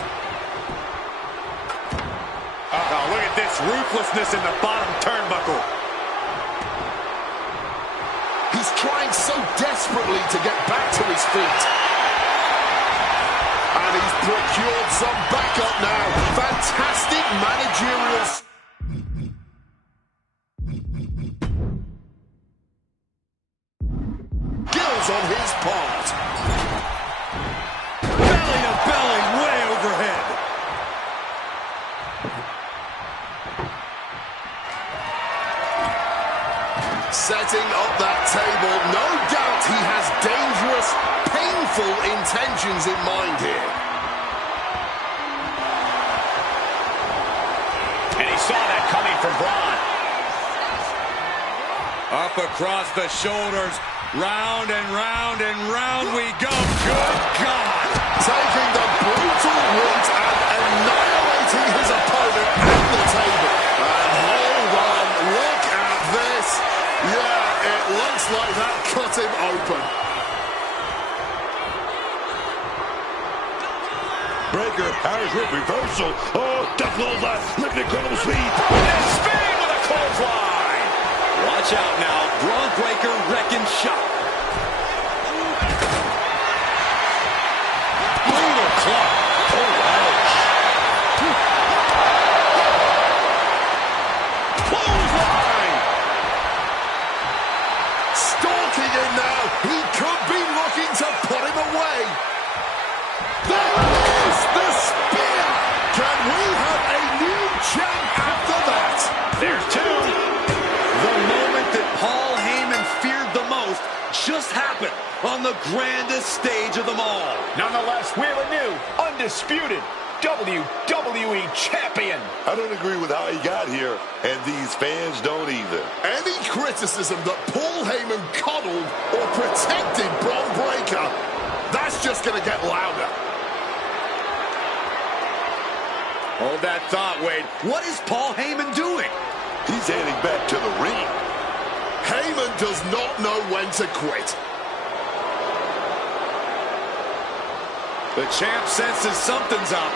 Oh, look at this ruthlessness in the bottom turnbuckle. He's trying so desperately to get back to his feet. And he's procured some backup now. Fantastic managerial. Skills on his part. Belly to belly, way overhead. Setting up that table. No doubt he has dangerous, painful intentions in mind here. And he saw that coming from Braun. Up across the shoulders. Round and round and round we go. Good God. Taking the brutal route and annihilating his opponent at the table. And hold on, look at this. Breaker, Irish whip reversal. Oh, duck clothesline. Look at incredible speed. And spinning with a clothesline. Watch out now. Braun Breaker wrecking shop. Brutal club. Oh, ouch. Clothesline. Stalking him now. He could be looking to put him away. There is the spear. Can we have a new champ after that? There's two. The moment that Paul Heyman feared the most just happened on the grandest stage of them all. Nonetheless, we have a new, undisputed WWE Champion. I don't agree with how he got here, and these fans don't either. Any criticism that Paul Heyman coddled or protected Braun Breaker, that's just going to get louder. Hold that thought, Wade. What is Paul Heyman doing? He's heading back to the ring. Heyman does not know when to quit. The champ senses something's up.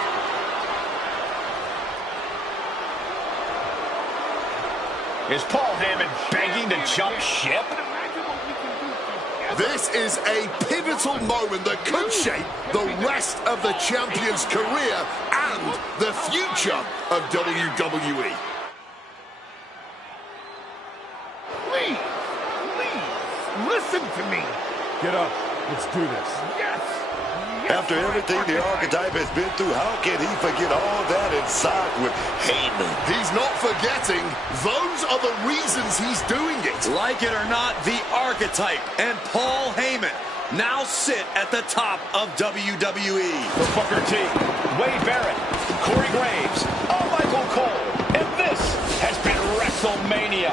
Is Paul Heyman begging to jump ship? This is a pivotal moment that could shape the rest of the champion's career and the future of WWE. Please, listen to me. Get up. Let's do this. Yes. After everything the Archetype has been through, how can he forget all that and side with Heyman? He's not forgetting. Those are the reasons he's doing it. Like it or not, the Archetype and Paul Heyman now sit at the top of WWE. For Booker T, Wade Barrett, Corey Graves, Michael Cole, and this has been WrestleMania.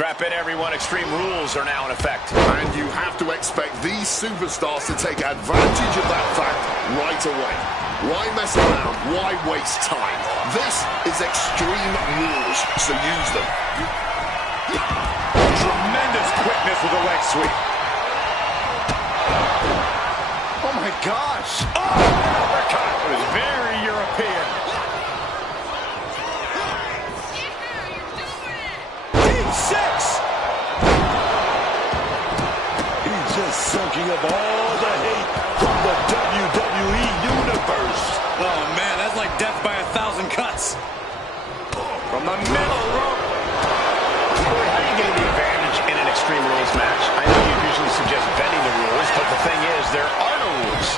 Strap in, everyone. Extreme rules are now in effect. And you have to expect these superstars to take advantage of that fact right away. Why mess around? Why waste time? This is Extreme Rules, so use them. Tremendous quickness with a leg sweep. Oh my gosh! Oh, uppercut! It was very European. Deep six! He's just soaking up all the hate from the WWE Universe. Oh man, that's like death by 1,000 cuts. From the middle rope. How do you gain the advantage in an Extreme Rules match? I know you usually suggest bending the rules, but the thing is, there are no rules.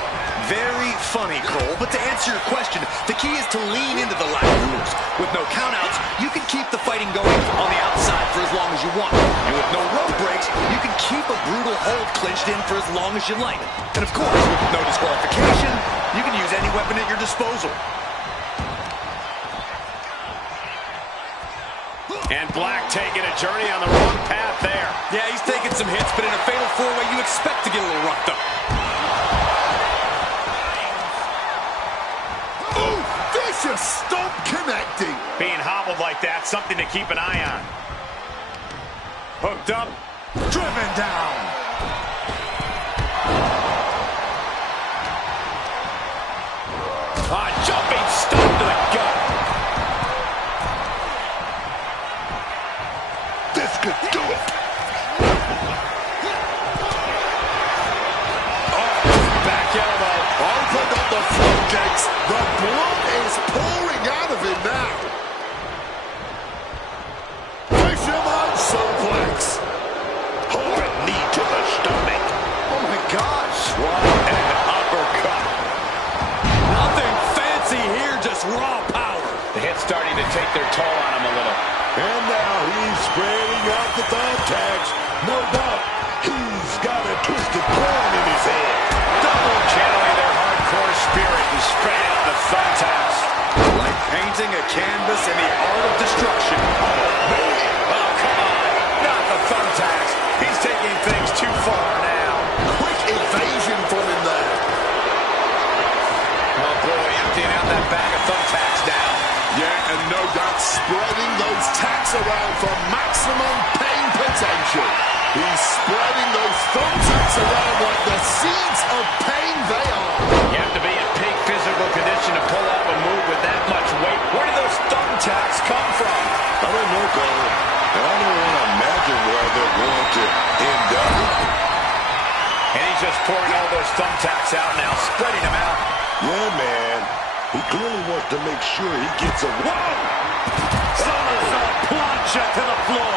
Very funny, Cole, but to answer your question, the key is to lean into the lack of rules. With no countouts, you can keep the fighting going on the outside for as long as you want. And with no rope breaks, you can keep a brutal hold clinched in for as long as you like. And of course, with no disqualification, you can use any weapon at your disposal. And Black taking a journey on the wrong path there. Yeah, he's taking some hits, but in a fatal four-way, you expect to get a little roughed up. Ooh, vicious stomp connecting. Being hobbled like that, something to keep an eye on. Hooked up, Driven down. jumping stomp to the gut. This could do it. Back elbow. Opened up the floodgates. The blood is pouring out of him now. Fisherman suplex. Hard knee to the stomach. Oh my gosh. What an uppercut. Nothing fancy here, just raw power. The hit's starting to take their toll on him a little. And now he's spreading out the thumbtacks. No doubt he's got a twisted plan in his head. Double channeling their hardcore spirit and spreading out the thumbtacks. Like painting a canvas in the art of destruction. Oh, come on. Not the thumbtacks. He's taking things too far now. Quick evasion from him there. Oh, boy, emptying out that bag of thumbtacks now. Yeah, and no doubt spreading those tacks around for maximum pain potential. He's spreading those thumbtacks around like the seeds of pain they are. You have to be in peak physical condition to pull off a move with that much weight. Where did those thumbtacks come from? I don't know, Cole. And I don't want to imagine where they're going to end up. And he's just pouring all those thumbtacks out now, spreading them out. Yeah, man. He clearly wants to make sure he gets a... Whoa! Somersault plancha to the floor.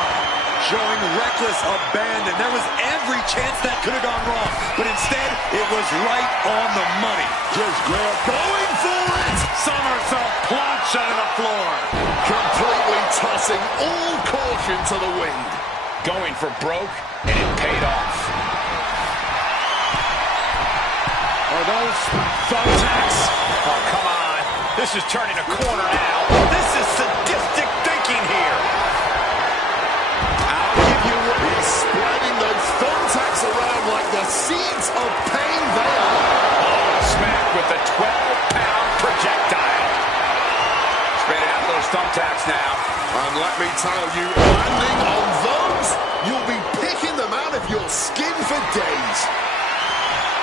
Showing reckless abandon. There was every chance that could have gone wrong. But instead, it was right on the money. Just grab... Going for it! Somersault plancha to the floor. Completely tossing all caution to the wind. Going for broke, and it paid off. Are those thumbtacks? Oh, come on. This is turning a corner now. This is sadistic thinking here. I'll give you what he's spreading those thumbtacks around like the seeds of pain they are. Oh, smack with the 12-pound projectile. Spreading out those thumbtacks now. And let me tell you, landing on those, you'll be picking them out of your skin for days.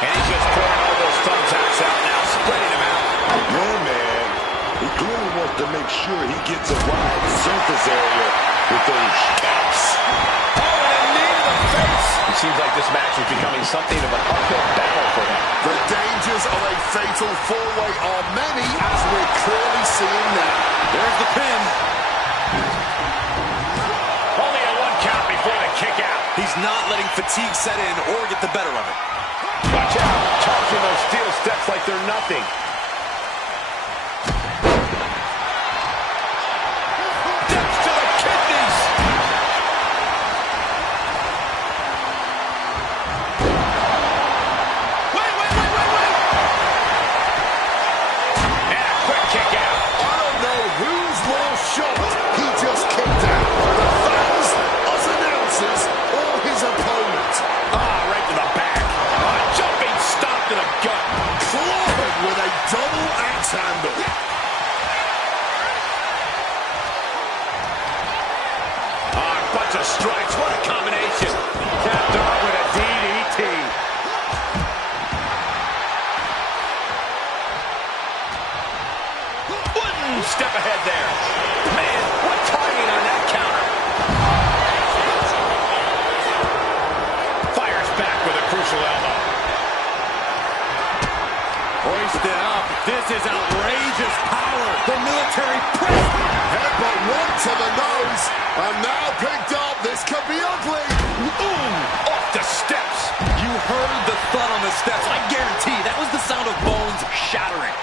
And he's just pouring all those thumbtacks out now, spreading them out. Yeah, man. He clearly wants to make sure he gets a wide surface area with those caps. Oh, and a knee to the face. It seems like this match is becoming something of an uphill battle for him. The dangers of a fatal four-way are many, as we're clearly seeing now. There's the pin. Only a one count before the kick out. He's not letting fatigue set in or get the better of it. Watch out. Charging those steel steps like they're nothing. Steps to the kidneys. Wait! And a quick kick out. I don't know who's more shocked. He just kicked out. The fans, us announcers. the strikes. What a combination. Capped off with a DDT. One step ahead there. Man, what timing on that counter. Fires back with a crucial elbow. Hoisted up. This is outrageous power. The military press. Headbutt one to the nose, and now picked up. This could be ugly. Ooh, off the steps. You heard the thud on the steps. I guarantee that was the sound of bones shattering.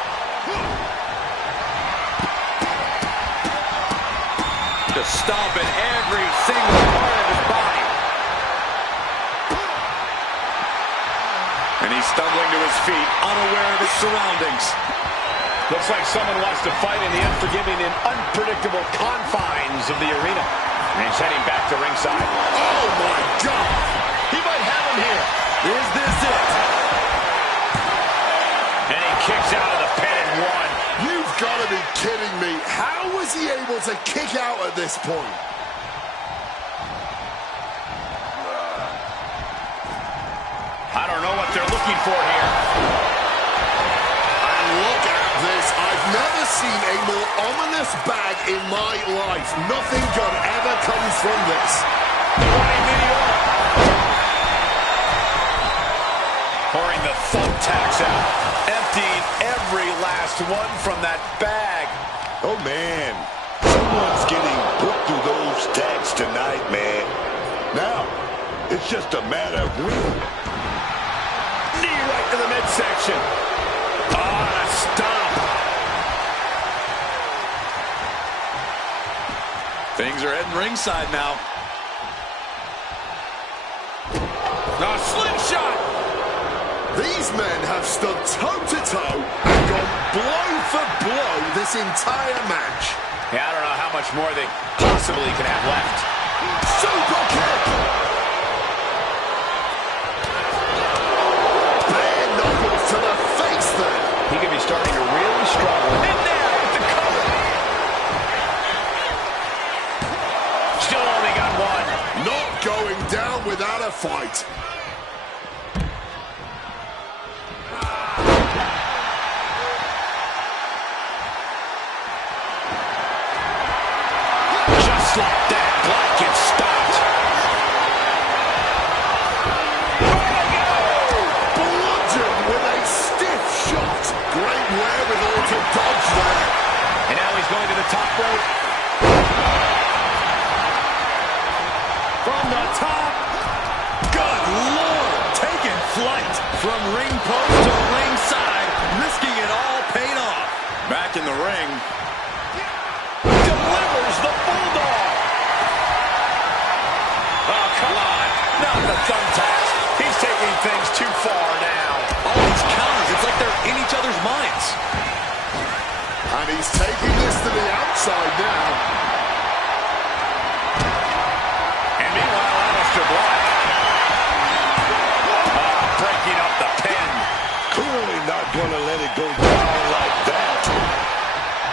Just stomping every single part of his body. And he's stumbling to his feet, unaware of his surroundings. Looks like someone wants to fight in the unforgiving and unpredictable confines of the arena. And he's heading back to ringside. Oh, my God. He might have him here. Is this it? And he kicks out of the pin and one. You've got to be kidding me. How was he able to kick out at this point? I don't know what they're looking for here. And look at this. I've never seen a more ominous bag in my life. Nothing good ever comes from this. Running meteor. Pouring the thumbtacks out. Emptying every last one from that bag. Oh, man. Someone's getting put through those tags tonight, man. Now, it's just a matter of when. Knee right to the midsection. Oh, a stomp. Things are heading ringside now. A slingshot. These men have stood toe-to-toe and gone blow for blow this entire match. Yeah, I don't know how much more they possibly can have left. Super kick! Bare knuckles to the face there. He could be starting to really struggle. In there with the cover. Still only got one. Not going down without a fight. Just like that, Black gets stopped. Bludgeoned with a stiff shot. Great wherewithal to dodge there. And now he's going to the top rope. From the top. Good Lord. Taking flight. From ring post to ringside, risking it all paid off. Back in the ring. Delivers the bulldog. Oh, come on. Not the thumbtacks. He's taking things too far now. All these counters, it's like they're in each other's minds. And he's taking this to the outside now. And meanwhile, Aleister Black. Breaking up the pin. Clearly not going to let it go down like that.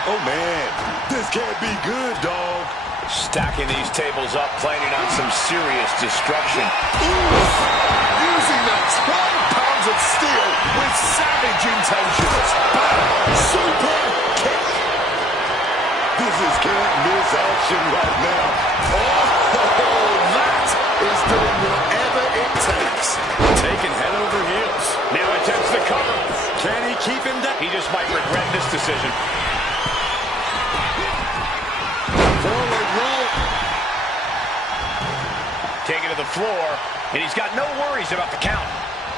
Oh, man. This can't be good, dog. Stacking these tables up, planning on some serious destruction. Oof! Using that 12 pounds of steel with savage intentions. Super kick. This is can't-miss action right now. Oh, that is doing whatever it takes. Taking head over heels. Now attempts the cover. Can he keep him down? He just might regret this decision. Forward roll. Taken to the floor, and he's got no worries about the count.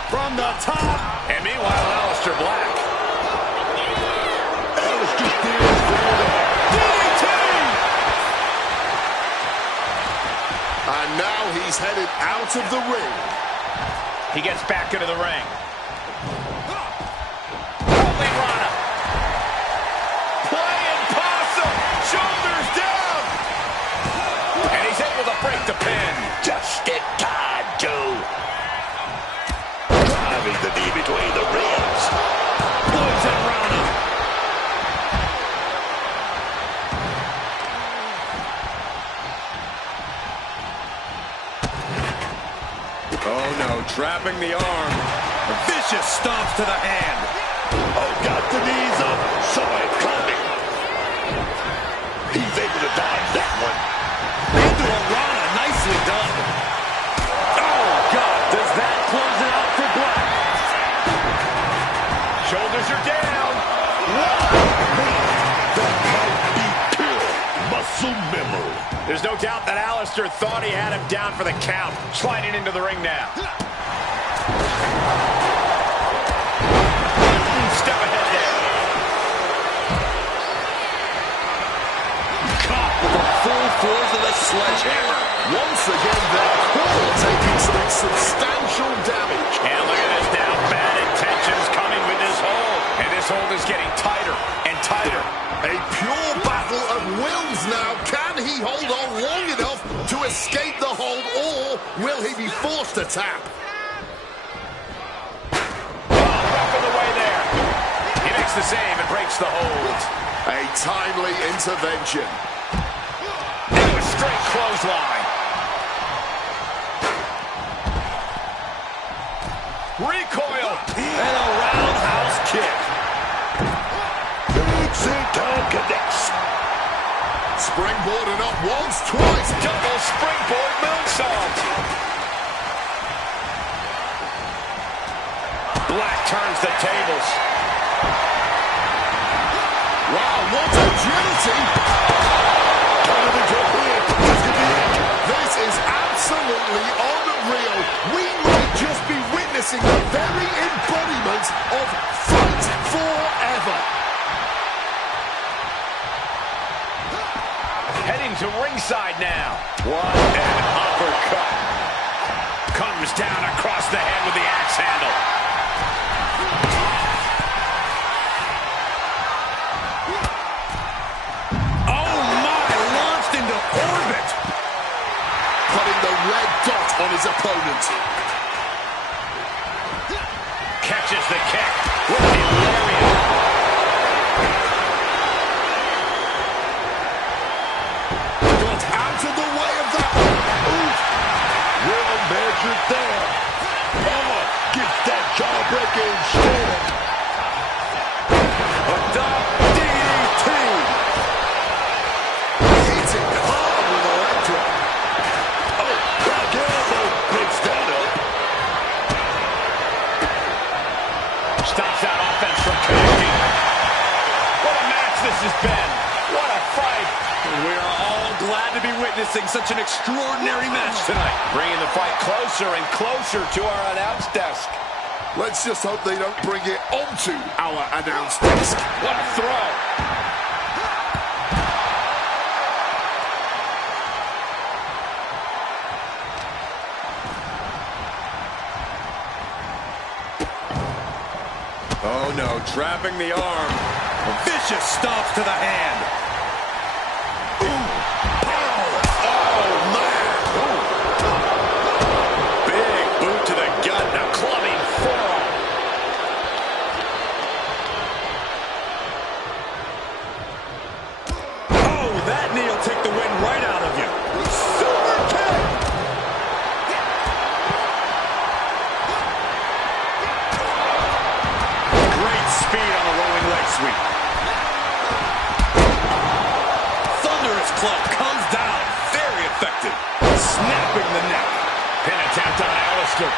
From the top. And meanwhile, Aleister Black. Aleister steals forward. DDT! And now he's headed out of the ring. He gets back into the ring. Holy Rana. Playing possum. Shoulders down. And he's able to break the pin. Just in time, too. Driving the knee between the ribs. Poison Rana. no, trapping the arm. Vicious stomps to the hand. Oh, got the knees up. Saw it coming. He's able to dodge that one. Into a Rana, nicely done. Oh, God, does that close it out for Black? Shoulders are down. That might be pure muscle memory. There's no doubt that Alistair thought he had him down for the count. Sliding into the ring now. Step ahead there. Caught with the full force of the sledgehammer. Once again, their core taking some substantial damage. And look at this now. Bad intentions coming with this hold. And this hold is getting tighter and tighter. A pure battle of wills now. Can he hold on long enough to escape the hold, or will he be forced to tap? Up in the way there. He makes the save and breaks the hold. A timely intervention. And a straight clothesline. Recoil. And a roundhouse kick. Big Senton connects. Springboarding up once, twice. Double springboard moonsault. Black turns the tables. Wow, what agility. This is absolutely unreal. We might just be witnessing the very embodiment of fight forever. Heading to ringside now. What an uppercut. Comes down across the head with the axe handle. Oh my, launched into orbit. Putting the red dot on his opponent. Catches the kick with the lariat. Got out of the way of that. Oof. Well measured there. Oh, gets that jaw-breaking stand. A DDT. Hitting hard with a leg drop. Oh, back elbow breaks that up. Stops that offense from connecting. What a match this has been. What a fight. We are all glad to be witnessing such an extraordinary match tonight. Bringing the fight closer and closer to our announce desk. Let's just hope they don't bring it onto our announce desk. What a throw. Oh no, trapping the arm. Vicious stomps to the hand. Big boot to the gut and a clubbing forearm. Oh, that knee will take the wind right out of you. Super kick. Great speed on the rolling leg sweep. Thunderous club comes down. Very effective. Snapping the neck. Pin attempt on Alistair.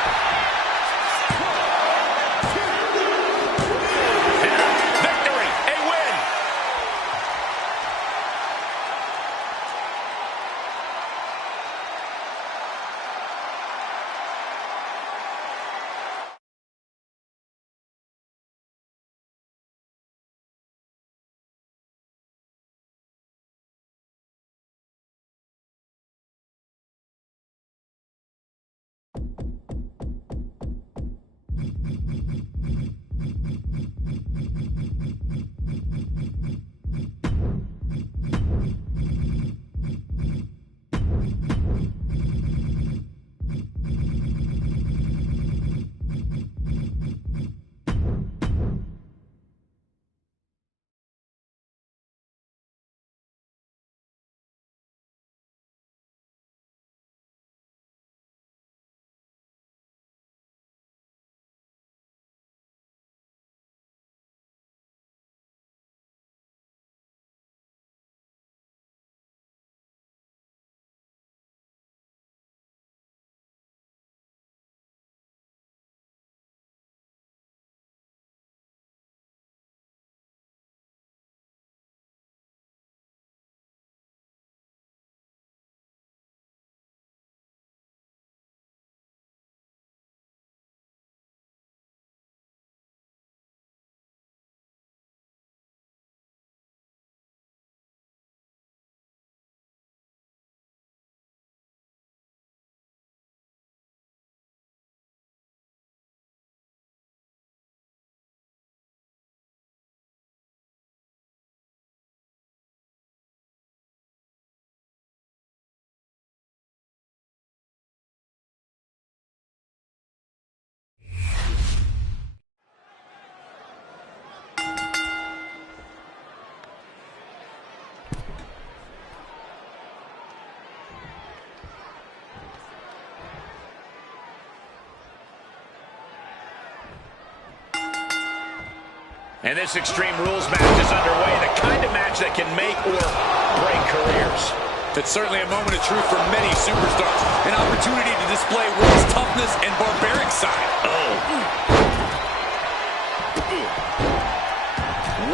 And this Extreme Rules match is underway, the kind of match that can make or break careers. It's certainly a moment of truth for many superstars. An opportunity to display one's toughness and barbaric side.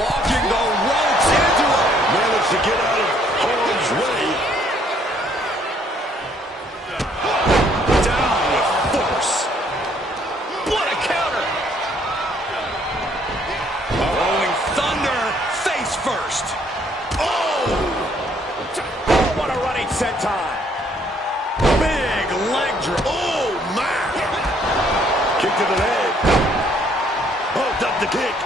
Walking the ropes into it. Managed to get out of harm's way. Down with force. What a counter! Rolling thunder, face first. What a running senton! Big leg drop. Oh, man! Kick to the head. Oh, duck the kick.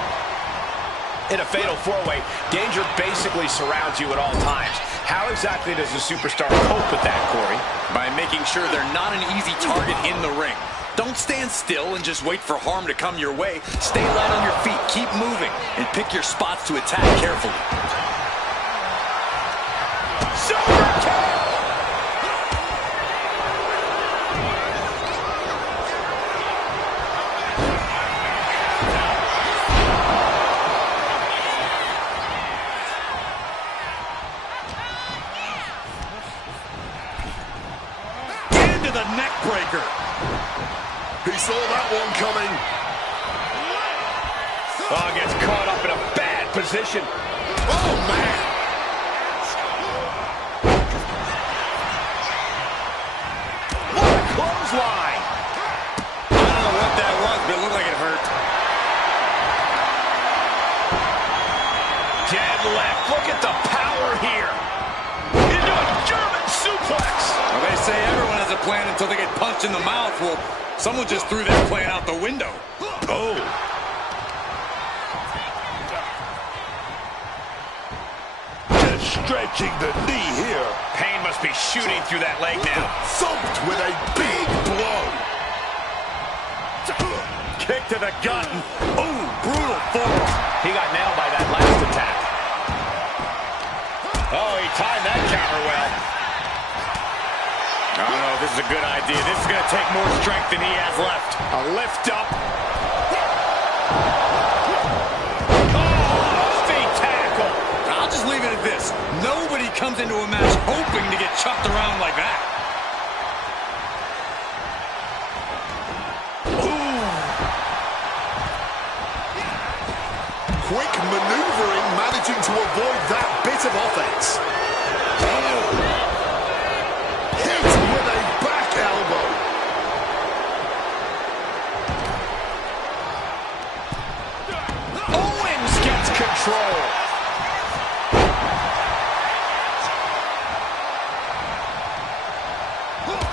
In a fatal four-way, danger basically surrounds you at all times. How exactly does a superstar cope with that, Corey? By making sure they're not an easy target in the ring. Don't stand still and just wait for harm to come your way. Stay light on your feet, keep moving, and pick your spots to attack carefully. Into the neck breaker. He saw that one coming. Oh, gets caught up in a bad position. Oh, man. What a clothesline. I don't know what that was, but it looked like it hurt. Dead left. Look at the power here. Into a German suplex. Well, they say everyone has a plan until they get punched in the mouth. Well, someone just threw that plan out the window. Oh. Just stretching the knee here. Pain must be shooting through that leg now. Thumped with a big blow. Kick to the gut. Ooh, brutal forearm. He got nailed by that last attack. Oh, he timed that counter well. I don't know if this is a good idea. This is going to take more strength than he has left. A lift up. Oh, feet tackle. I'll just leave it at this. Nobody comes into a match hoping to get chucked around like that. Quick maneuvering, managing to avoid that bit of offense. Hit with a back elbow. Owens gets control.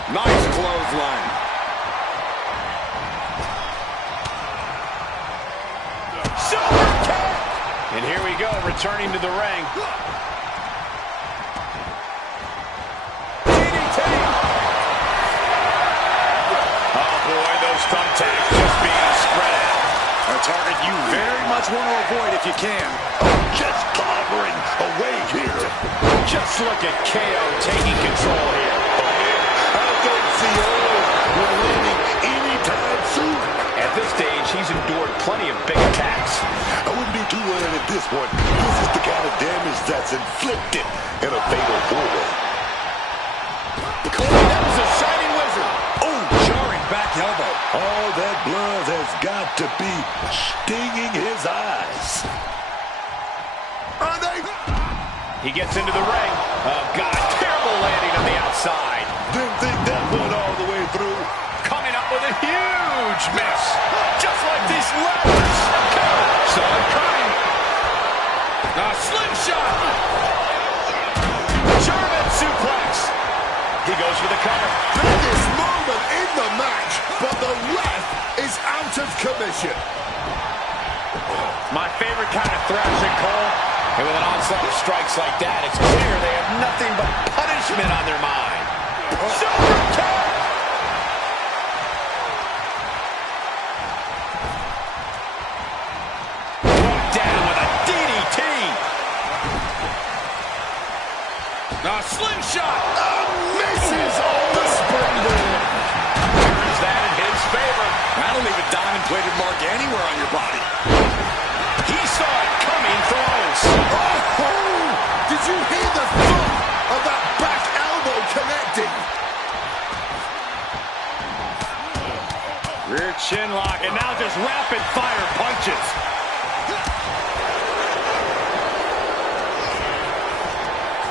Nice clothesline. And here we go, returning to the ring. DDT! Oh boy, those thumbtacks just being spread out. A target you very much want to avoid if you can. Just clobbering away here. Just look at KO taking control here. I don't see we're winning anytime soon. At this stage, he's endured plenty of big attacks. I wouldn't be too worried at this point. This is the kind of damage that's inflicted in a fatal four-way. Corey, that was a shining wizard. Oh, jarring back elbow. All that blood has got to be stinging his eyes. He gets into the ring. Oh, God, terrible landing on the outside. Didn't think that went all the way through. Coming up with a huge miss. Just like these ladders. Saw it coming. A slingshot. German suplex. He goes for the cover. Biggest moment in the match, but the ref is out of commission. My favorite kind of thrashing, Cole. And with an onslaught of strikes like that, it's clear they have nothing but punishment on their mind. Super kick! Brought down with a DDT. A slingshot. Misses on the springboard. Turns that in his favor. That'll leave a diamond-plated mark anywhere on your body. He saw it coming from Owens. Oh! Did you hear the thump of that back elbow connecting? Rear chin lock, and now just rapid fire punches.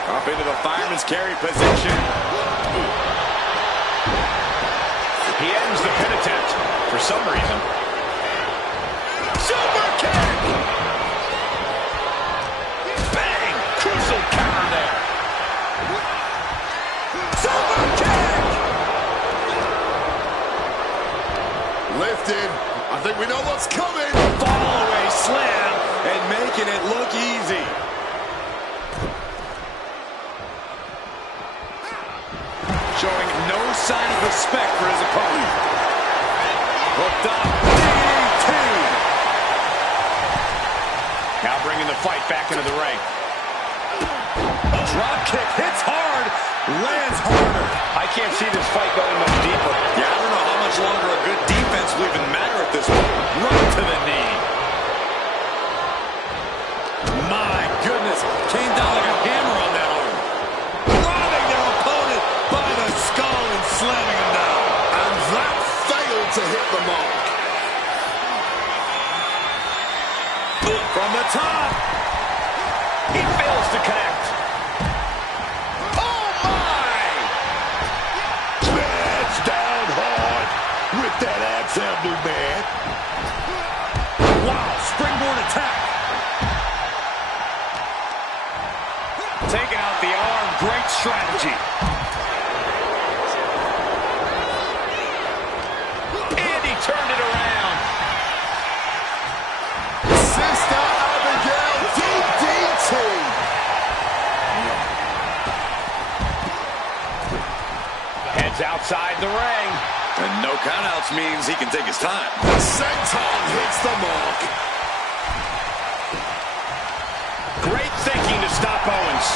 Up into the fireman's carry position. He ends the pin attempt for some reason. Super kick! Bang! Crucial counter there. Super kick! Lifted. I think we know what's coming. Fall away slam and making it look easy. Showing no sign of respect for his opponent. Hooked up. DDT. Now bringing the fight back into the ring. Drop kick hits hard, lands harder. I can't see this fight going much deeper. Yeah, I don't know how much longer a good defense will even matter at this point. Right to the knee. My goodness, came down like a hammer on that arm. Robbing their opponent by the skull and slamming him down. And that failed to hit the mark. From the top. He fails to connect. Oh, my! Smash down hard with that axe handle, man. Wow, springboard attack. Taking out the arm, great strategy. And he turned it around. Sister Abigail DDT. Heads outside the ring. And no countouts means he can take his time. The senton hits the mark. Great thinking to stop Owens.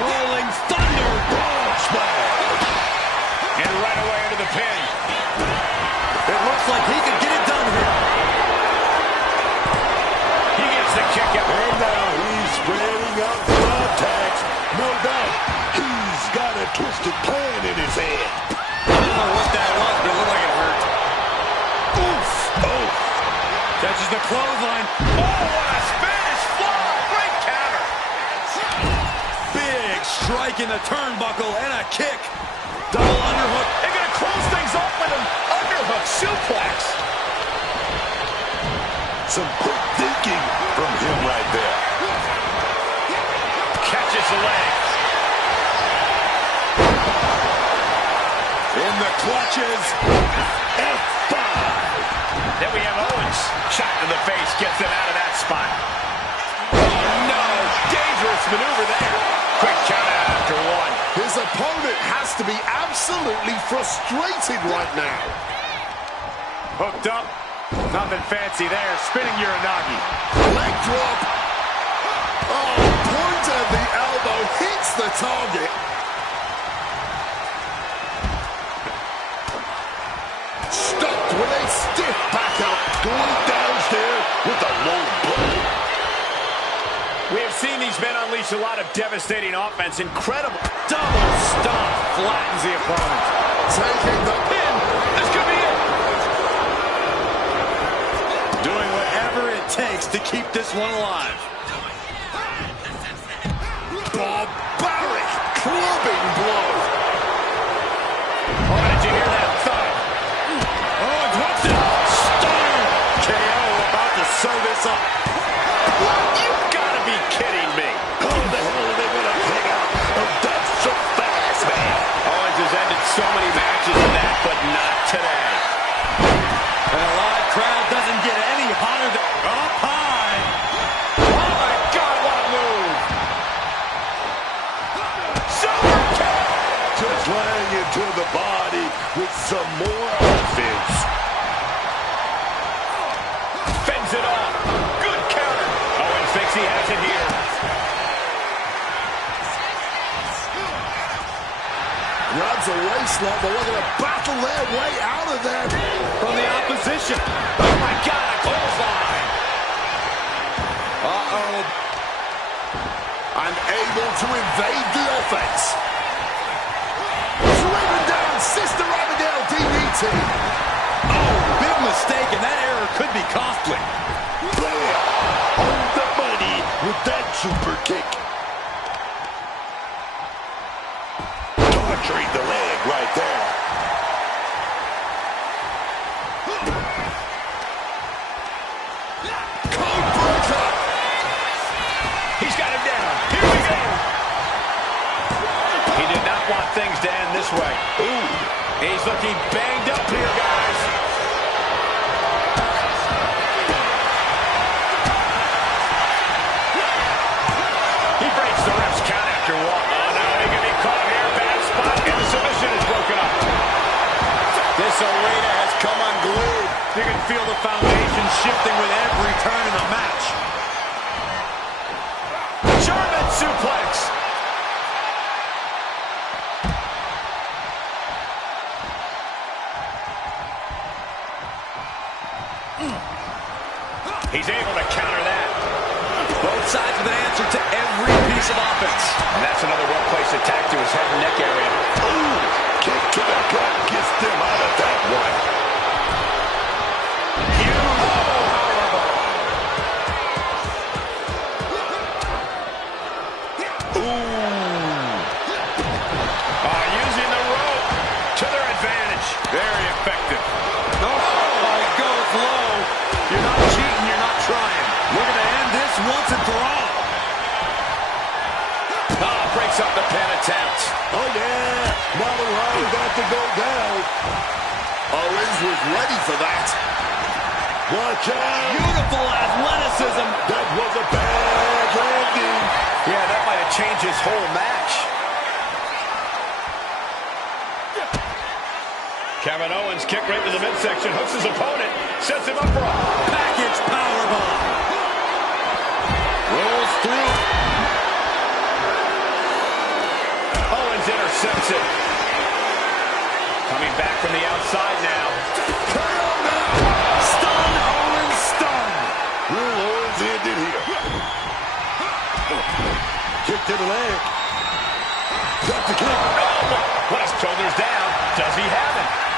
Rolling thunder. Ball smash. And right away into the pin. It looks like he could get it done here. He gets the kick out. And now he's spreading out the contacts. No doubt he's got a twisted plan in his head. I don't know what that was, but it looked like it hurt. Oof. Oh. Catches the clothesline. Oh, what a Spanish fly. Great counter. Big strike in the turnbuckle and a kick. Double underhook. They're going to close things off with an underhook suplex. Some quick thinking from him right there. Catches the leg. In the clutches. F5. Then we have Owens. Shot to the face. Gets them out of that spot. Oh, no. Dangerous maneuver there. Quick count out after one. His opponent has to be absolutely frustrated right now. Hooked up. Nothing fancy there. Spinning Uranagi. Leg drop. Oh, point of the elbow hits the target. Stopped with a stiff back out. Going downstairs with a low blow. We have seen these men unleash a lot of devastating offense. Incredible. Double stomp. Flattens the opponent. Taking the pin. This could be it. Doing whatever it takes to keep this one alive. barbaric clubbing blow. Oh, did you hear that thud? Oh, dropped it. Stunner. KO about to sew this up. You've got to be kidding me. How the hell are they going to kick out of that so fast, man? Owens has ended so many matches in that, but not today. And a live crowd doesn't get any hotter than up high. Oh, my God, what a move. Super kick. Just laying into the body with some more offense. Fends it off. Good counter. Owens thinks he has it here. Grabs a waistline, but looking to battle their way out of there. From the opposition. Oh, my God, a clothesline. and able to evade the offense. Driven down, Sister Abigail DDT. Oh, big mistake, and that error could be costly. Bam! Hold the money with that super kick. Torturing the leg right there. He's got him down. Here we go. He did not want things to end this way. Ooh. He's looking banged up here, guys. He breaks the ref's count after one. Oh, no, he can be caught here. Bad spot, and the submission is broken up. This arena has come unglued. You can feel the foundation shifting with every turn in the match. German suplex. He's able to counter that. Both sides with an answer to every piece of offense. And that's another well-placed attack to his head and neck area. Ooh, kick to the gut gets them out of that one. Using the rope to their advantage. Very effective. Oh, it goes low. You're not cheating, you're not trying. Looking to end this once and for all. Oh, breaks up the pin attempt. Oh, yeah. Now the line got to go down. Owens was ready for that. Watch out. Beautiful athleticism. That was a bad landing. Yeah, that might have changed his whole match. Kevin Owens kick right to the midsection, hooks his opponent, sets him up for a package powerbomb. Rolls through. Owens intercepts it. Coming back from the outside now. Stun, Owens, stun. Will Owens ended here. Kick to the leg. Got the kick. Oh, what a shoulders down. Does he have it?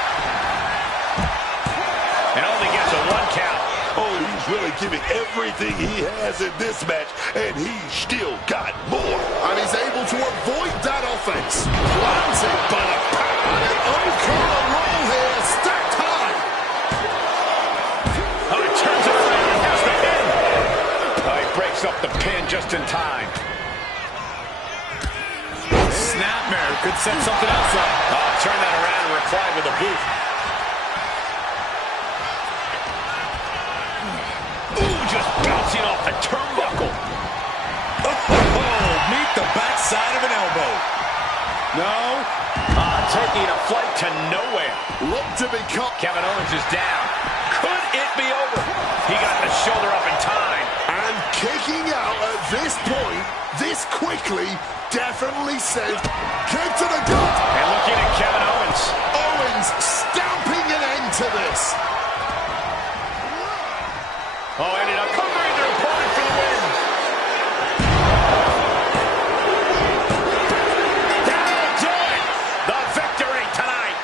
And only gets a 1 count. Oh, he's really giving everything he has in this match, and he's still got more. And he's able to avoid that offense. Planted by the power. And O'Connor roll here, stacked high. Oh, he turns it around and has the pin. Oh, he breaks up the pin just in time. Snapmare could set something else up. Oh, turn that around and reply with a boot. Ooh, just bouncing off the turnbuckle. Oh, meet the backside of an elbow. No. Taking a flight to nowhere. Look to be caught. Kevin Owens is down. Could it be over? He got the shoulder up in time. And kicking out at this point, this quickly, definitely sent kick to the gut. And looking at Kevin Owens. Owens stamping an end to this. Oh, ended up covering their opponent for the win. That'll do it. The victory tonight.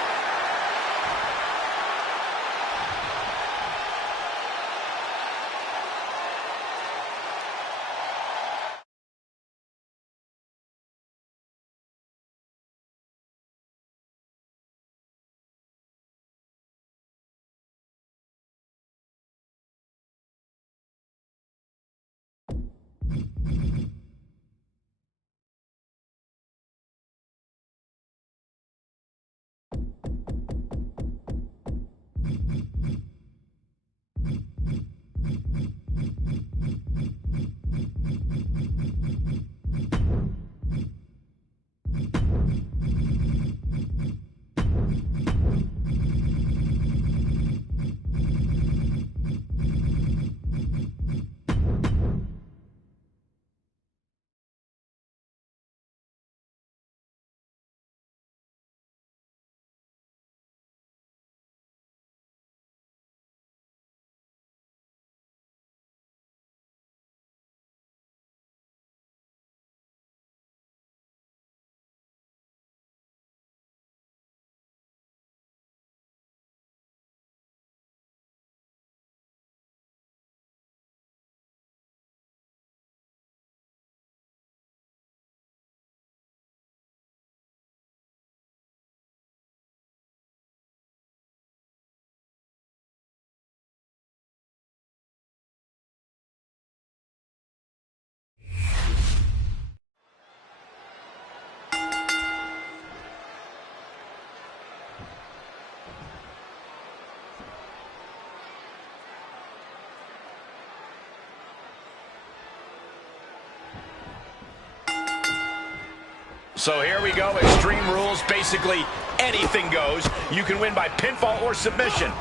So here we go, Extreme Rules. Basically, anything goes. You can win by pinfall or submission.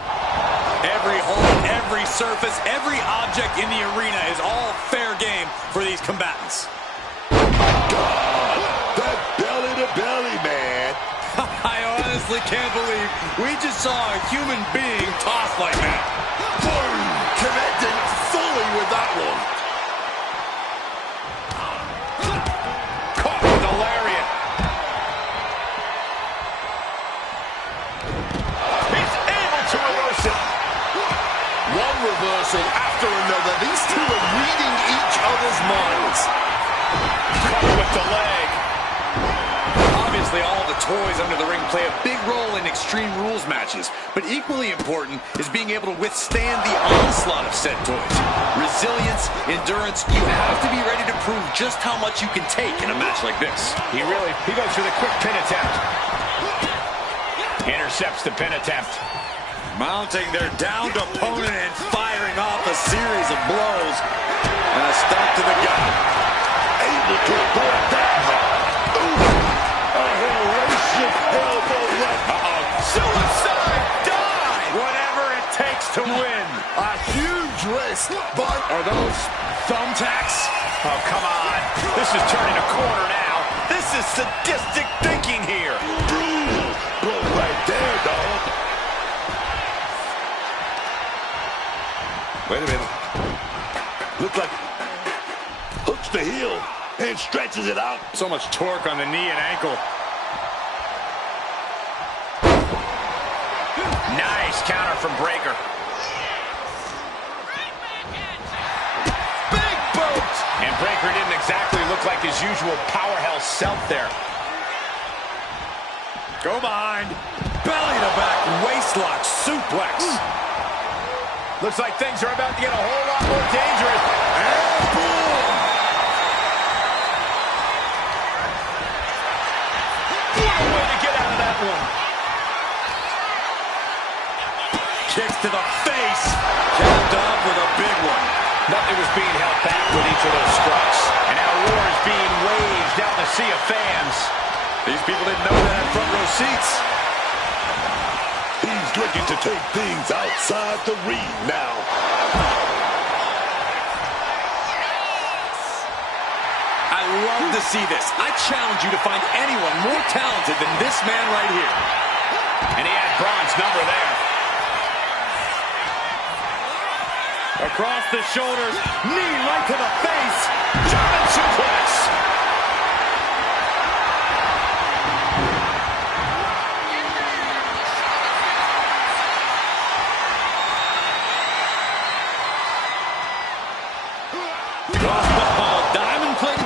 Every hole, every surface, every object in the arena is all fair game for these combatants. God, that belly-to-belly, man. I honestly can't believe we just saw a human being tossed like that. Boom! Connected fully with that one. Caught with a lariat. He's able to reverse it. One reversal after another. These two are reading each other's minds. Caught with the leg. Obviously, all the toys under the ring play a big role in Extreme Rules matches, but equally important is being able to withstand the onslaught of said toys. Resilience, endurance, you have to be ready to prove just how much you can take in a match like this. He goes for the quick pin attempt. Intercepts the pin attempt. Mounting their downed opponent and firing off a series of blows. And a stop to the gut. Able to avoid that. Ooh, a hellacious elbow right. Suicide dive! Whatever it takes to win. A huge risk, but... Are those thumbtacks? Oh, come on. This is turning a corner now. This is sadistic thinking here. Brutal blow right there, dog. Wait a minute. Looks like hooks the heel and stretches it out. So much torque on the knee and ankle. Nice counter from Breaker. Big boot! And Breaker didn't exactly look like his usual powerhouse self there. Go behind. Belly to back waistlock suplex. Looks like things are about to get a whole lot more dangerous. And boom! What a way to get out of that one. Kicks to the face. Capped off with a big one. Nothing was being held back with each of those strikes. And now war is being waged out in the sea of fans. These people didn't know that had front row seats. He's looking to take things outside the ring now. I love to see this. I challenge you to find anyone more talented than this man right here. And he had Braun's number there. Across the shoulders, knee right to the face. German suplex.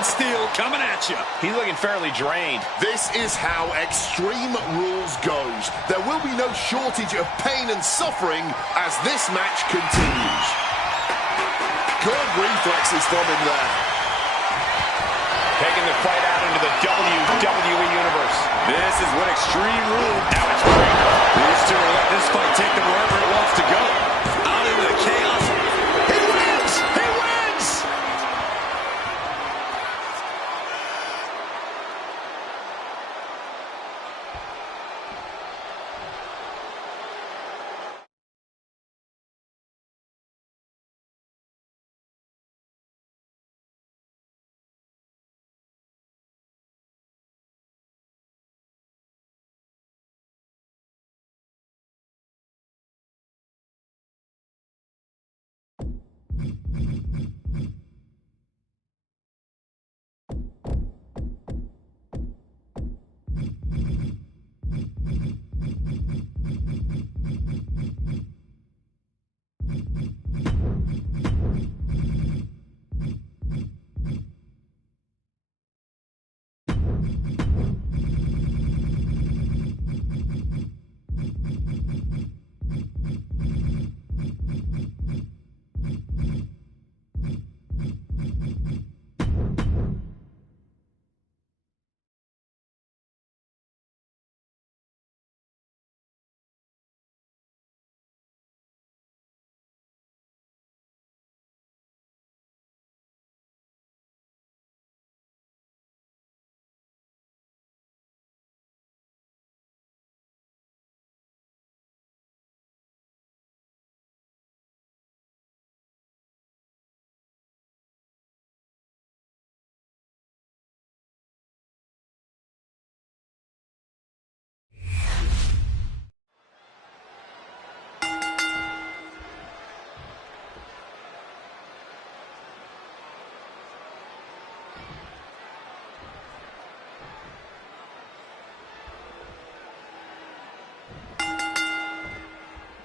Steel coming at you. He's looking fairly drained. This is how Extreme Rules goes. There will be no shortage of pain and suffering as this match continues. Good reflexes from him there. Taking the fight out into the WWE Universe. This is what Extreme Rules. Now it's Breaker. These two are letting this fight take them wherever it wants to go. Out into the chaos. He wins! He wins!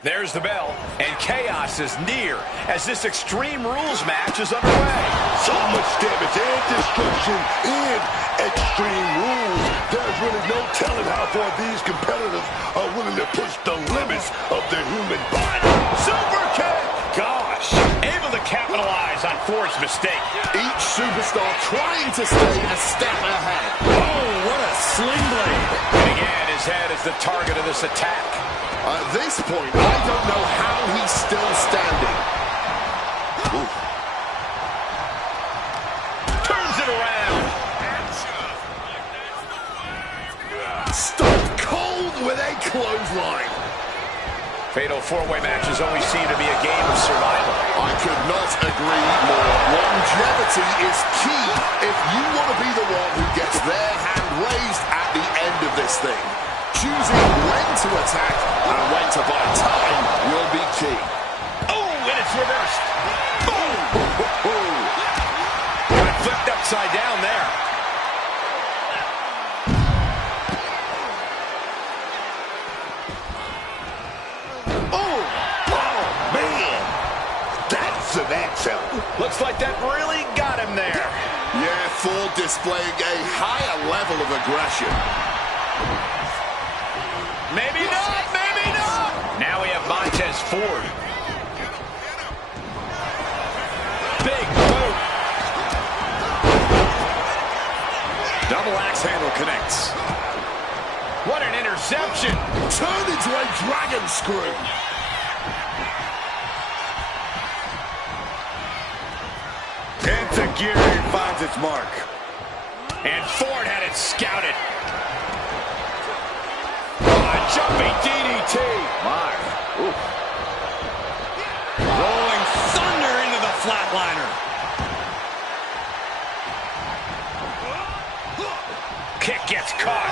There's the bell, and chaos is near as this Extreme Rules match is underway. So much damage and destruction in Extreme Rules. There's really no telling how far these competitors are willing to push the limits of their human body. Super kick! Gosh, able to capitalize on Ford's mistake. Each superstar trying to stay a step ahead. Oh, what a sling blade. And again, his head is the target of this attack. At this point, I don't know how he's still standing. Ooh. Turns it around. Stopped cold with a clothesline. Fatal four-way matches always seem to be a game of survival. I could not agree more. Longevity is key if you want to be the one who gets their hand raised at the end of this thing. Choosing when to attack and when to buy time will be key. Oh, and it's reversed. Boom! Got flipped upside down there. Looks like that really got him there. Yeah, Ford displaying a higher level of aggression. Maybe not, maybe not. Now we have Montez Ford. Big boot. Double axe handle connects. What an interception. Turned into a dragon screw. Geary finds its mark. And Ford had it scouted. A jumping DDT. My. Ooh. Rolling thunder into the flatliner. Kick gets caught.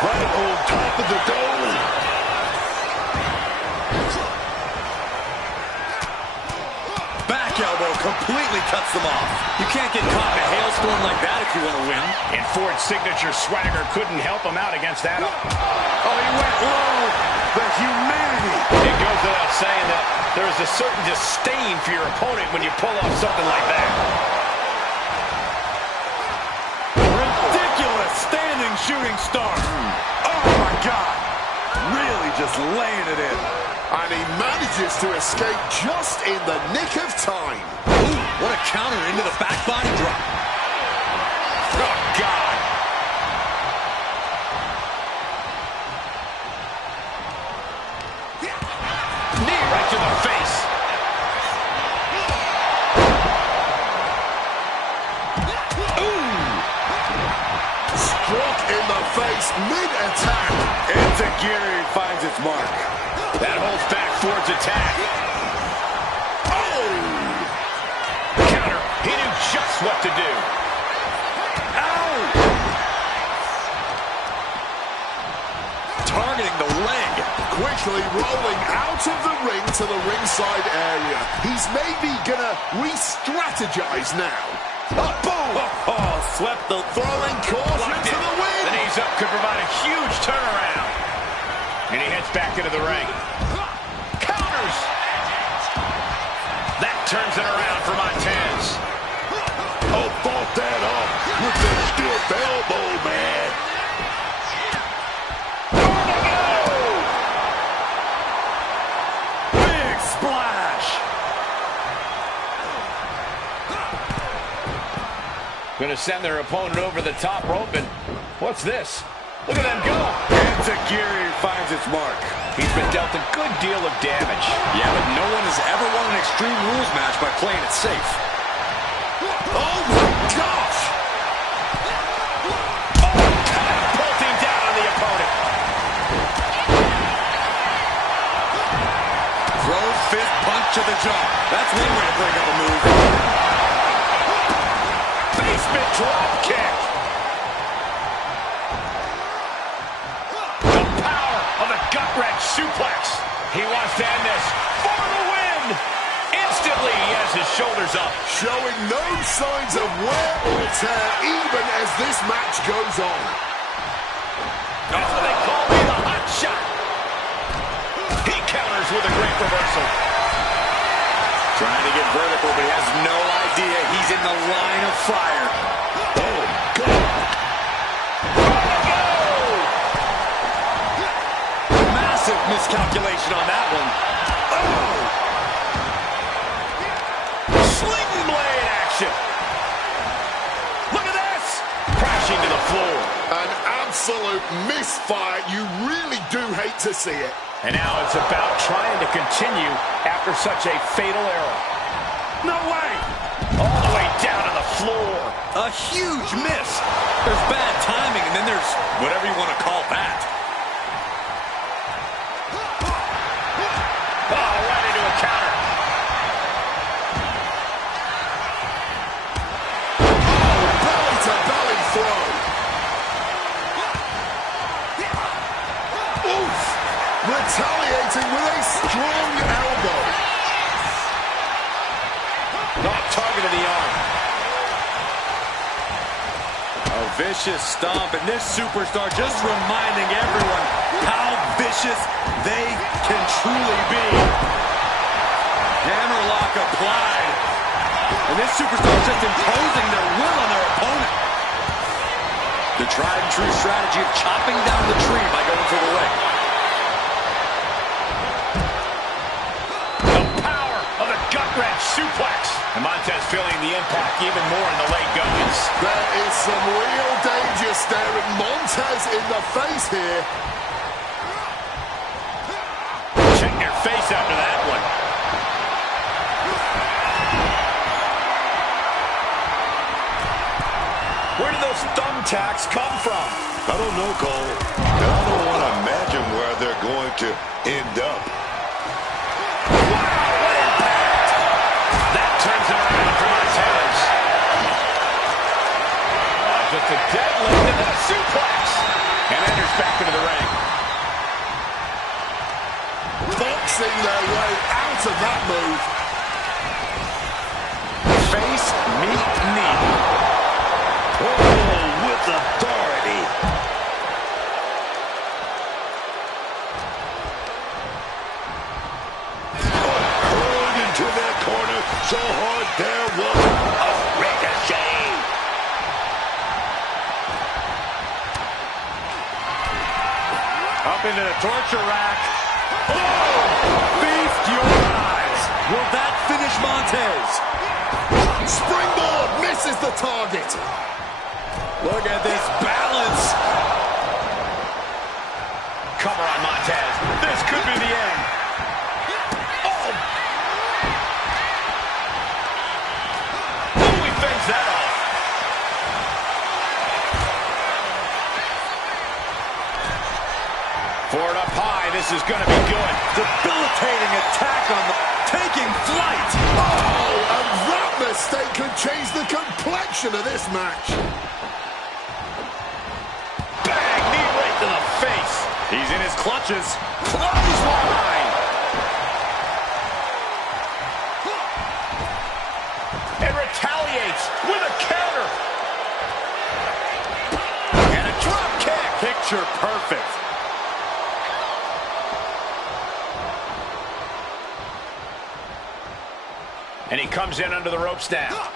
Right on top of the dome. Elbow completely cuts them off. You can't get caught in a hailstorm like that if you want to win. And Ford's signature swagger couldn't help him out against that. Oh, he went low. The humanity. It goes without saying that there is a certain disdain for your opponent when you pull off something like that. Ridiculous standing shooting star. Oh, my God. Really just laying it in. And he manages to escape just in the nick of time. Ooh, what a counter into the back body drop. Oh, God. Knee right to the face. Ooh. Struck in the face mid-attack. Geary finds its mark. That holds back Ford's attack. Oh! Counter. He knew just what to do. Ow! Targeting the leg. Quickly rolling out of the ring to the ringside area. He's maybe gonna re-strategize now. Oh, boom! Oh, swept the throwing caution to the wind. The knees up could provide a huge turnaround. And he heads back into the ring. Counters! That turns it around for Montez. Oh, fought that off with the stiff elbow, man. Big splash. Going to send their opponent over the top rope, and what's this? Look at them go. Geary finds its mark. He's been dealt a good deal of damage. Yeah, but no one has ever won an Extreme Rules match by playing it safe. Oh, my gosh! Oh, catapulting down on the opponent. Throw fist punch to the jaw. That's one way to break up a move. Basement drop kick. Gut-wrench suplex. He wants to end this for the win. Instantly, he has his shoulders up. Showing no signs of wear or tear even as this match goes on. That's what they call me, the hot shot. reversal. Trying to get vertical, but he has no idea he's in the line of fire. Oh, God. Massive miscalculation on that one. Oh! Sling blade action. Look at this. Crashing to the floor. An absolute misfire. You really do hate to see it. And now it's about trying to continue after such a fatal error. No way! All the way down to the floor. A huge miss. There's bad timing, and then there's whatever you want to call that. Oh, right into a counter. Oh, belly-to-belly throw. Oof! Retaliating with a strong elbow. Not targeting the arm. A vicious stomp, and this superstar just reminding everyone how vicious they can truly be. Hammerlock applied. And this superstar is just imposing their will on their opponent. The tried and true strategy of chopping down the tree by going for the leg. Gut-wrench suplex. And Montez feeling the impact even more in the late goings. There is some real danger staring Montez in the face here. Check your face after that one. Where did those thumbtacks come from? I don't know, Cole. And I don't want to imagine where they're going to end up. Turns it around for Montez. Just a deadlift and then a suplex. And enters back into the ring. Boxing their way out of that move. Face, meet, knee. Oh, with authority. Hurled into their corner so hard there was a ricochet. Up into the torture rack. Oh! Feast your eyes. Will that finish Montez? Springboard misses the target. Look at this balance. Cover on Montez. This could be the end. Oh! Ooh, he fends that off. Forward up high. This is going to be good. Debilitating attack on the... Taking flight. Oh, and that mistake could change the complexion of this match. Bang! Knee right to the face. He's in his clutches. Clothesline. And retaliates with a counter. And a drop kick. Picture perfect. And he comes in under the ropes now.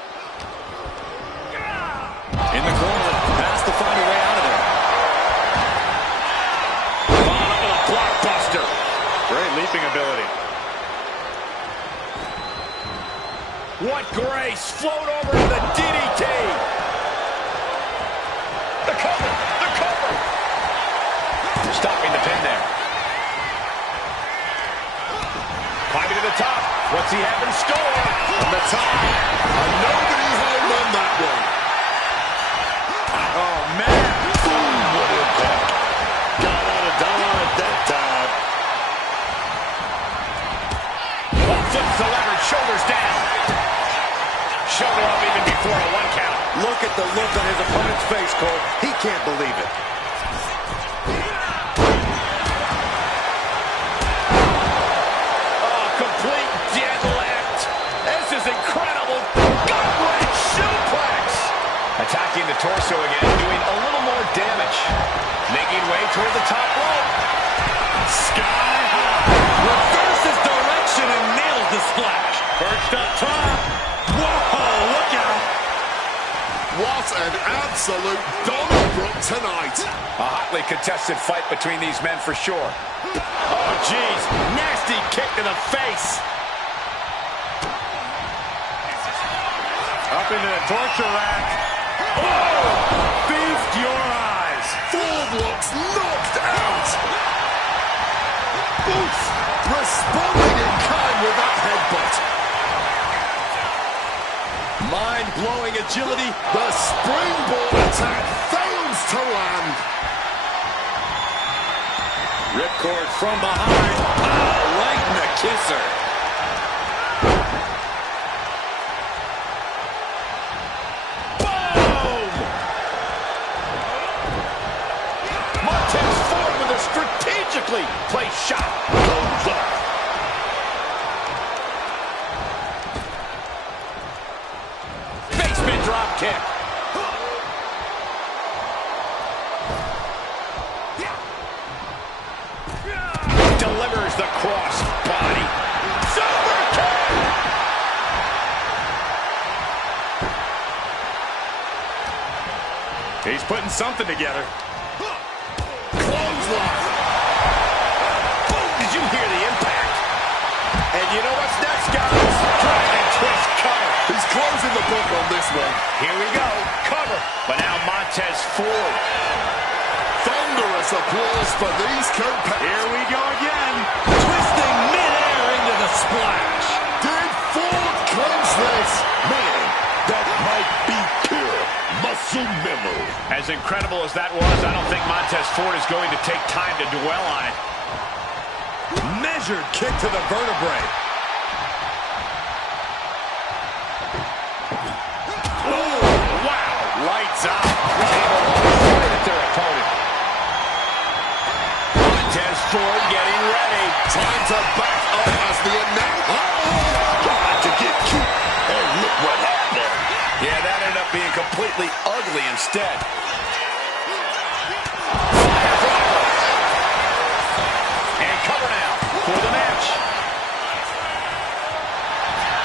In the corner, has to find a way out of there. Followed up with a blockbuster. Great leaping ability. What grace. Float over to the DDT. The cover. The cover. Stopping the pin there. Climbing to the top. What's he have in store? From the top. And nobody held on that one. Oh, man. Ooh, what impact. Got out of Dodge at that time. Flips the leverage. Shoulders down. Shoulder up even before a 1 count. Look at the look on his opponent's face, Cole. He can't believe it. Attacking the torso again, doing a little more damage. Making way toward the top rope. Sky high. Reverses direction. the splash. Perched up top. Whoa, look out. What an absolute Donnybrook tonight. A hotly contested fight between these men for sure. Oh, geez. Nasty kick to the face. Up into the torture rack. Oh! Feast your eyes. Ford looks knocked out. Oof. Responding in kind with that headbutt. Mind-blowing agility. The springboard attack fails to land. Ripcord from behind. Oh, right in the kisser. Boom! Montez Ford with a strategically placed shot. Goes up. Basement drop kick. Delivers the cross body. Super kick. He's putting something together. Clothesline. Did you hear the impact? And you know what's next, guys? Dragon twist cover. He's closing the book on this one. Here we go. Cover. But now Montez Ford. Thunderous applause for these competitors. Here we go again. Twisting midair into the splash. Did Ford clinch this? Man, that might be pure muscle memory. As incredible as that was, I don't think Montez Ford is going to take time to dwell on it. Measured kick to the vertebrae. Wow, lights out. Able to point at their opponent. Montez Ford getting ready. Time to back up as the announcer. Got to get cute. And look what happened. Yeah, that ended up being completely ugly instead. And cover now for the match.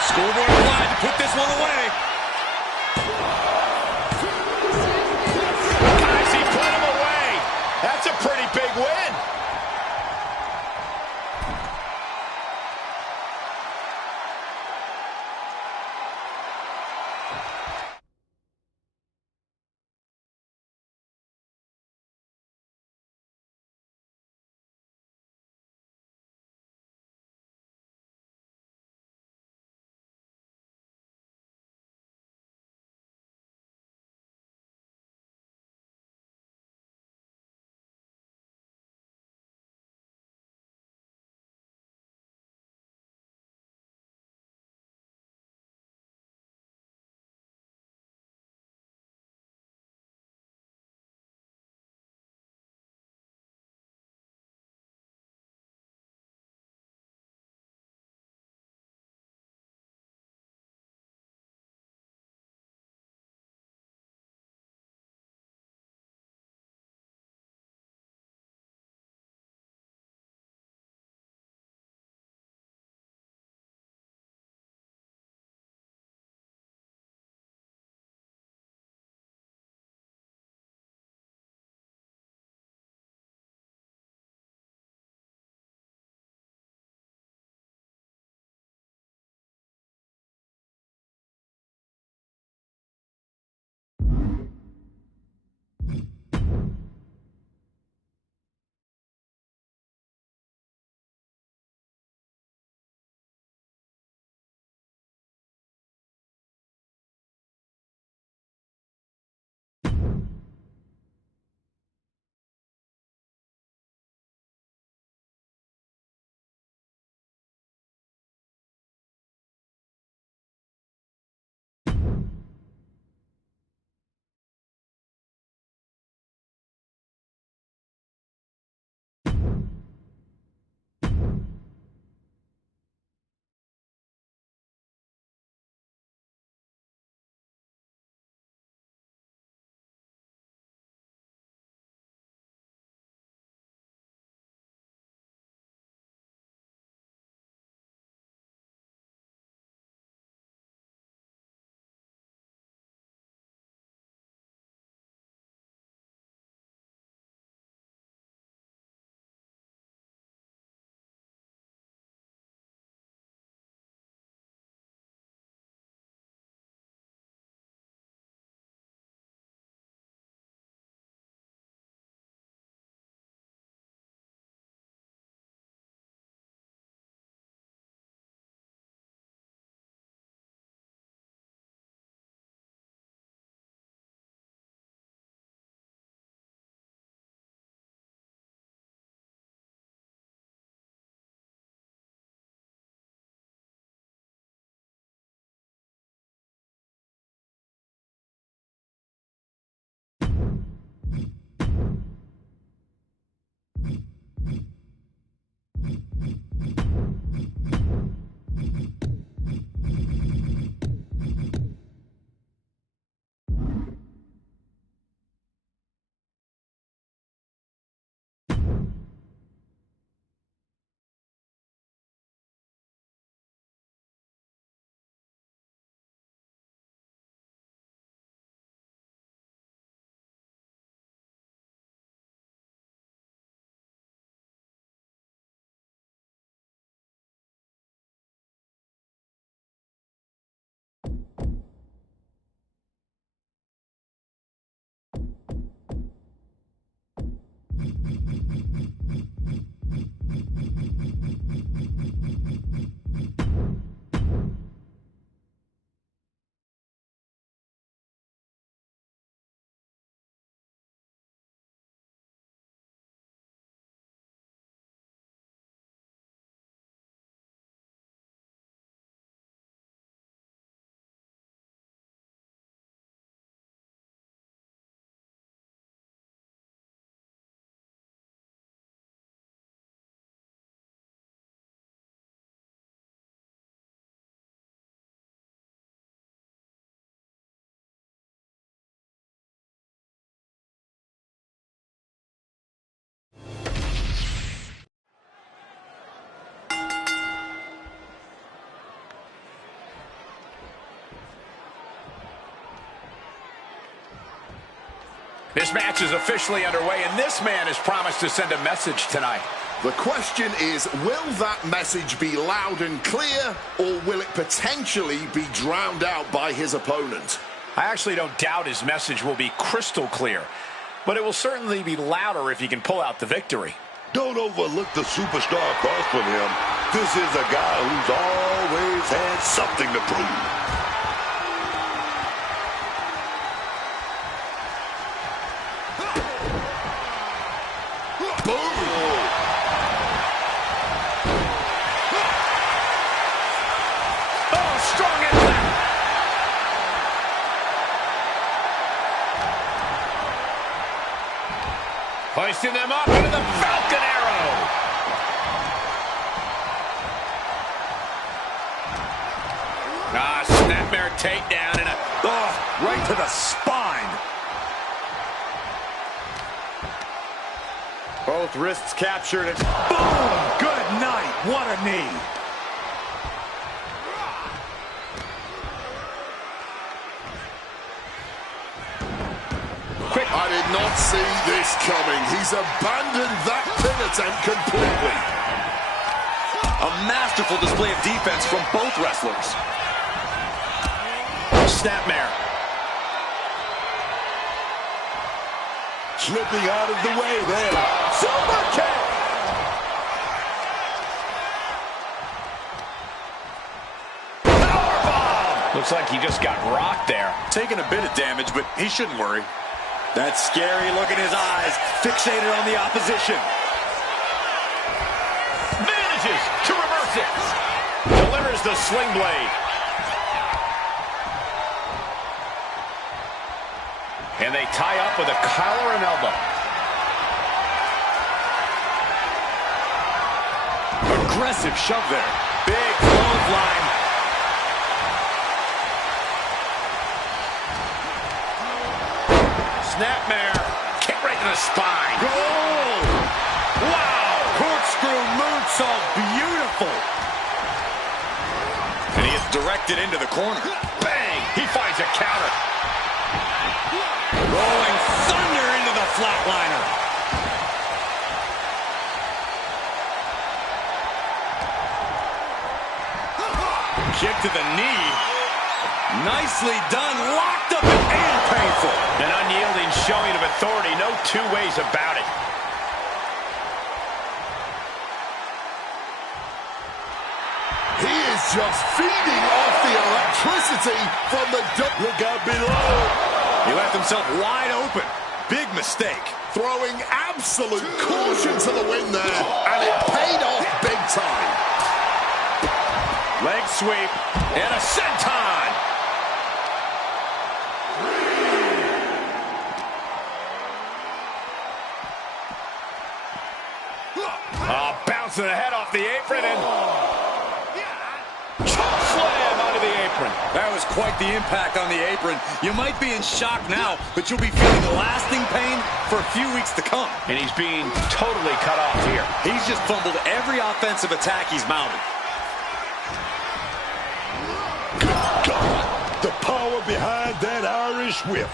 Schoolboy glad to put this one away. Guys, he put him away. That's a pretty big win. This match is officially underway, and this man has promised to send a message tonight. The question is, will that message be loud and clear, or will it potentially be drowned out by his opponent? I actually don't doubt his message will be crystal clear, but it will certainly be louder if he can pull out the victory. Don't overlook the superstar across from him. This is a guy who's always had something to prove. Hoisting them up into the Falcon Arrow. Snapmare takedown and right to the spine. Both wrists captured and boom! Good night. What a knee. I did not see this coming. He's abandoned that pin attempt completely. A masterful display of defense from both wrestlers. Snapmare. Slipping out of the way there. Super kick! Powerbomb! Looks like he just got rocked there. Taking a bit of damage, but he shouldn't worry. That scary look in his eyes, fixated on the opposition. Manages to reverse it. Delivers the sling blade. And they tie up with a collar and elbow. Aggressive shove there. Big clothesline. Snapmare. Kick right to the spine. Goal! Wow! Corkscrew moonsault, beautiful. And he is directed into the corner. Bang! He finds a counter. Rolling thunder into the flatliner. Kick to the knee. Nicely done. Locked up and painful. An unyielding showing of authority. No two ways about it. He is just feeding off the electricity from the Look out below. He left himself wide open. Big mistake. throwing absolute caution to the wind there, and it paid off big time. Leg sweep and a senton. Bouncing the head off the apron and choke slam onto the apron. That was quite the impact on the apron. You might be in shock now, but you'll be feeling lasting pain for a few weeks to come. And he's being totally cut off here. He's just fumbled every offensive attack he's mounted. God, the power behind that Irish whip.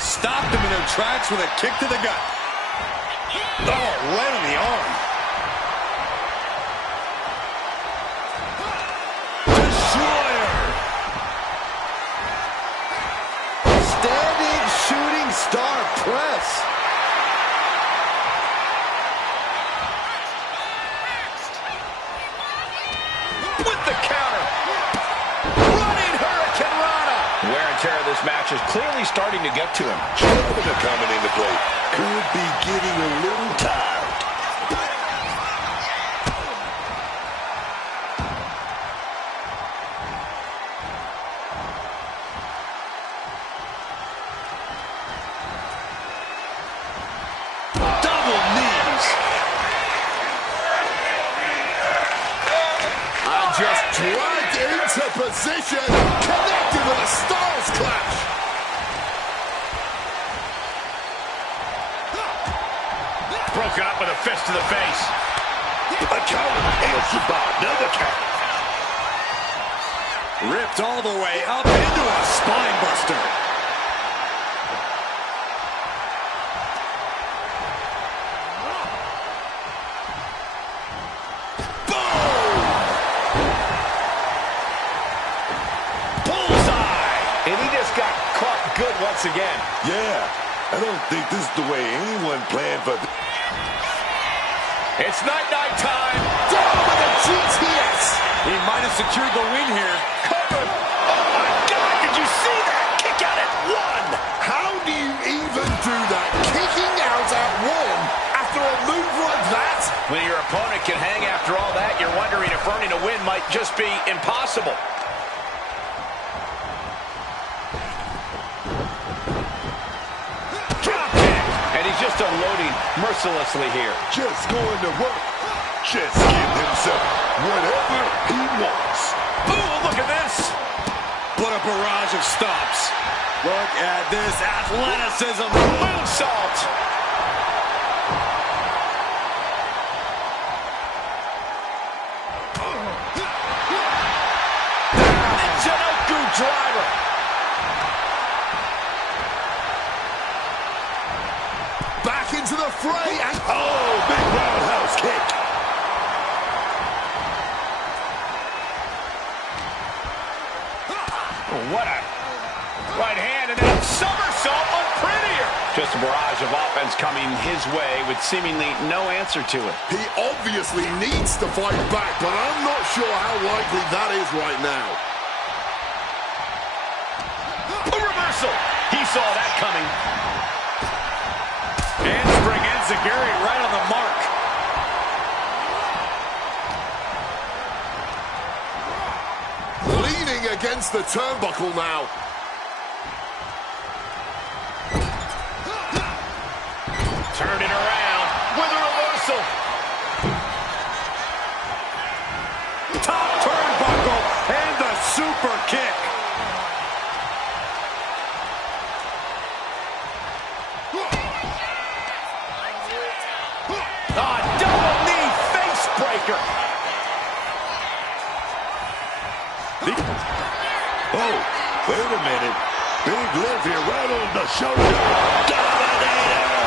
Stopped him in their tracks with a kick to the gut. Oh, right on the arm. Destroyer. Standing shooting star press. With the counter. Running Hurricane Rana. Wear and tear of this match is clearly starting to get to him. Stamina coming into play. Could be getting a little tired. Double knees. And just dragged into position. Connected with a Styles Clash. Broken up with a fist to the face. A counter answered by another counter. Ripped all the way up into a spine buster. Bullseye. And he just got caught good once again. Yeah, I don't think this is the way anyone planned for this. It's night-night time. Down with a GTS. He might have secured the win here. Covered. Oh, my God. Did you see that? Kick out at one. How do you even do that? Kicking out at one after a move like that? When your opponent can hang after all that, you're wondering if earning a win might just be impossible. Drop kick. And he's just unloading mercilessly here. Just going to work. Just give himself whatever he wants. Ooh, look at this. What a barrage of stops. Look at this athleticism. Moonsault. Janoku driver. Back into the fray. And Oh, big roundhouse kick. What a right hand and then a somersault on prettier. Just a barrage of offense coming his way with seemingly no answer to it. he obviously needs to fight back, but I'm not sure how likely that is right now. A reversal. He saw that coming. Handspring enziguri right on the mark. Leaning against the turnbuckle now. Turn it around with a reversal. Top turnbuckle and the super kick. Double knee face breaker. Oh, wait a minute. Big lift here right on the shoulder. Dominator.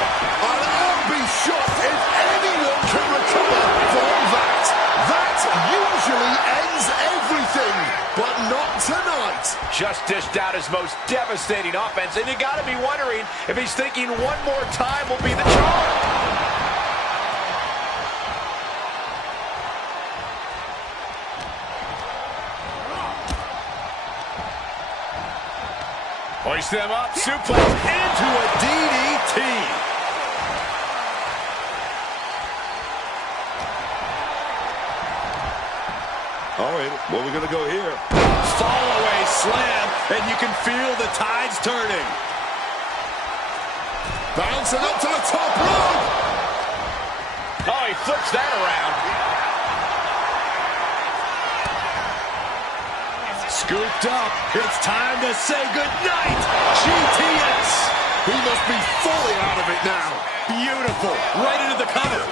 And I'll be shocked if anyone can recover from that. That usually ends everything, but not tonight. Just dished out his most devastating offense, and you got to be wondering if he's thinking one more time will be the charm. Hoist them up, suplex into a DDT. All right, where we going to go here? Fall away slam, and you can feel the tides turning. Bouncing up to the top rope. Oh, he flips that around. Scooped up. It's time to say goodnight. GTS. He must be fully out of it now. Beautiful. Right into the cover.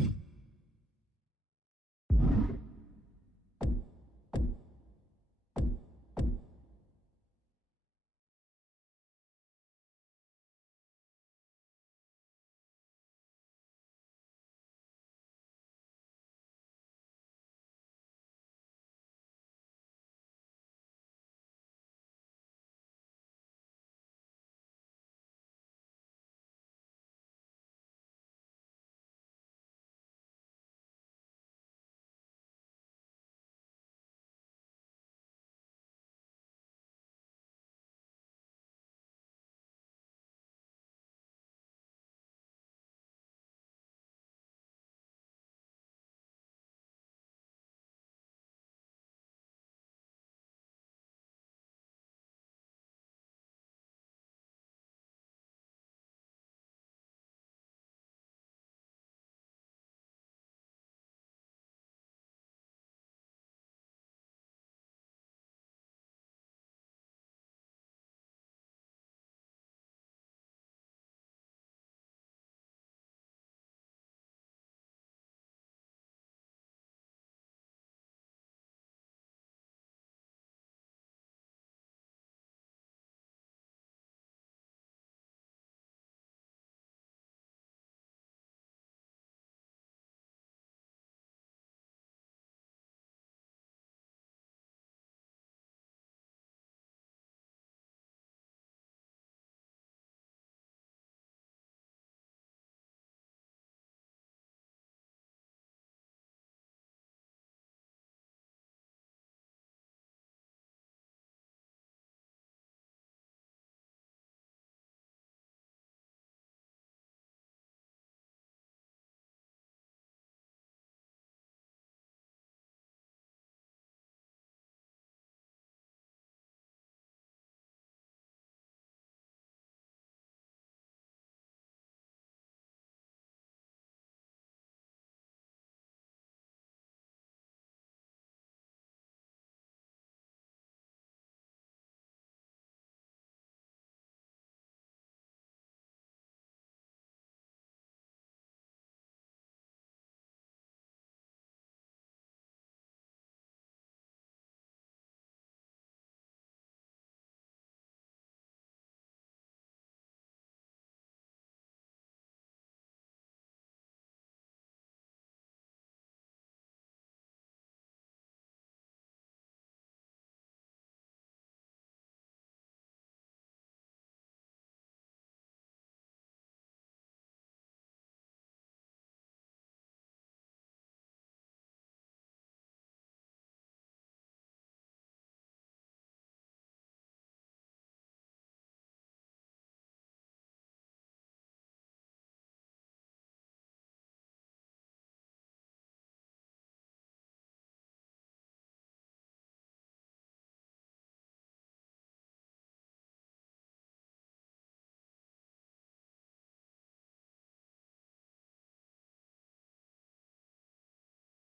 you.